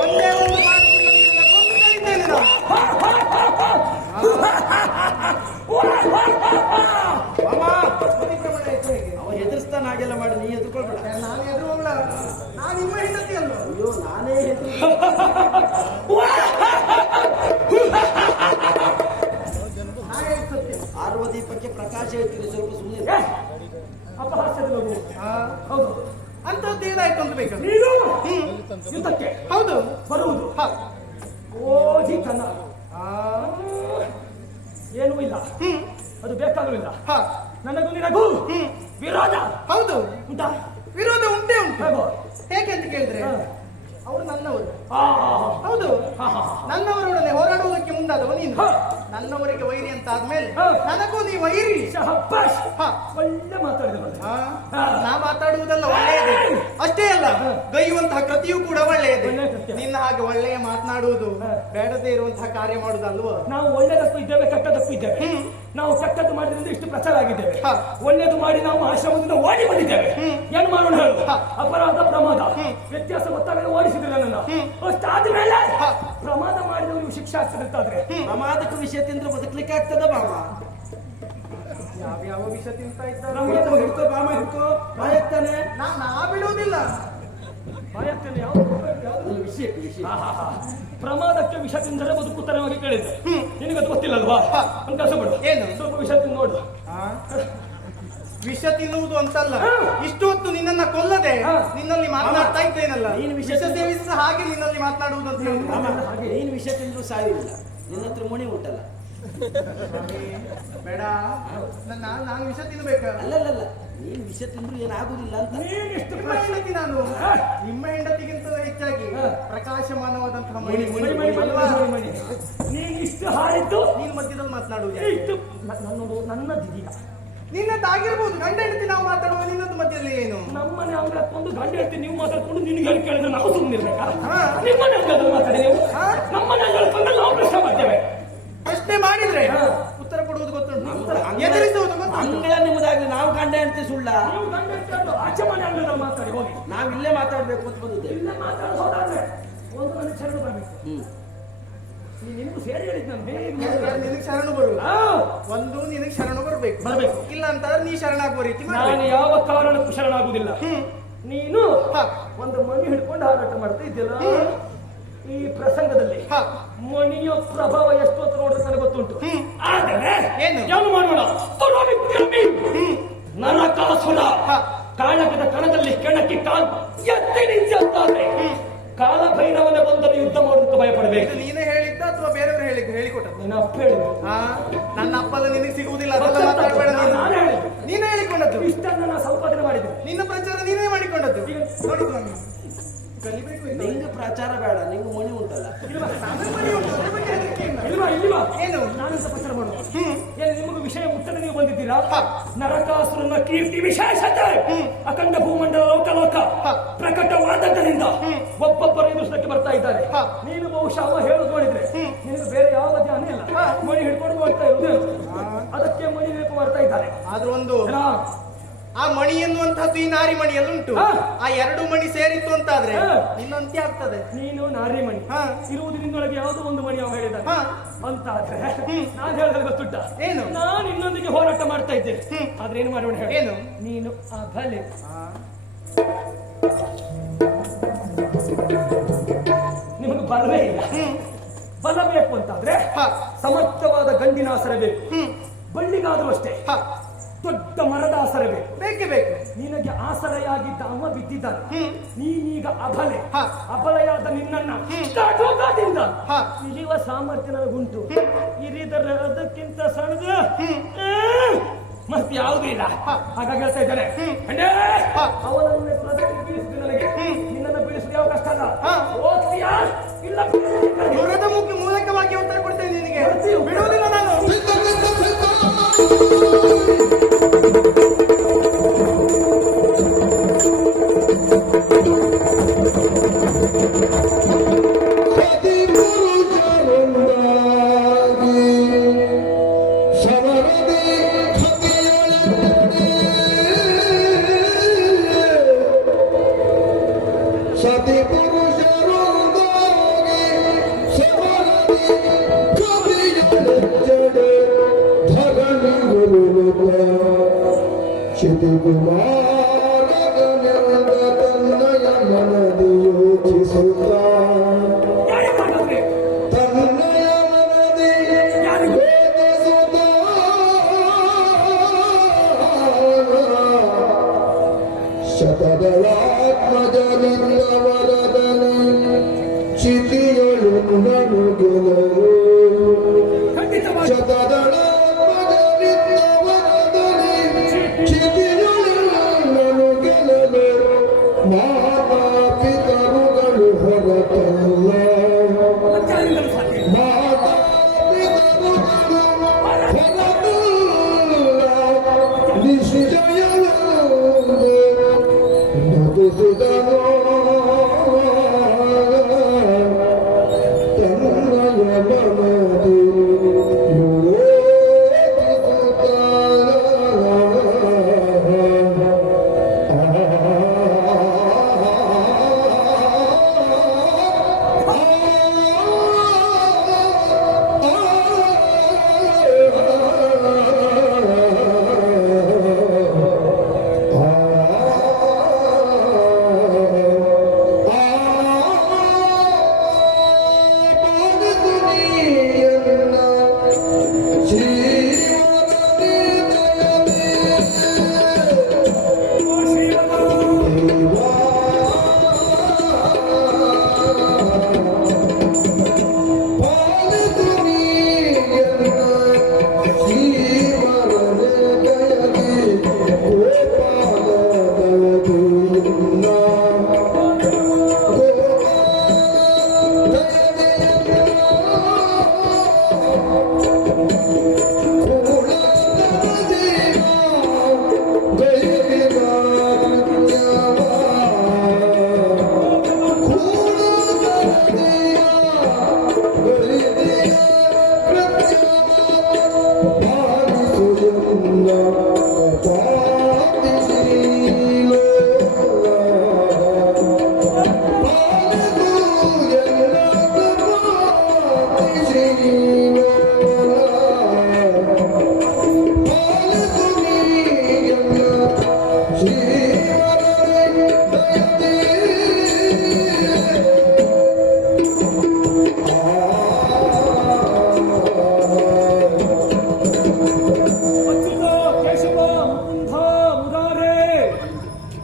ಒಂದೇ ಒಂದು ಮಾತು ನಿನ್ನ ಕೊಂದು ಕಳೀತೇನೆ ನಾನು. ಮಾಮ, ಅತಿಕ್ರಮಣ ಆಯ್ತು ಹೇಗೆ? ಅವ ಹೆದರ್ಸ್ತಾನ ಹಾಗೆಲ್ಲ ಮಾಡಿ ನೀ ಎದುರ್ಕೊಳ್ಬೇಡ. ನಾನು ಎದುರುವವಳ. ನಾನು ನಿಮ್ಮ ಹೆಂಡತಿ ಅಲ್ವ? ಅಯ್ಯೋ ನಾನೇ ಹಾಗೆ ಸತ್ಯ. ಆರುವ ದೀಪಕ್ಕೆ ಪ್ರಕಾಶ ಇರ್ತೀರಿ, ಸ್ವಲ್ಪ ಸುಮ್ಮನೆ ಅಪಹಾಸ್ಯದ ಮಗು. ಹೌದು. ಅಂತದ್ದು ಏನಾಯ್ತು ಅಂತ ಬೇಕು? ನೀನು ಯುದ್ಧಕ್ಕೆ ಹೌದು ಬರುವುದು ಹ. ಓದಿ ಕನ್ನ ಏನೂ ಇಲ್ಲ, ಹ್ಮ್ ಅದು ಬೇಕಾಗಲಿಲ್ಲ. ಹ. ನನಗೂ ನಿನಗೂ ವಿರೋಧ ಹೌದು, ಉಂಟಾ? ವಿರೋಧ ಉಂಟೇ ಉಂಟು. ಹೇಗೋ? ಹೇಗೆ ಅಂತ ಕೇಳಿದ್ರೆ ಹ. ಅವರು ನನ್ನವರು. ಆ, ಹೌದು, ಹಾ, ಹಾ, ನನ್ನವರೊಡನೆ ಹೋರಾಡುವುದಕ್ಕೆ ಮುಂದಾದವ ನೀನು. ಹಾ. ನನ್ನವರಿಗೆ ವೈರಿ ಅಂತ ಆದ್ಮೇಲೆ ಹಾ. ನನಗೂ ನೀ ವೈರಿ. ಶಹಬ್ಬಾಷ್. ಹಾ. ಒಳ್ಳೆ ಮಾತಾಡಿದ ಹಾ. ಹಾ. ನಾ ಮಾತಾಡುವುದಲ್ಲ ಒಳ್ಳೆಯದೇ, ಅಷ್ಟೇ ಅಲ್ಲ ಗೈಯುವಂತಹ ಕೃತಿಯೂ ಕೂಡ ಒಳ್ಳೆಯದೇ. ಒಳ್ಳೆಯ ಕೃತ್ಯ. ನಿನ್ನ ಹಾಗೆ ಒಳ್ಳೆಯ ಮಾತನಾಡುವುದು, ಬೇಡದೇ ಇರುವಂತಹ ಕಾರ್ಯ ಮಾಡುವುದಲ್ವೋ. ನಾವು ಒಳ್ಳೆದಕ್ಕೂ ಇದ್ದೇವೆ, ಕೆಟ್ಟದಕ್ಕೂ ಇದ್ದೇವೆ. ನಾವು ಕೆಟ್ಟದ್ದು ಮಾಡಿದ್ರಿಂದ ಇಷ್ಟು ಪ್ರಚಾರ ಆಗಿದ್ದೇವೆ. ಹಾ. ಒಳ್ಳೆದು ಮಾಡಿ ನಾವು ಆಶ್ರಮದಿಂದ ಓಡಿ ಬಂದಿದ್ದೇವೆ. ಏನು ಮಾಡೋಣ ಹೇಳು? ಹಾ. ಅಪರಾಧ ಪ್ರಮಾದ ವ್ಯತ್ಯಾಸ ಗೊತ್ತಾಗದೆ ಓಡಿಸಿದ್ರೆ ನನ್ನ ಅಷ್ಟಾದ್ಮೇಲೆ ಪ್ರಮಾದ ಮಾಡಿದವರಿಗೆ ಶಿಕ್ಷೆ ಆಗ್ತದೆ ಅಂತಾದ್ರೆ ಪ್ರಮಾದಕ ವಿಷಯ ತಿಂದ್ರೆ ಬದುಕಲಿಕ್ಕೆ ಆಗ್ತದ ಬಾಮ? ಯಾವ್ಯಾವ ವಿಷ ತಿಂತ ಇದ್ದಾರೆ. ಹಿಡ್ಕೋ ಹಿಡ್ಕೋ ಬಾಮ ಹಿಡ್ಕೋ ಬಾಯಕ್ತಾನೆ. ನಾ ಬಿಡುವುದಿಲ್ಲ. ಬಾಯಕ್ಕಲ್ಲಿ ಯಾವ್ದು ವಿಷಯ ವಿಷಯ. ಪ್ರಮಾದಕ್ಕೆ ವಿಷ ತಿಂದರೆ ಬದುಕುತ್ತರವಾಗಿ ಕೇಳಿದ್ದೆ. ನಿನಗದು ಗೊತ್ತಿಲ್ಲಲ್ವಾ? ಒಂದು ಕೆಲಸ ಮಾಡು, ಏನು? ಸ್ವಲ್ಪ ವಿಷ ತಿಂದು ನೋಡು. ವಿಷ ತಿನ್ನುವುದು ಅಂತಲ್ಲ, ಇಷ್ಟು ಹೊತ್ತು ನಿನ್ನನ್ನ ಕೊಲ್ಲದೆ ನಿನ್ನಲ್ಲಿ ಮಾತನಾಡ್ತಾ ಇದ್ದೇನಲ್ಲ. ನೀನು ವಿಷ ಸೇವಿಸಿದ ಹಾಗೆ ನಿನ್ನಲ್ಲಿ ಮಾತನಾಡುವುದು ಅಂತ ಹೇಳುದು. ಹಾಗೆ ನೀನು ವಿಷಯ ತಿಂದ್ರು ಸಾಯುವುದಿಲ್ಲ. ನಿನ್ನ ಹತ್ರ ಮುಣಿ ಉಂಟಲ್ಲ. ಬೇಡ, ನಾನು ವಿಷ ತಿನ್ಬೇಕ. ಅಲ್ಲಲ್ಲ, ನೀನು ವಿಷ ತಿಂದ್ರು ಏನಾಗುದಿಲ್ಲ ಅಂತ. ನೀನಿಷ್ಟು ನಿಮ್ಮ ಹೆಂಡತಿ ನಾನು ನಿಮ್ಮ ಹೆಂಡತಿಗಿಂತ ಹೆಚ್ಚಾಗಿ ಪ್ರಕಾಶಮಾನವಾದಂತಹ ಮಣಿ ಅಲ್ವಾ? ನೀನು ಇಷ್ಟು ಹಾರಿದ್ದು ನೀನು ಮಧ್ಯದಲ್ಲಿ ಮಾತನಾಡುವುದು. ಇಷ್ಟು ನನ್ನ ದಿದೀಗ ನಿನ್ನದಾಗಿರ್ಬೋದು, ಗಂಡ ಹೆಂಡತಿ ನಾವು ಮಾತಾಡುವ, ನಿನ್ನದು ಮಧ್ಯದಲ್ಲಿ ಏನು? ನಮ್ಮನೆ ಅಂಗಳಕ್ಕೊಂದು ಗಂಡ ಹೇಳ್ತೀನಿ, ನೀವು ಮಾತಾಡ್ಕೊಂಡು ನಿನಗೆ ಹೇಳಿ ಕೇಳಿದ್ರೆ ನಾವು ಸುಮ್ಮನಿರ್ಬೇಕಾ? ಹಾ. ನಿಮ್ಮನೆ ಅಂಗಳದಲ್ಲಿ ಮಾತಾಡಿ ನೀವು. ನಮ್ಮನೆ ಅಂಗಳಕ್ಕೊಂದು ನಾವು ಪ್ರಶ್ನೆ ಮಾಡ್ತೇವೆ. ಪ್ರಶ್ನೆ ಮಾಡಿದ್ರೆ ಉತ್ತರ ಕೊಡುವುದು ಗೊತ್ತುಂಟು, ಎದುರಿಸುವುದು ಗೊತ್ತುಂಟು. ಅಂಗಳ ನಿಮ್ಮದಾಗ್ಲಿ, ನಾವು ಗಂಡ ಹೆಂಡತಿ ಸುಳ್ಳ. ನೀವು ಗಂಡ ಹೇಳ್ಕೊಂಡು ಆಚೆ ಮನೆ ಅಂಗಳದಲ್ಲಿ ಮಾತಾಡಿ ಹೋಗಿ. ನಾವಿಲ್ಲೇ ಮಾತಾಡ್ಬೇಕು ಅಂತ ಬಂದಿದ್ದೇವೆ. ಇಲ್ಲೇ ಮಾತಾಡಿ ಹೋದಾದ್ರೆ ಒಂದು ಮನೆ ಶರಣ ಬರಬೇಕು. ನಿನಗೂ ಸೇರಿ ಹೇಳಿದ್ ನಾನು ನಿನಗೆ ಶರಣು ಬರುವುದು. ಹಾ. ಒಂದು ನಿನಗೆ ಶರಣು ಬರ್ಬೇಕು. ಇಲ್ಲ ಅಂತಂದ್ರೆ ನೀ ಶರಣಾಗುವ ರೀತಿ ನಾನು ಮಾಡ್ಬೇಕು. ಯಾವ ಕಾರಣಕ್ಕೂ ಶರಣಾಗುವುದಿಲ್ಲ. ನೀನು ಒಂದು ಮಣಿ ಹಿಡ್ಕೊಂಡು ಹಾರಾಟ ಮಾಡ್ತಾ ಇದ್ದಿಲ್ಲ. ಈ ಪ್ರಸಂಗದಲ್ಲಿ ಮಣಿಯ ಪ್ರಭಾವ ಎಷ್ಟು ಅಂತ ನೋಡಿದ್ರೆ ನನಗೆ ಗೊತ್ತುಂಟು. ಆದರೆ ಏನು ಮಾಡೋಣ? ನರಕಾಸುರ ಕಾಳಗದ ಕಣದಲ್ಲಿ ಕೆಣಕಿ ಕಾಲ್ ಎತ್ತಿ ನಿಂತಾದ್ರೆ ಕಾಲಭೈರವನ ಬಂದರೆ ಯುದ್ಧ ಮಾಡೋದಕ್ಕೆ ಭಯಪಡಬೇಕು. ನೀನೇ ಹೇಳಿದ್ದ ಅಥವಾ ಬೇರೆಯವರು ಹೇಳಿಕೊಟ್ಟದ್ದು? ನಿನ್ನ ಅಪ್ಪ ಹೇಳಿದ್ದು. ನನ್ನ ಅಪ್ಪದ ನಿನಗೆ ಸಿಗುವುದಿಲ್ಲ, ಅದೆಲ್ಲ ಮಾತಾಡಬೇಡ. ನಾನು ಹೇಳಿದ್ದು. ನೀನೇ ಹೇಳಿಕೊಂಡದ್ದು. ಇಷ್ಟನ್ನು ನಾನು ಸಂಪಾದನೆ ಮಾಡಿದ್ದೆ. ನಿನ್ನ ಪ್ರಚಾರ ನೀನೇ ಮಾಡಿಕೊಂಡದ್ದು. ನೋಡುದು ನಾನು ಕಲಿಬೇಕು. ನಿಂಗೆ ಪ್ರಚಾರ ಬೇಡ, ನಿಂಗೆ ಮಣಿ ಉಂಟಲ್ಲ. ಇಲ್ವಾ ಏನು ನಾನೆಂತ ಪ್ರಚಾರ ಮಾಡೋದು? ಏನು ನಿಮಗೆ ವಿಷಯ ಮುಟ್ಟದೆ ನೀವು ಬಂದಿದ್ದೀರಾ? ನರಕಾಸುರನ ಕೀರ್ತಿ ವಿಶೇಷತೆ ಅಖಂಡ ಭೂಮಂಡಲ ಲೋಕ ಪ್ರಕಟವಾದದ್ದರಿಂದ ಒಬ್ಬೊಬ್ಬರು ಎದುರಿಸಕ್ಕೆ ಬರ್ತಾ ಇದ್ದಾರೆ. ನೀನು ಬಹುಶಃ ಅವ ಹೇಳೋದು ನೋಡಿದ್ರೆ ನಿನಗೆ ಬೇರೆ ಯಾವ ಧ್ಯಾನ ಇಲ್ಲ. ಮಣಿ ಹಿಡ್ಕೊಂಡು ಹೋಗ್ತಾ ಇರುವುದು, ಅದಕ್ಕೆ ಮಣಿ ಬೇಕು ಮಾಡ್ತಾ ಇದ್ದಾರೆ. ಆದ್ರೂ ಒಂದು ಆ ಮಣಿ ಎನ್ನುವಂತಹದ್ದು ಈ ನಾರಿ ಮಣಿಯಲ್ಲುಂಟು. ಆ ಎರಡು ಮಣಿ ಸೇರಿತ್ತು ಅಂತಾದ್ರೆ ನಿನ್ನಂತೆ ಆಗ್ತದೆ. ನೀನು ನಾರಿ ಮಣಿ ಇರುವುದು ನಿನ್ನೊಳಗೆ ಯಾವುದೋ ಒಂದು ಮಣಿ ಅವ ಹೇಳಿದ ಅಂತ ಆದ್ರೆ ನಾನು ಹೇಳಿದ್ರೆ ಗೊತ್ತುಂಟ ಏನು? ನಾನು ಇನ್ನೊಂದಿಗೆ ಹೋರಾಟ ಮಾಡ್ತಾ ಇದ್ದೇನೆ. ಆದ್ರೆ ಏನು ಮಾಡೋಣ ಹೇಳಿ? ಏನು? ನೀನು ಆ ಬಲೆ ನಿಮಗೆ ಬಲವೇ ಇಲ್ಲ. ಬಲ ಬೇಕು ಅಂತಾದ್ರೆ ಸಮರ್ಥವಾದ ಗಂಡಿನ ಆಸರೆ ಬೇಕು. ಬಳ್ಳಿಗಾದ್ರೂ ಅಷ್ಟೇ ದೊಡ್ಡ ಮರದ ಆಸರೆ ಬೇಕು. ಬೇಕೇ ಬೇಕು. ನಿನಗೆ ಆಸರೆಯಾಗಿದ್ದ ಅವ ಬಿದ್ದಿದ್ದಾನೆ. ನೀನೀಗ ಅಬಲೆ. ಅಬಲೆಯಾದ ನಿನ್ನನ್ನ ಕಾಟೋಗದಿಂದ ಇಳಿಯುವ ಸಾಮರ್ಥ್ಯ ನನಗುಂಟು. ಇರಿದರೆ ಅದಕ್ಕಿಂತ ಸಣ್ಣದ ಮತ್ತೆ ಯಾವುದೂ ಇಲ್ಲ. ಹಾಗಾಗಿ ಹೇಳ್ತಾ ಇದ್ದಾರೆ, ಅವನನ್ನು ಬೀಳಿಸಿದ ನನಗೆ ನಿನ್ನನ್ನು ಬೀಳಿಸಿದ ಯಾವ ಕಷ್ಟ ಅಲ್ಲ. ಹೋಗ್ತೀಯಾ ಇಲ್ಲ? ದೂರದ ಮೂಲಕವಾಗಿ ಉತ್ತರ ಕೊಡ್ತೇನೆ ನಿನಗೆ. ಬಿಡುವುದಿಲ್ಲ ನಾನು. ಮಾತಾ ಪಿತರುಗಳು ಹೊರ ಮತ್ತಾರಿಂದಲೂ ಸಾಧ್ಯ ಇಲ್ಲ.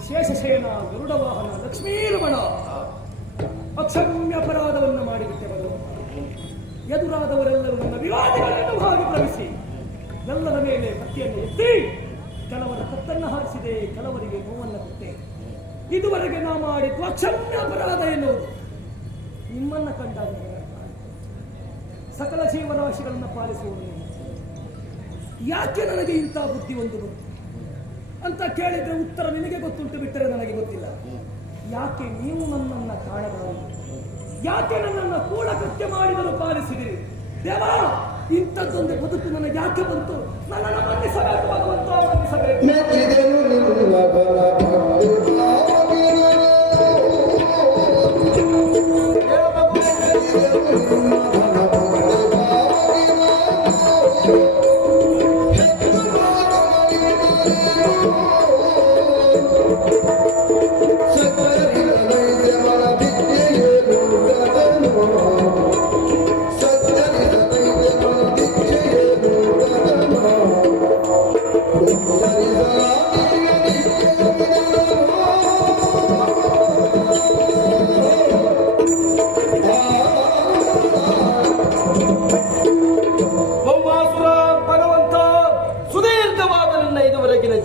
ಶೇಷಶಯನ ಗರುಡ ವಾಹನ ಲಕ್ಷ್ಮೀರಮಣ ಅಕ್ಷಮ್ಯ ಅಪರಾಧವನ್ನು ಮಾಡಿಬಿಟ್ಟೆ ಭಗವಂತ. ಎದುರಾದವರೆಲ್ಲರೂ ನನ್ನ ವಿವಾದಿಗಳನ್ನು ಹಾಗೆ ಪ್ರವೇಶಿ ಎಲ್ಲರ ಮೇಲೆ ಕತ್ತಿಯನ್ನು ಎತ್ತಿ ಕೆಲವರ ಕತ್ತನ್ನು ಹಾರಿಸಿದೆ, ಕೆಲವರಿಗೆ ನೋವನ್ನು ಕೊಟ್ಟೆ. ಇದುವರೆಗೆ ನಾ ಮಾಡಿದ್ದು ಅಕ್ಷಮ್ಯ ಅಪರಾಧ ಎನ್ನುವುದು ನಿಮ್ಮನ್ನ ಕಂಡಾಗ ಸಕಲ ಜೀವರಾಶಿಗಳನ್ನು ಪಾಲಿಸುವುದು ಯಾಕೆ ನನಗೆ ಇಂಥ ಬುದ್ಧಿ ಒಂದು ಬಂತು ಅಂತ ಕೇಳಿದ್ರೆ ಉತ್ತರ ನಿನಗೆ ಗೊತ್ತುಂಟು, ಬಿಟ್ಟರೆ ನನಗೆ ಗೊತ್ತಿಲ್ಲ. ಯಾಕೆ ನೀವು ನನ್ನನ್ನ ಕಾಣಬಾರದು? ಯಾಕೆ ನನ್ನನ್ನು ಕೂಡ ಕೃತ್ಯ ಮಾಡಿದರೂ ಪಾಲಿಸಿದಿರಿ? ದೇವಾ, ಇಂಥದ್ದೊಂದು ಬದುಕು ನನಗೆ ಯಾಕೆ ಬಂತು? ನನ್ನನ್ನು ಮನ್ನಿಸಬೇಕು ಭಗವಂತ, ಮನ್ನಿಸಬೇಕು.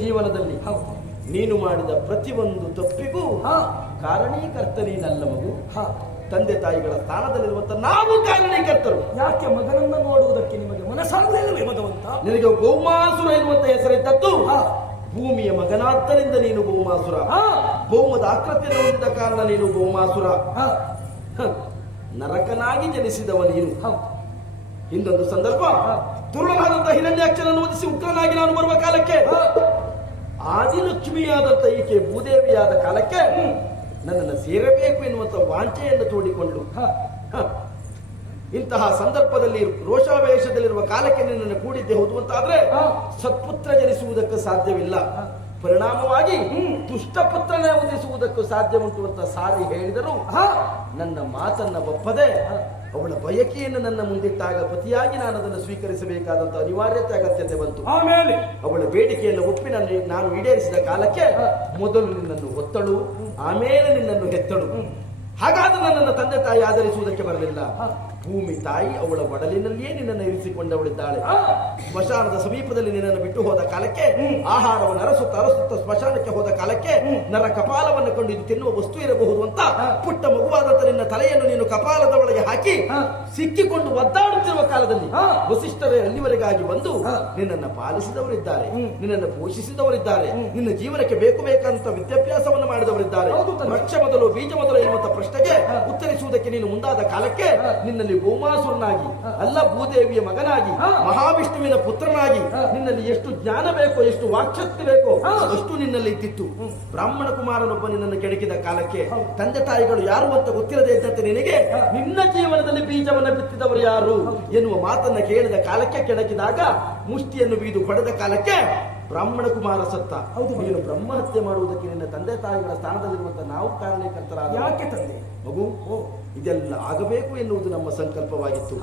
ಜೀವನದಲ್ಲಿ ನೀನು ಮಾಡಿದ ಪ್ರತಿಯೊಂದು ತಪ್ಪಿಗೂ ಕಾರಣೀಕರ್ತ ನೀನಲ್ಲ ಮಗು. ತಂದೆ ತಾಯಿಗಳ ಸ್ಥಾನದಲ್ಲಿರುವಂತ ನಾವು ಕಾರಣೀಕರ್ತರು. ಯಾಕೆ ಮಗನನ್ನ ನೋಡುವುದಕ್ಕೆ ನಿಮಗೆ ಮನಸ್ಸಾಗಲಿಲ್ಲವೇ ಭಗವಂತ? ನಿನಗೆ ಭೌಮಾಸುರ ಎನ್ನುವಂತ ಹೆಸರಿದ್ದದ್ದು ಭೂಮಿಯ ಮಗನಾದ್ದರಿಂದ ನೀನು ಭೌಮಾಸುರ. ಭೌಮದ ಆಕೃತಿಯನ್ನು ಹೊಂದಿದ ಕಾರಣ ನೀನು ಭೌಮಾಸುರ. ನರಕನಾಗಿ ಜನಿಸಿದವ ನೀನು. ಇಂದೊಂದು ಸಂದರ್ಭ ದುರ್ಲಭಾದಂತ ಹಿರಣ್ಯಾಕ್ಷನನ್ನು ವಧಿಸಿ ಉಗ್ರನಾಗಿ ನಾನು ಬರುವ ಕಾಲಕ್ಕೆ, ಆದಿಲಕ್ಷ್ಮಿಯಾದಂತ ಈಕೆ ಭೂದೇವಿಯಾದ ಕಾಲಕ್ಕೆ ನನ್ನನ್ನು ಸೇರಬೇಕು ಎನ್ನುವಂತ ವಾಂಚೆಯನ್ನು ತೋಡಿಕೊಂಡು ಇಂತಹ ಸಂದರ್ಭದಲ್ಲಿ ರೋಷಾವೇಶದಲ್ಲಿರುವ ಕಾಲಕ್ಕೆ ನಿನ್ನನ್ನು ಕೂಡಿದ್ದೆ ಹೋದುವಂತಾದ್ರೆ ಸತ್ಪುತ್ರ ಜನಿಸುವುದಕ್ಕೆ ಸಾಧ್ಯವಿಲ್ಲ. ಪರಿಣಾಮವಾಗಿ ದುಷ್ಟಪುತ್ರನೇ ಉದಿಸುವುದಕ್ಕೂ ಸಾಧ್ಯ ಉಂಟು ಅಂತ ಸಾರಿ ಹೇಳಿದರು. ನನ್ನ ಮಾತನ್ನ ಒಪ್ಪದೆ ಅವಳ ಬಯಕೆಯನ್ನು ನನ್ನ ಮುಂದಿಟ್ಟಾಗ ಪತಿಯಾಗಿ ನಾನು ಅದನ್ನು ಸ್ವೀಕರಿಸಬೇಕಾದಂತ ಅನಿವಾರ್ಯತೆ ಅಗತ್ಯತೆ ಬಂತು. ಆಮೇಲೆ ಅವಳ ಬೇಡಿಕೆಯನ್ನು ಒಪ್ಪಿ ನಾನು ಈಡೇರಿಸಿದ ಕಾಲಕ್ಕೆ ಮೊದಲು ನಿನ್ನನ್ನು ಒತ್ತಳು, ಆಮೇಲೆ ನಿನ್ನನ್ನು ಹೆತ್ತಳು. ಹಾಗಾದ್ರೆ ನನ್ನನ್ನು ತಂದೆ ತಾಯಿ ಆಧರಿಸುವುದಕ್ಕೆ ಬರಲಿಲ್ಲ. ಭೂಮಿ ತಾಯಿ ಅವಳ ಒಡಲಿನಲ್ಲಿಯೇ ನಿನ್ನನ್ನು ಇರಿಸಿಕೊಂಡವಳಿದ್ದಾಳೆ. ಸ್ಮಶಾನದ ಸಮೀಪದಲ್ಲಿ ನಿನ್ನನ್ನು ಬಿಟ್ಟು ಹೋದ ಕಾಲಕ್ಕೆ, ಆಹಾರವನ್ನು ಅರಸುತ್ತ ಸ್ಮಶಾನಕ್ಕೆ ಹೋದ ಕಾಲಕ್ಕೆ ನರ ಕಪಾಲವನ್ನು ಕಂಡು ಇದು ತಿನ್ನುವ ವಸ್ತು ಇರಬಹುದು ಅಂತ ಪುಟ್ಟ ಮಗುವಾದಂತ ನಿನ್ನ ತಲೆಯನ್ನು ನೀನು ಕಪಾಲದ ಒಳಗೆ ಹಾಕಿ ಸಿಕ್ಕಿಕೊಂಡು ಒದ್ದಾಡುತ್ತಿರುವ ಕಾಲದಲ್ಲಿ ವಸಿಷ್ಠರೇ ಅಲ್ಲಿವರೆಗಾಗಿ ಬಂದು ನಿನ್ನನ್ನು ಪಾಲಿಸಿದವರಿದ್ದಾರೆ, ನಿನ್ನನ್ನು ಪೋಷಿಸಿದವರಿದ್ದಾರೆ, ನಿನ್ನ ಜೀವನಕ್ಕೆ ಬೇಕಂತ ವಿದ್ಯಾಭ್ಯಾಸವನ್ನು ಮಾಡಿದವರಿದ್ದಾರೆ. ವೃಕ್ಷ ಮೊದಲು ಬೀಜ ಮೊದಲು ಎನ್ನುವಂತ ಪ್ರಶ್ನೆಗೆ ಉತ್ತರಿಸುವುದಕ್ಕೆ ನೀನು ಮುಂದಾದ ಕಾಲಕ್ಕೆ ನಿನ್ನಲ್ಲಿ ಗೋಮಾಸುರನಾಗಿ ಅಲ್ಲ ಭೂದೇವಿಯ ಮಗನಾಗಿ ಮಹಾವಿಷ್ಣುವಿನ ಪುತ್ರನಾಗಿ ನಿನ್ನಲ್ಲಿ ಎಷ್ಟು ಜ್ಞಾನ ಬೇಕೋ, ಎಷ್ಟು ವಾಕ್ಶಕ್ತಿ ಬೇಕೋ ಅಷ್ಟು ನಿನ್ನಲ್ಲಿ ಇದ್ದಿತ್ತು. ಬ್ರಾಹ್ಮಣ ಕುಮಾರನೊಬ್ಬ ನಿನ್ನನ್ನು ಕೆಣಕಿದ ಕಾಲಕ್ಕೆ ತಂದೆ ತಾಯಿಗಳು ಯಾರು ಅಂತ ಗೊತ್ತಿರದೇ ಇದ್ದಂತೆ ನಿನಗೆ ನಿನ್ನ ಜೀವನದಲ್ಲಿ ಬೀಜವನ್ನು ಬಿತ್ತಿದವರು ಯಾರು ಎನ್ನುವ ಮಾತನ್ನ ಕೇಳಿದ ಕಾಲಕ್ಕೆ, ಕೆಣಕಿದಾಗ ಮುಷ್ಟಿಯನ್ನು ಬೀದು ಹೊಡೆದ ಕಾಲಕ್ಕೆ ಬ್ರಾಹ್ಮಣ ಕುಮಾರ ಸತ್ತ. ನೀನು ಬ್ರಹ್ಮಹತ್ಯೆ ಮಾಡುವುದಕ್ಕೆ ನಿನ್ನ ತಂದೆ ತಾಯಿಗಳ ಸ್ಥಾನದಲ್ಲಿರುವಂತಹ ನಾವು ಕಾರಣೀಕರ್ತರಾದ. ಯಾಕೆ ತಂದೆ ಮಗು, ಇದೆಲ್ಲ ಆಗಬೇಕು ಎನ್ನುವುದು ನಮ್ಮ ಸಂಕಲ್ಪವಾಗಿತ್ತು.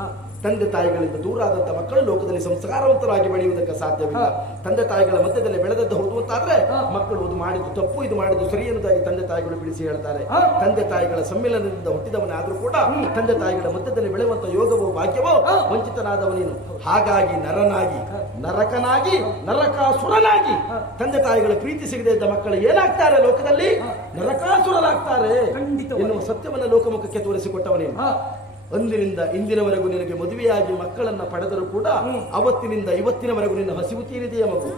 ತಂದೆ ತಾಯಿಗಳಿಂದ ದೂರ ಆದಂತ ಮಕ್ಕಳು ಲೋಕದಲ್ಲಿ ಸಂಸ್ಕಾರವಂತರಾಗಿ ಬೆಳೆಯುವುದಕ್ಕೆ ಸಾಧ್ಯವಿಲ್ಲ. ತಂದೆ ತಾಯಿಗಳ ಮಧ್ಯದಲ್ಲಿ ಬೆಳೆದದ್ದು ಹೌದು ಅಂತಾದ್ರೆ ಮಕ್ಕಳು ಅದು ಮಾಡಿದ್ದು ತಪ್ಪು, ಇದು ಮಾಡಿದ್ದು ಸರಿ ಎನ್ನುವುದಾಗಿ ತಂದೆ ತಾಯಿಗಳು ಬಿಡಿಸಿ ಹೇಳ್ತಾರೆ. ತಂದೆ ತಾಯಿಗಳ ಸಮ್ಮಿಲನದಿಂದ ಹುಟ್ಟಿದವನಾದ್ರೂ ಕೂಡ ತಂದೆ ತಾಯಿಗಳ ಮಧ್ಯದಲ್ಲಿ ಬೆಳೆಯುವಂತ ಯೋಗವೋ ಭಾಗ್ಯವೋ ವಂಚಿತನಾದವನೇನು. ಹಾಗಾಗಿ ನರನಾಗಿ, ನರಕನಾಗಿ, ನರಕಾಸುರನಾಗಿ ತಂದೆ ತಾಯಿಗಳ ಪ್ರೀತಿ ಸಿಗದೆ ಇದ್ದ ಮಕ್ಕಳು ಏನಾಗ್ತಾರೆ ಲೋಕದಲ್ಲಿ? ನರಕಾಸುರರಾಗ್ತಾರೆ ಎನ್ನುವ ಸತ್ಯವನ್ನ ಲೋಕಮುಖಕ್ಕೆ ತೋರಿಸಿಕೊಟ್ಟವನೇನು. ಅಂದಿನಿಂದ ಇಂದಿನವರೆಗೂ ನಿನಗೆ ಮದುವೆಯಾಗಿ ಮಕ್ಕಳನ್ನ ಪಡೆದರೂ ಕೂಡ ಅವತ್ತಿನಿಂದ ಇವತ್ತಿನವರೆಗೂ ನಿನ್ನ ಹಸಿವು ತೀರಿದೆಯ ಮಗು?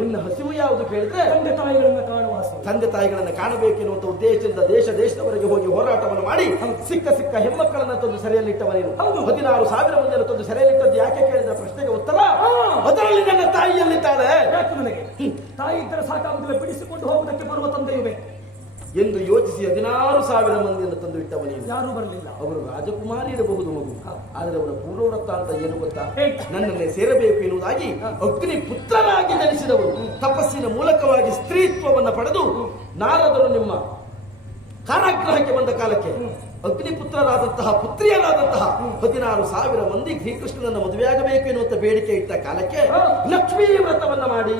ನಿನ್ನ ಹಸಿವು ಯಾವುದು ಕೇಳಿದ್ರೆ ತಂದೆ ತಾಯಿಗಳನ್ನ ಕಾಣುವ ಆಸೆ. ತಂದೆ ತಾಯಿಗಳನ್ನ ಕಾಣಬೇಕೆನ್ನುವಂತ ಉದ್ದೇಶದಿಂದ ದೇಶದವರೆಗೆ ಹೋಗಿ ಹೋರಾಟವನ್ನು ಮಾಡಿ ಸಿಕ್ಕ ಹೆಮ್ಮಕ್ಕಳನ್ನ ತಂದು ಸೆರೆಯಲ್ಲಿಟ್ಟವನೇನು? 16,000 ಮಂದಿಯನ್ನು ತಂದು ಸೆರೆಯಲ್ಲಿಟ್ಟದ್ದು ಯಾಕೆ ಕೇಳಿದ ಪ್ರಶ್ನೆಗೆ ಉತ್ತರ, ಅದರಲ್ಲಿ ನನ್ನ ತಾಯಿಯಲ್ಲಿದ್ದಾಳೆ. ನನಗೆ ತಾಯಿ ಇದ್ದರೆ ಸಾಕಾಗುವುದಿಲ್ಲ, ಬಿಡಿಸಿಕೊಂಡು ಹೋಗುವುದಕ್ಕೆ ಬರುವ ತಂದೆಯುವೆ ಎಂದು ಯೋಚಿಸಿ 16,000 ಮಂದಿಯನ್ನು ತಂದು ಇಟ್ಟವನೇನು? ಯಾರು ಬರಲಿಲ್ಲ. ಅವರು ರಾಜಕುಮಾರಿ ಇರಬಹುದು ಮಗು, ಆದರೆ ಅವರ ಪೂರ್ವವೃತ್ತ ಅಂತ ಏನು ಗೊತ್ತಾ? ನನ್ನನ್ನೇ ಸೇರಬೇಕು ಎನ್ನುವುದಾಗಿ ಅಗ್ನಿ ಪುತ್ರರಾಗಿ ಜನಿಸಿದವರು ತಪಸ್ಸಿನ ಮೂಲಕವಾಗಿ ಸ್ತ್ರೀತ್ವವನ್ನು ಪಡೆದು ನಾರದರು ನಿಮ್ಮ ಕಾರಾಗೃಹಕ್ಕೆ ಬಂದ ಕಾಲಕ್ಕೆ ಅಗ್ನಿಪುತ್ರರಾದಂತಹ ಪುತ್ರಿಯರಾದಂತಹ 16,000 ಮಂದಿ ಶ್ರೀಕೃಷ್ಣನನ್ನು ಮದುವೆಯಾಗಬೇಕು ಎನ್ನುವಂತ ಬೇಡಿಕೆ ಇಟ್ಟ ಕಾಲಕ್ಕೆ ಲಕ್ಷ್ಮೀ ವ್ರತವನ್ನ ಮಾಡಿ,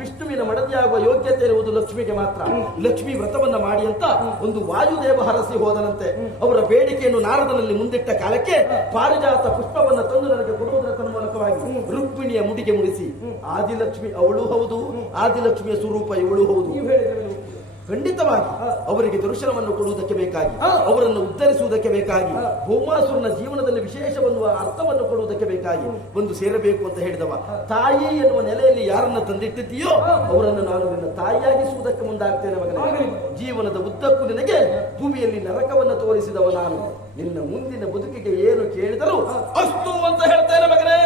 ವಿಷ್ಣುವಿನ ಮಡದಿಯಾಗುವ ಯೋಗ್ಯತೆ ಇರುವುದು ಲಕ್ಷ್ಮಿಗೆ ಮಾತ್ರ, ಲಕ್ಷ್ಮೀ ವ್ರತವನ್ನ ಮಾಡಿ ಅಂತ ಒಂದು ವಾಯುದೇವ ಹರಸಿ ಹೋದನಂತೆ. ಅವರ ಬೇಡಿಕೆಯನ್ನು ನಾರದನಲ್ಲಿ ಮುಂದಿಟ್ಟ ಕಾಲಕ್ಕೆ ಪಾರಿಜಾತ ಪುಷ್ಪವನ್ನ ತಂದು ನನಗೆ ಕೊಡುವುದರ ಮೂಲಕವಾಗಿ ರುಕ್ಮಿಣಿಯ ಮುಡಿಗೆ ಮುಡಿಸಿ, ಆದಿಲಕ್ಷ್ಮಿ ಅವಳು ಹೌದು, ಆದಿಲಕ್ಷ್ಮಿಯ ಸ್ವರೂಪ ಇವಳು ಹೌದು, ಖಂಡಿತವಾಗಿ ಅವರಿಗೆ ದರ್ಶನವನ್ನು ಕೊಡುವುದಕ್ಕೆ ಬೇಕಾಗಿ, ಅವರನ್ನು ಉದ್ಧರಿಸುವುದಕ್ಕೆ ಬೇಕಾಗಿ, ಭೌಮಾಸುರನ ಜೀವನದಲ್ಲಿ ವಿಶೇಷವನ್ನು ಅರ್ಥವನ್ನು ಕೊಡುವುದಕ್ಕೆ ಬೇಕಾಗಿ ಒಂದು ಸೇರಬೇಕು ಅಂತ ಹೇಳಿದವ. ತಾಯಿ ಎನ್ನುವ ನೆಲೆಯಲ್ಲಿ ಯಾರನ್ನ ತಂದಿಟ್ಟಿದ್ದೀಯೋ ಅವರನ್ನು ನಾನು ನಿನ್ನ ತಾಯಿಯಾಗಿಸುವುದಕ್ಕೆ ಮುಂದಾಗ್ತೇನೆ ಮಗನೇ. ಜೀವನದ ಉದ್ದಕ್ಕೂ ನಿನಗೆ ಭೂಮಿಯಲ್ಲಿ ನರಕವನ್ನು ತೋರಿಸಿದವ ನಾನು. ನಿನ್ನ ಮುಂದಿನ ಬದುಕಿಗೆ ಏನು ಕೇಳಿದರೂ ಅಷ್ಟು ಅಂತ ಹೇಳ್ತೇನೆ ಮಗನೇ.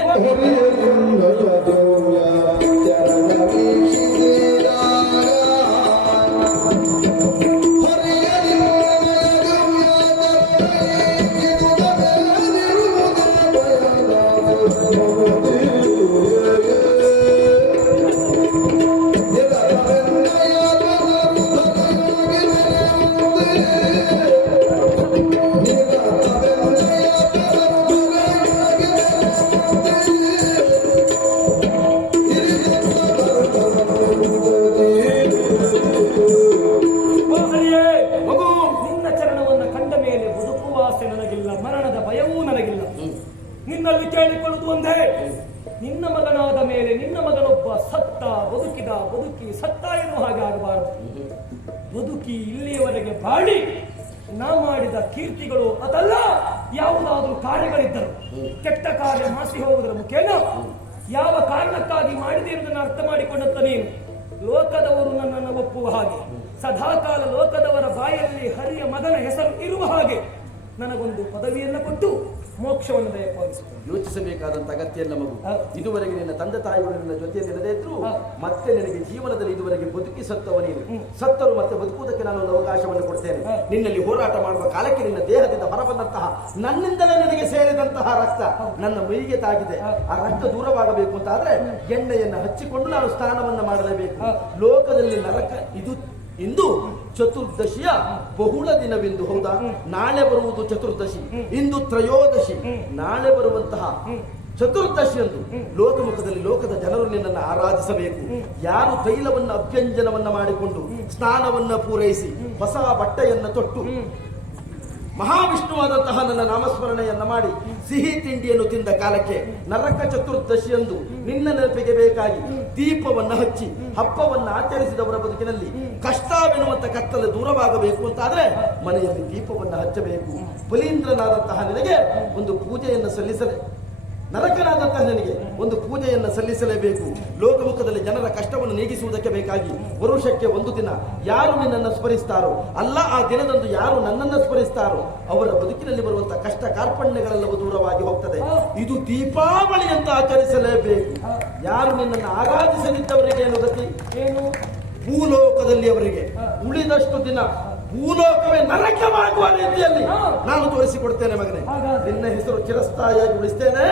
ನಿನ್ನಲ್ಲಿ ಕೇಳಿಕೊಳ್ಳುವುದು ಒಂದೇ, ನಿನ್ನ ಮಗನಾದ ಮೇಲೆ ನಿನ್ನ ಮಗನೊಬ್ಬ ಸತ್ತ, ಬದುಕಿ ಸತ್ತ ಎನ್ನುವ ಹಾಗೆ ಆಗಬಾರದು. ಬದುಕಿ ಇಲ್ಲಿಯವರೆಗೆ ಬಾಳಿ ನಾ ಮಾಡಿದ ಕೀರ್ತಿಗಳು ಅದಲ್ಲ, ಯಾವುದಾದ್ರೂ ಕಾರ್ಯಗಳಿದ್ದರು ಕೆಟ್ಟ ಕಾರ್ಯ ಮಾಸಿ ಹೋಗುವುದರ ಮುಖೇನ ಯಾವ ಕಾರಣಕ್ಕಾಗಿ ಮಾಡಿದೆ ಎಂಬುದನ್ನು ಅರ್ಥ ಮಾಡಿಕೊಂಡಂತ ನೀನು ಲೋಕದವರು ನನ್ನನ್ನು ಒಪ್ಪುವ ಹಾಗೆ, ಸದಾಕಾಲ ಲೋಕದವರ ಬಾಯಲ್ಲಿ ಹರಿಯ ಮಗನ ಹೆಸರು ಇರುವ ಹಾಗೆ ನನಗೊಂದು ಪದವಿಯನ್ನು ಕೊಟ್ಟು ಮೋಕ್ಷವನ್ನು ದಯಪಾಲಿಸುತ್ತೇನೆ. ಯೋಚಿಸಬೇಕಾದಂತ ಅಗತ್ಯ ಇಲ್ಲ ಮಗು. ಇದುವರೆಗೆ ನಿನ್ನ ತಂದೆ ತಾಯಿಗಳು ನಿನ್ನ ಜೊತೆಯಲ್ಲಿರದೇ ಇದ್ರು ಮತ್ತೆ ನಿನಗೆ ಜೀವನದಲ್ಲಿ ಇದುವರೆಗೆ ಬದುಕಿ ಸತ್ತವನೇನು, ಸತ್ತರು ಮತ್ತೆ ಬದುಕುವುದಕ್ಕೆ ನಾನು ಒಂದು ಅವಕಾಶವನ್ನು ಕೊಡ್ತೇನೆ. ನಿನ್ನಲ್ಲಿ ಹೋರಾಟ ಮಾಡುವ ಕಾಲಕ್ಕೆ ನಿನ್ನ ದೇಹದಿಂದ ಹೊರಬಂದಂತಹ ನನ್ನಿಂದಲೇ ನಿನಗೆ ಸೇರಿದಂತಹ ರಕ್ತ ನನ್ನ ಮೈಗೆ ತಾಗಿದೆ. ಆ ರಕ್ತ ದೂರವಾಗಬೇಕು ಅಂತ ಆದ್ರೆ ಎಣ್ಣೆಯನ್ನು ಹಚ್ಚಿಕೊಂಡು ನಾನು ಸ್ನಾನವನ್ನ ಮಾಡಲೇಬೇಕು. ಲೋಕದಲ್ಲಿ ನರಕ ಇದು. ಇಂದು ಚತುರ್ದಶಿಯ ಬಹುಳ ದಿನವೆಂದು, ಹೌದಾ? ನಾಳೆ ಬರುವುದು ಚತುರ್ದಶಿ, ಇಂದು ತ್ರಯೋದಶಿ, ನಾಳೆ ಬರುವಂತಹ ಚತುರ್ದಶಿಯಂದು ಲೋಕಮುಖದಲ್ಲಿ ಲೋಕದ ಜನರು ನಿನ್ನನ್ನು ಆರಾಧಿಸಬೇಕು. ಯಾರು ತೈಲವನ್ನ ಅಭ್ಯಂಜನವನ್ನ ಮಾಡಿಕೊಂಡು ಸ್ನಾನವನ್ನ ಪೂರೈಸಿ ಹೊಸ ಬಟ್ಟೆಯನ್ನ ತೊಟ್ಟು ಮಹಾವಿಷ್ಣುವಾದಂತಹ ನನ್ನ ನಾಮಸ್ಮರಣೆಯನ್ನ ಮಾಡಿ ಸಿಹಿ ತಿಂಡಿಯನ್ನು ತಿಂದ ಕಾಲಕ್ಕೆ ನರಕ ಚತುರ್ದಶಿಯಂದು ನಿನ್ನ ನೆನಪಿಗೆ ಬೇಕಾಗಿ ದೀಪವನ್ನ ಹಚ್ಚಿ ಹಬ್ಬವನ್ನ ಆಚರಿಸಿದವರ ಬದುಕಿನಲ್ಲಿ ಕಷ್ಟವೆನ್ನುವಂತ ಕತ್ತಲೆ ದೂರವಾಗಬೇಕು ಅಂತಾದ್ರೆ ಮನೆಯಲ್ಲಿ ದೀಪವನ್ನ ಹಚ್ಚಬೇಕು. ಫಲೀಂದ್ರನಾದಂತಹ ನಿನಗೆ ಒಂದು ಪೂಜೆಯನ್ನು ಸಲ್ಲಿಸಲೇ ನರಕನಾದಂತಹ ನಿನಗೆ ಒಂದು ಪೂಜೆಯನ್ನು ಸಲ್ಲಿಸಲೇಬೇಕು. ಲೋಕಮುಖದಲ್ಲಿ ಜನರ ಕಷ್ಟವನ್ನು ನೀಗಿಸುವುದಕ್ಕೆ ಬೇಕಾಗಿ ವರುಷಕ್ಕೆ ಒಂದು ದಿನ ಯಾರು ನಿನ್ನನ್ನು ಸ್ಮರಿಸ್ತಾರೋ ಅಲ್ಲ ಆ ದಿನದಂದು ಯಾರು ನನ್ನನ್ನು ಸ್ಮರಿಸ್ತಾರೋ ಅವರ ಬದುಕಿನಲ್ಲಿ ಬರುವಂತಹ ಕಷ್ಟ ಕಾರ್ಪಣ್ಯಗಳೆಲ್ಲವೂ ದೂರವಾಗಿ ಹೋಗ್ತದೆ. ಇದು ದೀಪಾವಳಿ ಅಂತ ಆಚರಿಸಲೇಬೇಕು. ಯಾರು ನಿನ್ನನ್ನು ಆರಾಧಿಸಲಿದ್ದವರಿಗೆ ಏನು ಗತಿ? ಏನು? ಭೂಲೋಕದಲ್ಲಿ ಅವರಿಗೆ ಉಳಿದಷ್ಟು ದಿನ ಭೂಲೋಕವೇ ನರಕವಾಗುವ ರೀತಿಯಲ್ಲಿ ನಾನು ತೋರಿಸಿಕೊಡ್ತೇನೆ ಮಗನೇ. ನಿನ್ನ ಹೆಸರು ಚಿರಸ್ಥಾಯಿಯಾಗಿ ಉಳಿಸ್ತೇನೆ.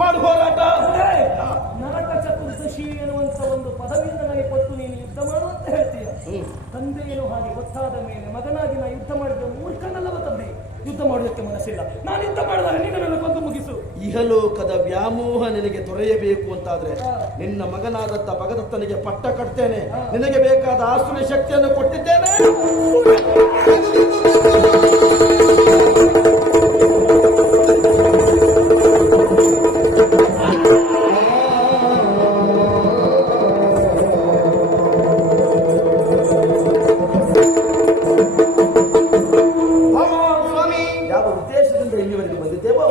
ಮಾಡು ಹೋರಾಟ. ನರಕ ಚತುರ್ದಶಿ ಎನ್ನುವಂತ ಒಂದು ಪದವಿಯಿಂದ ನನಗೆ ಕೊಟ್ಟು ನೀನು ಯುದ್ಧ ಮಾಡು ಅಂತ ಹೇಳ್ತೀಯ. ತಂದೆಯನ್ನು ಹಾಗೆ ಗೊತ್ತಾದ ಮೇಲೆ ಮಗನಾಗಿ ನಾ ಯುದ್ಧ ಮಾಡಿದ ಮೂರ್ಖನಲ್ಲವ ತಂದೆ. ಯುದ್ಧ ಮಾಡೋದಕ್ಕೆ ಮನಸ್ಸಿಲ್ಲ. ನಾನು ಯುದ್ಧ ಮಾಡಿದಾಗ ನೀನು ನನ್ನ ಕೊಂದು ಮುಗಿಸು. ಇಹಲೋಕದ ವ್ಯಾಮೋಹ ನಿನಗೆ ತೊರೆಯಬೇಕು ಅಂತಾದ್ರೆ ನಿನ್ನ ಮಗನಾದಂತ ಭಗದತ್ತನಿಗೆ ಪಟ್ಟ ಕಟ್ತೇನೆ. ನಿನಗೆ ಬೇಕಾದ ಆಸುರಿ ಶಕ್ತಿಯನ್ನು ಕೊಟ್ಟಿದ್ದೇನೆ. ಯಾವ ಉದ್ದೇಶದಿಂದ ಇಲ್ಲಿವರೆಗೆ ಬಂದಿದ್ದೇವೋ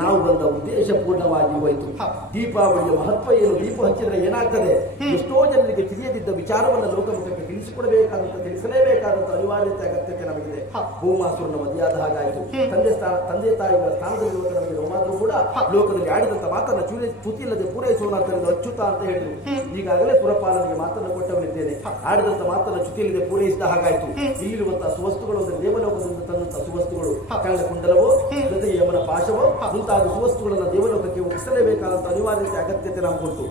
ನಾವು ಬಂದ ಉದ್ದೇಶ ಪೂರ್ಣವಾಗಿ ಹೋಯಿತು. ದೀಪಾವಳಿಯ ಮಹತ್ವ ಏನು? ದೀಪ ಹಚ್ಚಿದ್ರೆ ಏನಾಗ್ತದೆ? ಎಷ್ಟೋ ಜನರಿಗೆ ತಿಳಿಯದಿದ್ದ ವಿಚಾರವನ್ನು ಲೋಕಮುಖಕ್ಕೆ ತಿಳಿಸಿಕೊಡಬೇಕಾದಂತ ತಿಳಿಸಲೇಬೇಕಾದಂತ ಅನಿವಾರ್ಯತೆ ಅಗತ್ಯತೆ ನಮಗಿದೆ. ಭೂಮಾಸುರನ ಮದುವೆಯಾದ ಹಾಗಾಯಿತು. ತಂದೆ ತಾಯಿಗಳ ಸ್ಥಾನದಲ್ಲಿರುವಾಗ ನಮಗೆ ನೋವಾದ್ರೂ ಕೂಡ ಲೋಕದಲ್ಲಿ ಆಡಿದಂತ ಮಾತನ್ನ ಚ್ಯುತಿ ಇಲ್ಲದೆ ಪೂರೈಸೋಣ ಅಂತ ಅಚ್ಯುತ ಅಂತ ಹೇಳಿದ್ರು. ಈಗಾಗಲೇ ಸುರಪಾಲನೆಗೆ ಮಾತನ್ನು ಕೊಟ್ಟವನಿದ್ದೇನೆ. ಆಡಿದಂತ ಮಾತನ್ನ ಚ್ಯುತಿ ಇಲ್ಲದೆ ಪೂರೈಸಿದ ಹಾಗಾಯಿತು. ಇಲ್ಲಿರುವಂತಹ ಸುವಸ್ತುಗಳು ಅಂದ್ರೆ ದೇವಲೋಕದಿಂದ ತಂದಂತಹ ಸುವಸ್ತುಗಳು ಕಳ್ಳ ಕುಂಡಲವೋ ಜೊತೆಗೆ ಯಮನ ಪಾಶವೋ ಮುಂತಾದ ಸುವಸ್ತುಗಳನ್ನು ದೇವಲೋಕಕ್ಕೆ ಒಪ್ಪಿಸಲೇಬೇಕಾದಂತ ಅನಿವಾರ್ಯತೆ ಅಗತ್ಯತೆ ನಾವು ಕೊಟ್ಟು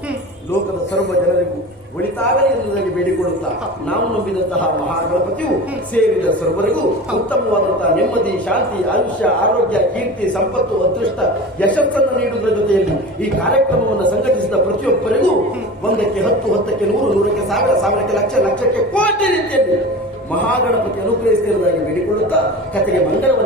ಲೋಕದ ಸರ್ವ ಜನರಿಗೂ ಒಳಿತಾಗಲಿ ಎನ್ನುವುದಾಗಿ ಬೇಡಿಕೊಳ್ಳುತ್ತಾ ನಾವು ನಂಬಿದಂತಹ ಮಹಾಗಣಪತಿಯು ಸೇರಿದ ಸರ್ವರಿಗೂ ಉತ್ತಮವಾದಂತಹ ನೆಮ್ಮದಿ, ಶಾಂತಿ, ಆಯುಷ್ಯ, ಆರೋಗ್ಯ, ಕೀರ್ತಿ, ಸಂಪತ್ತು, ಅದೃಷ್ಟ, ಯಶಸ್ಸನ್ನು ನೀಡುವುದರ ಜೊತೆಯಲ್ಲಿ ಈ ಕಾರ್ಯಕ್ರಮವನ್ನು ಸಂಘಟಿಸಿದ ಪ್ರತಿಯೊಬ್ಬರಿಗೂ 1ಕ್ಕೆ 10, 10ಕ್ಕೆ 100, 100ಕ್ಕೆ 1000, 1000ಕ್ಕೆ ಲಕ್ಷ, ಲಕ್ಷಕ್ಕೆ ಕೋಟಿ ರೀತಿಯಲ್ಲಿ ಮಹಾಗಣಪತಿ ಅನುಗ್ರಹಿಸಿರುವುದಾಗಿ ಬೇಡಿಕೊಳ್ಳುತ್ತಾ ಕತೆಗೆ ಮಂಗಳವನ್ನು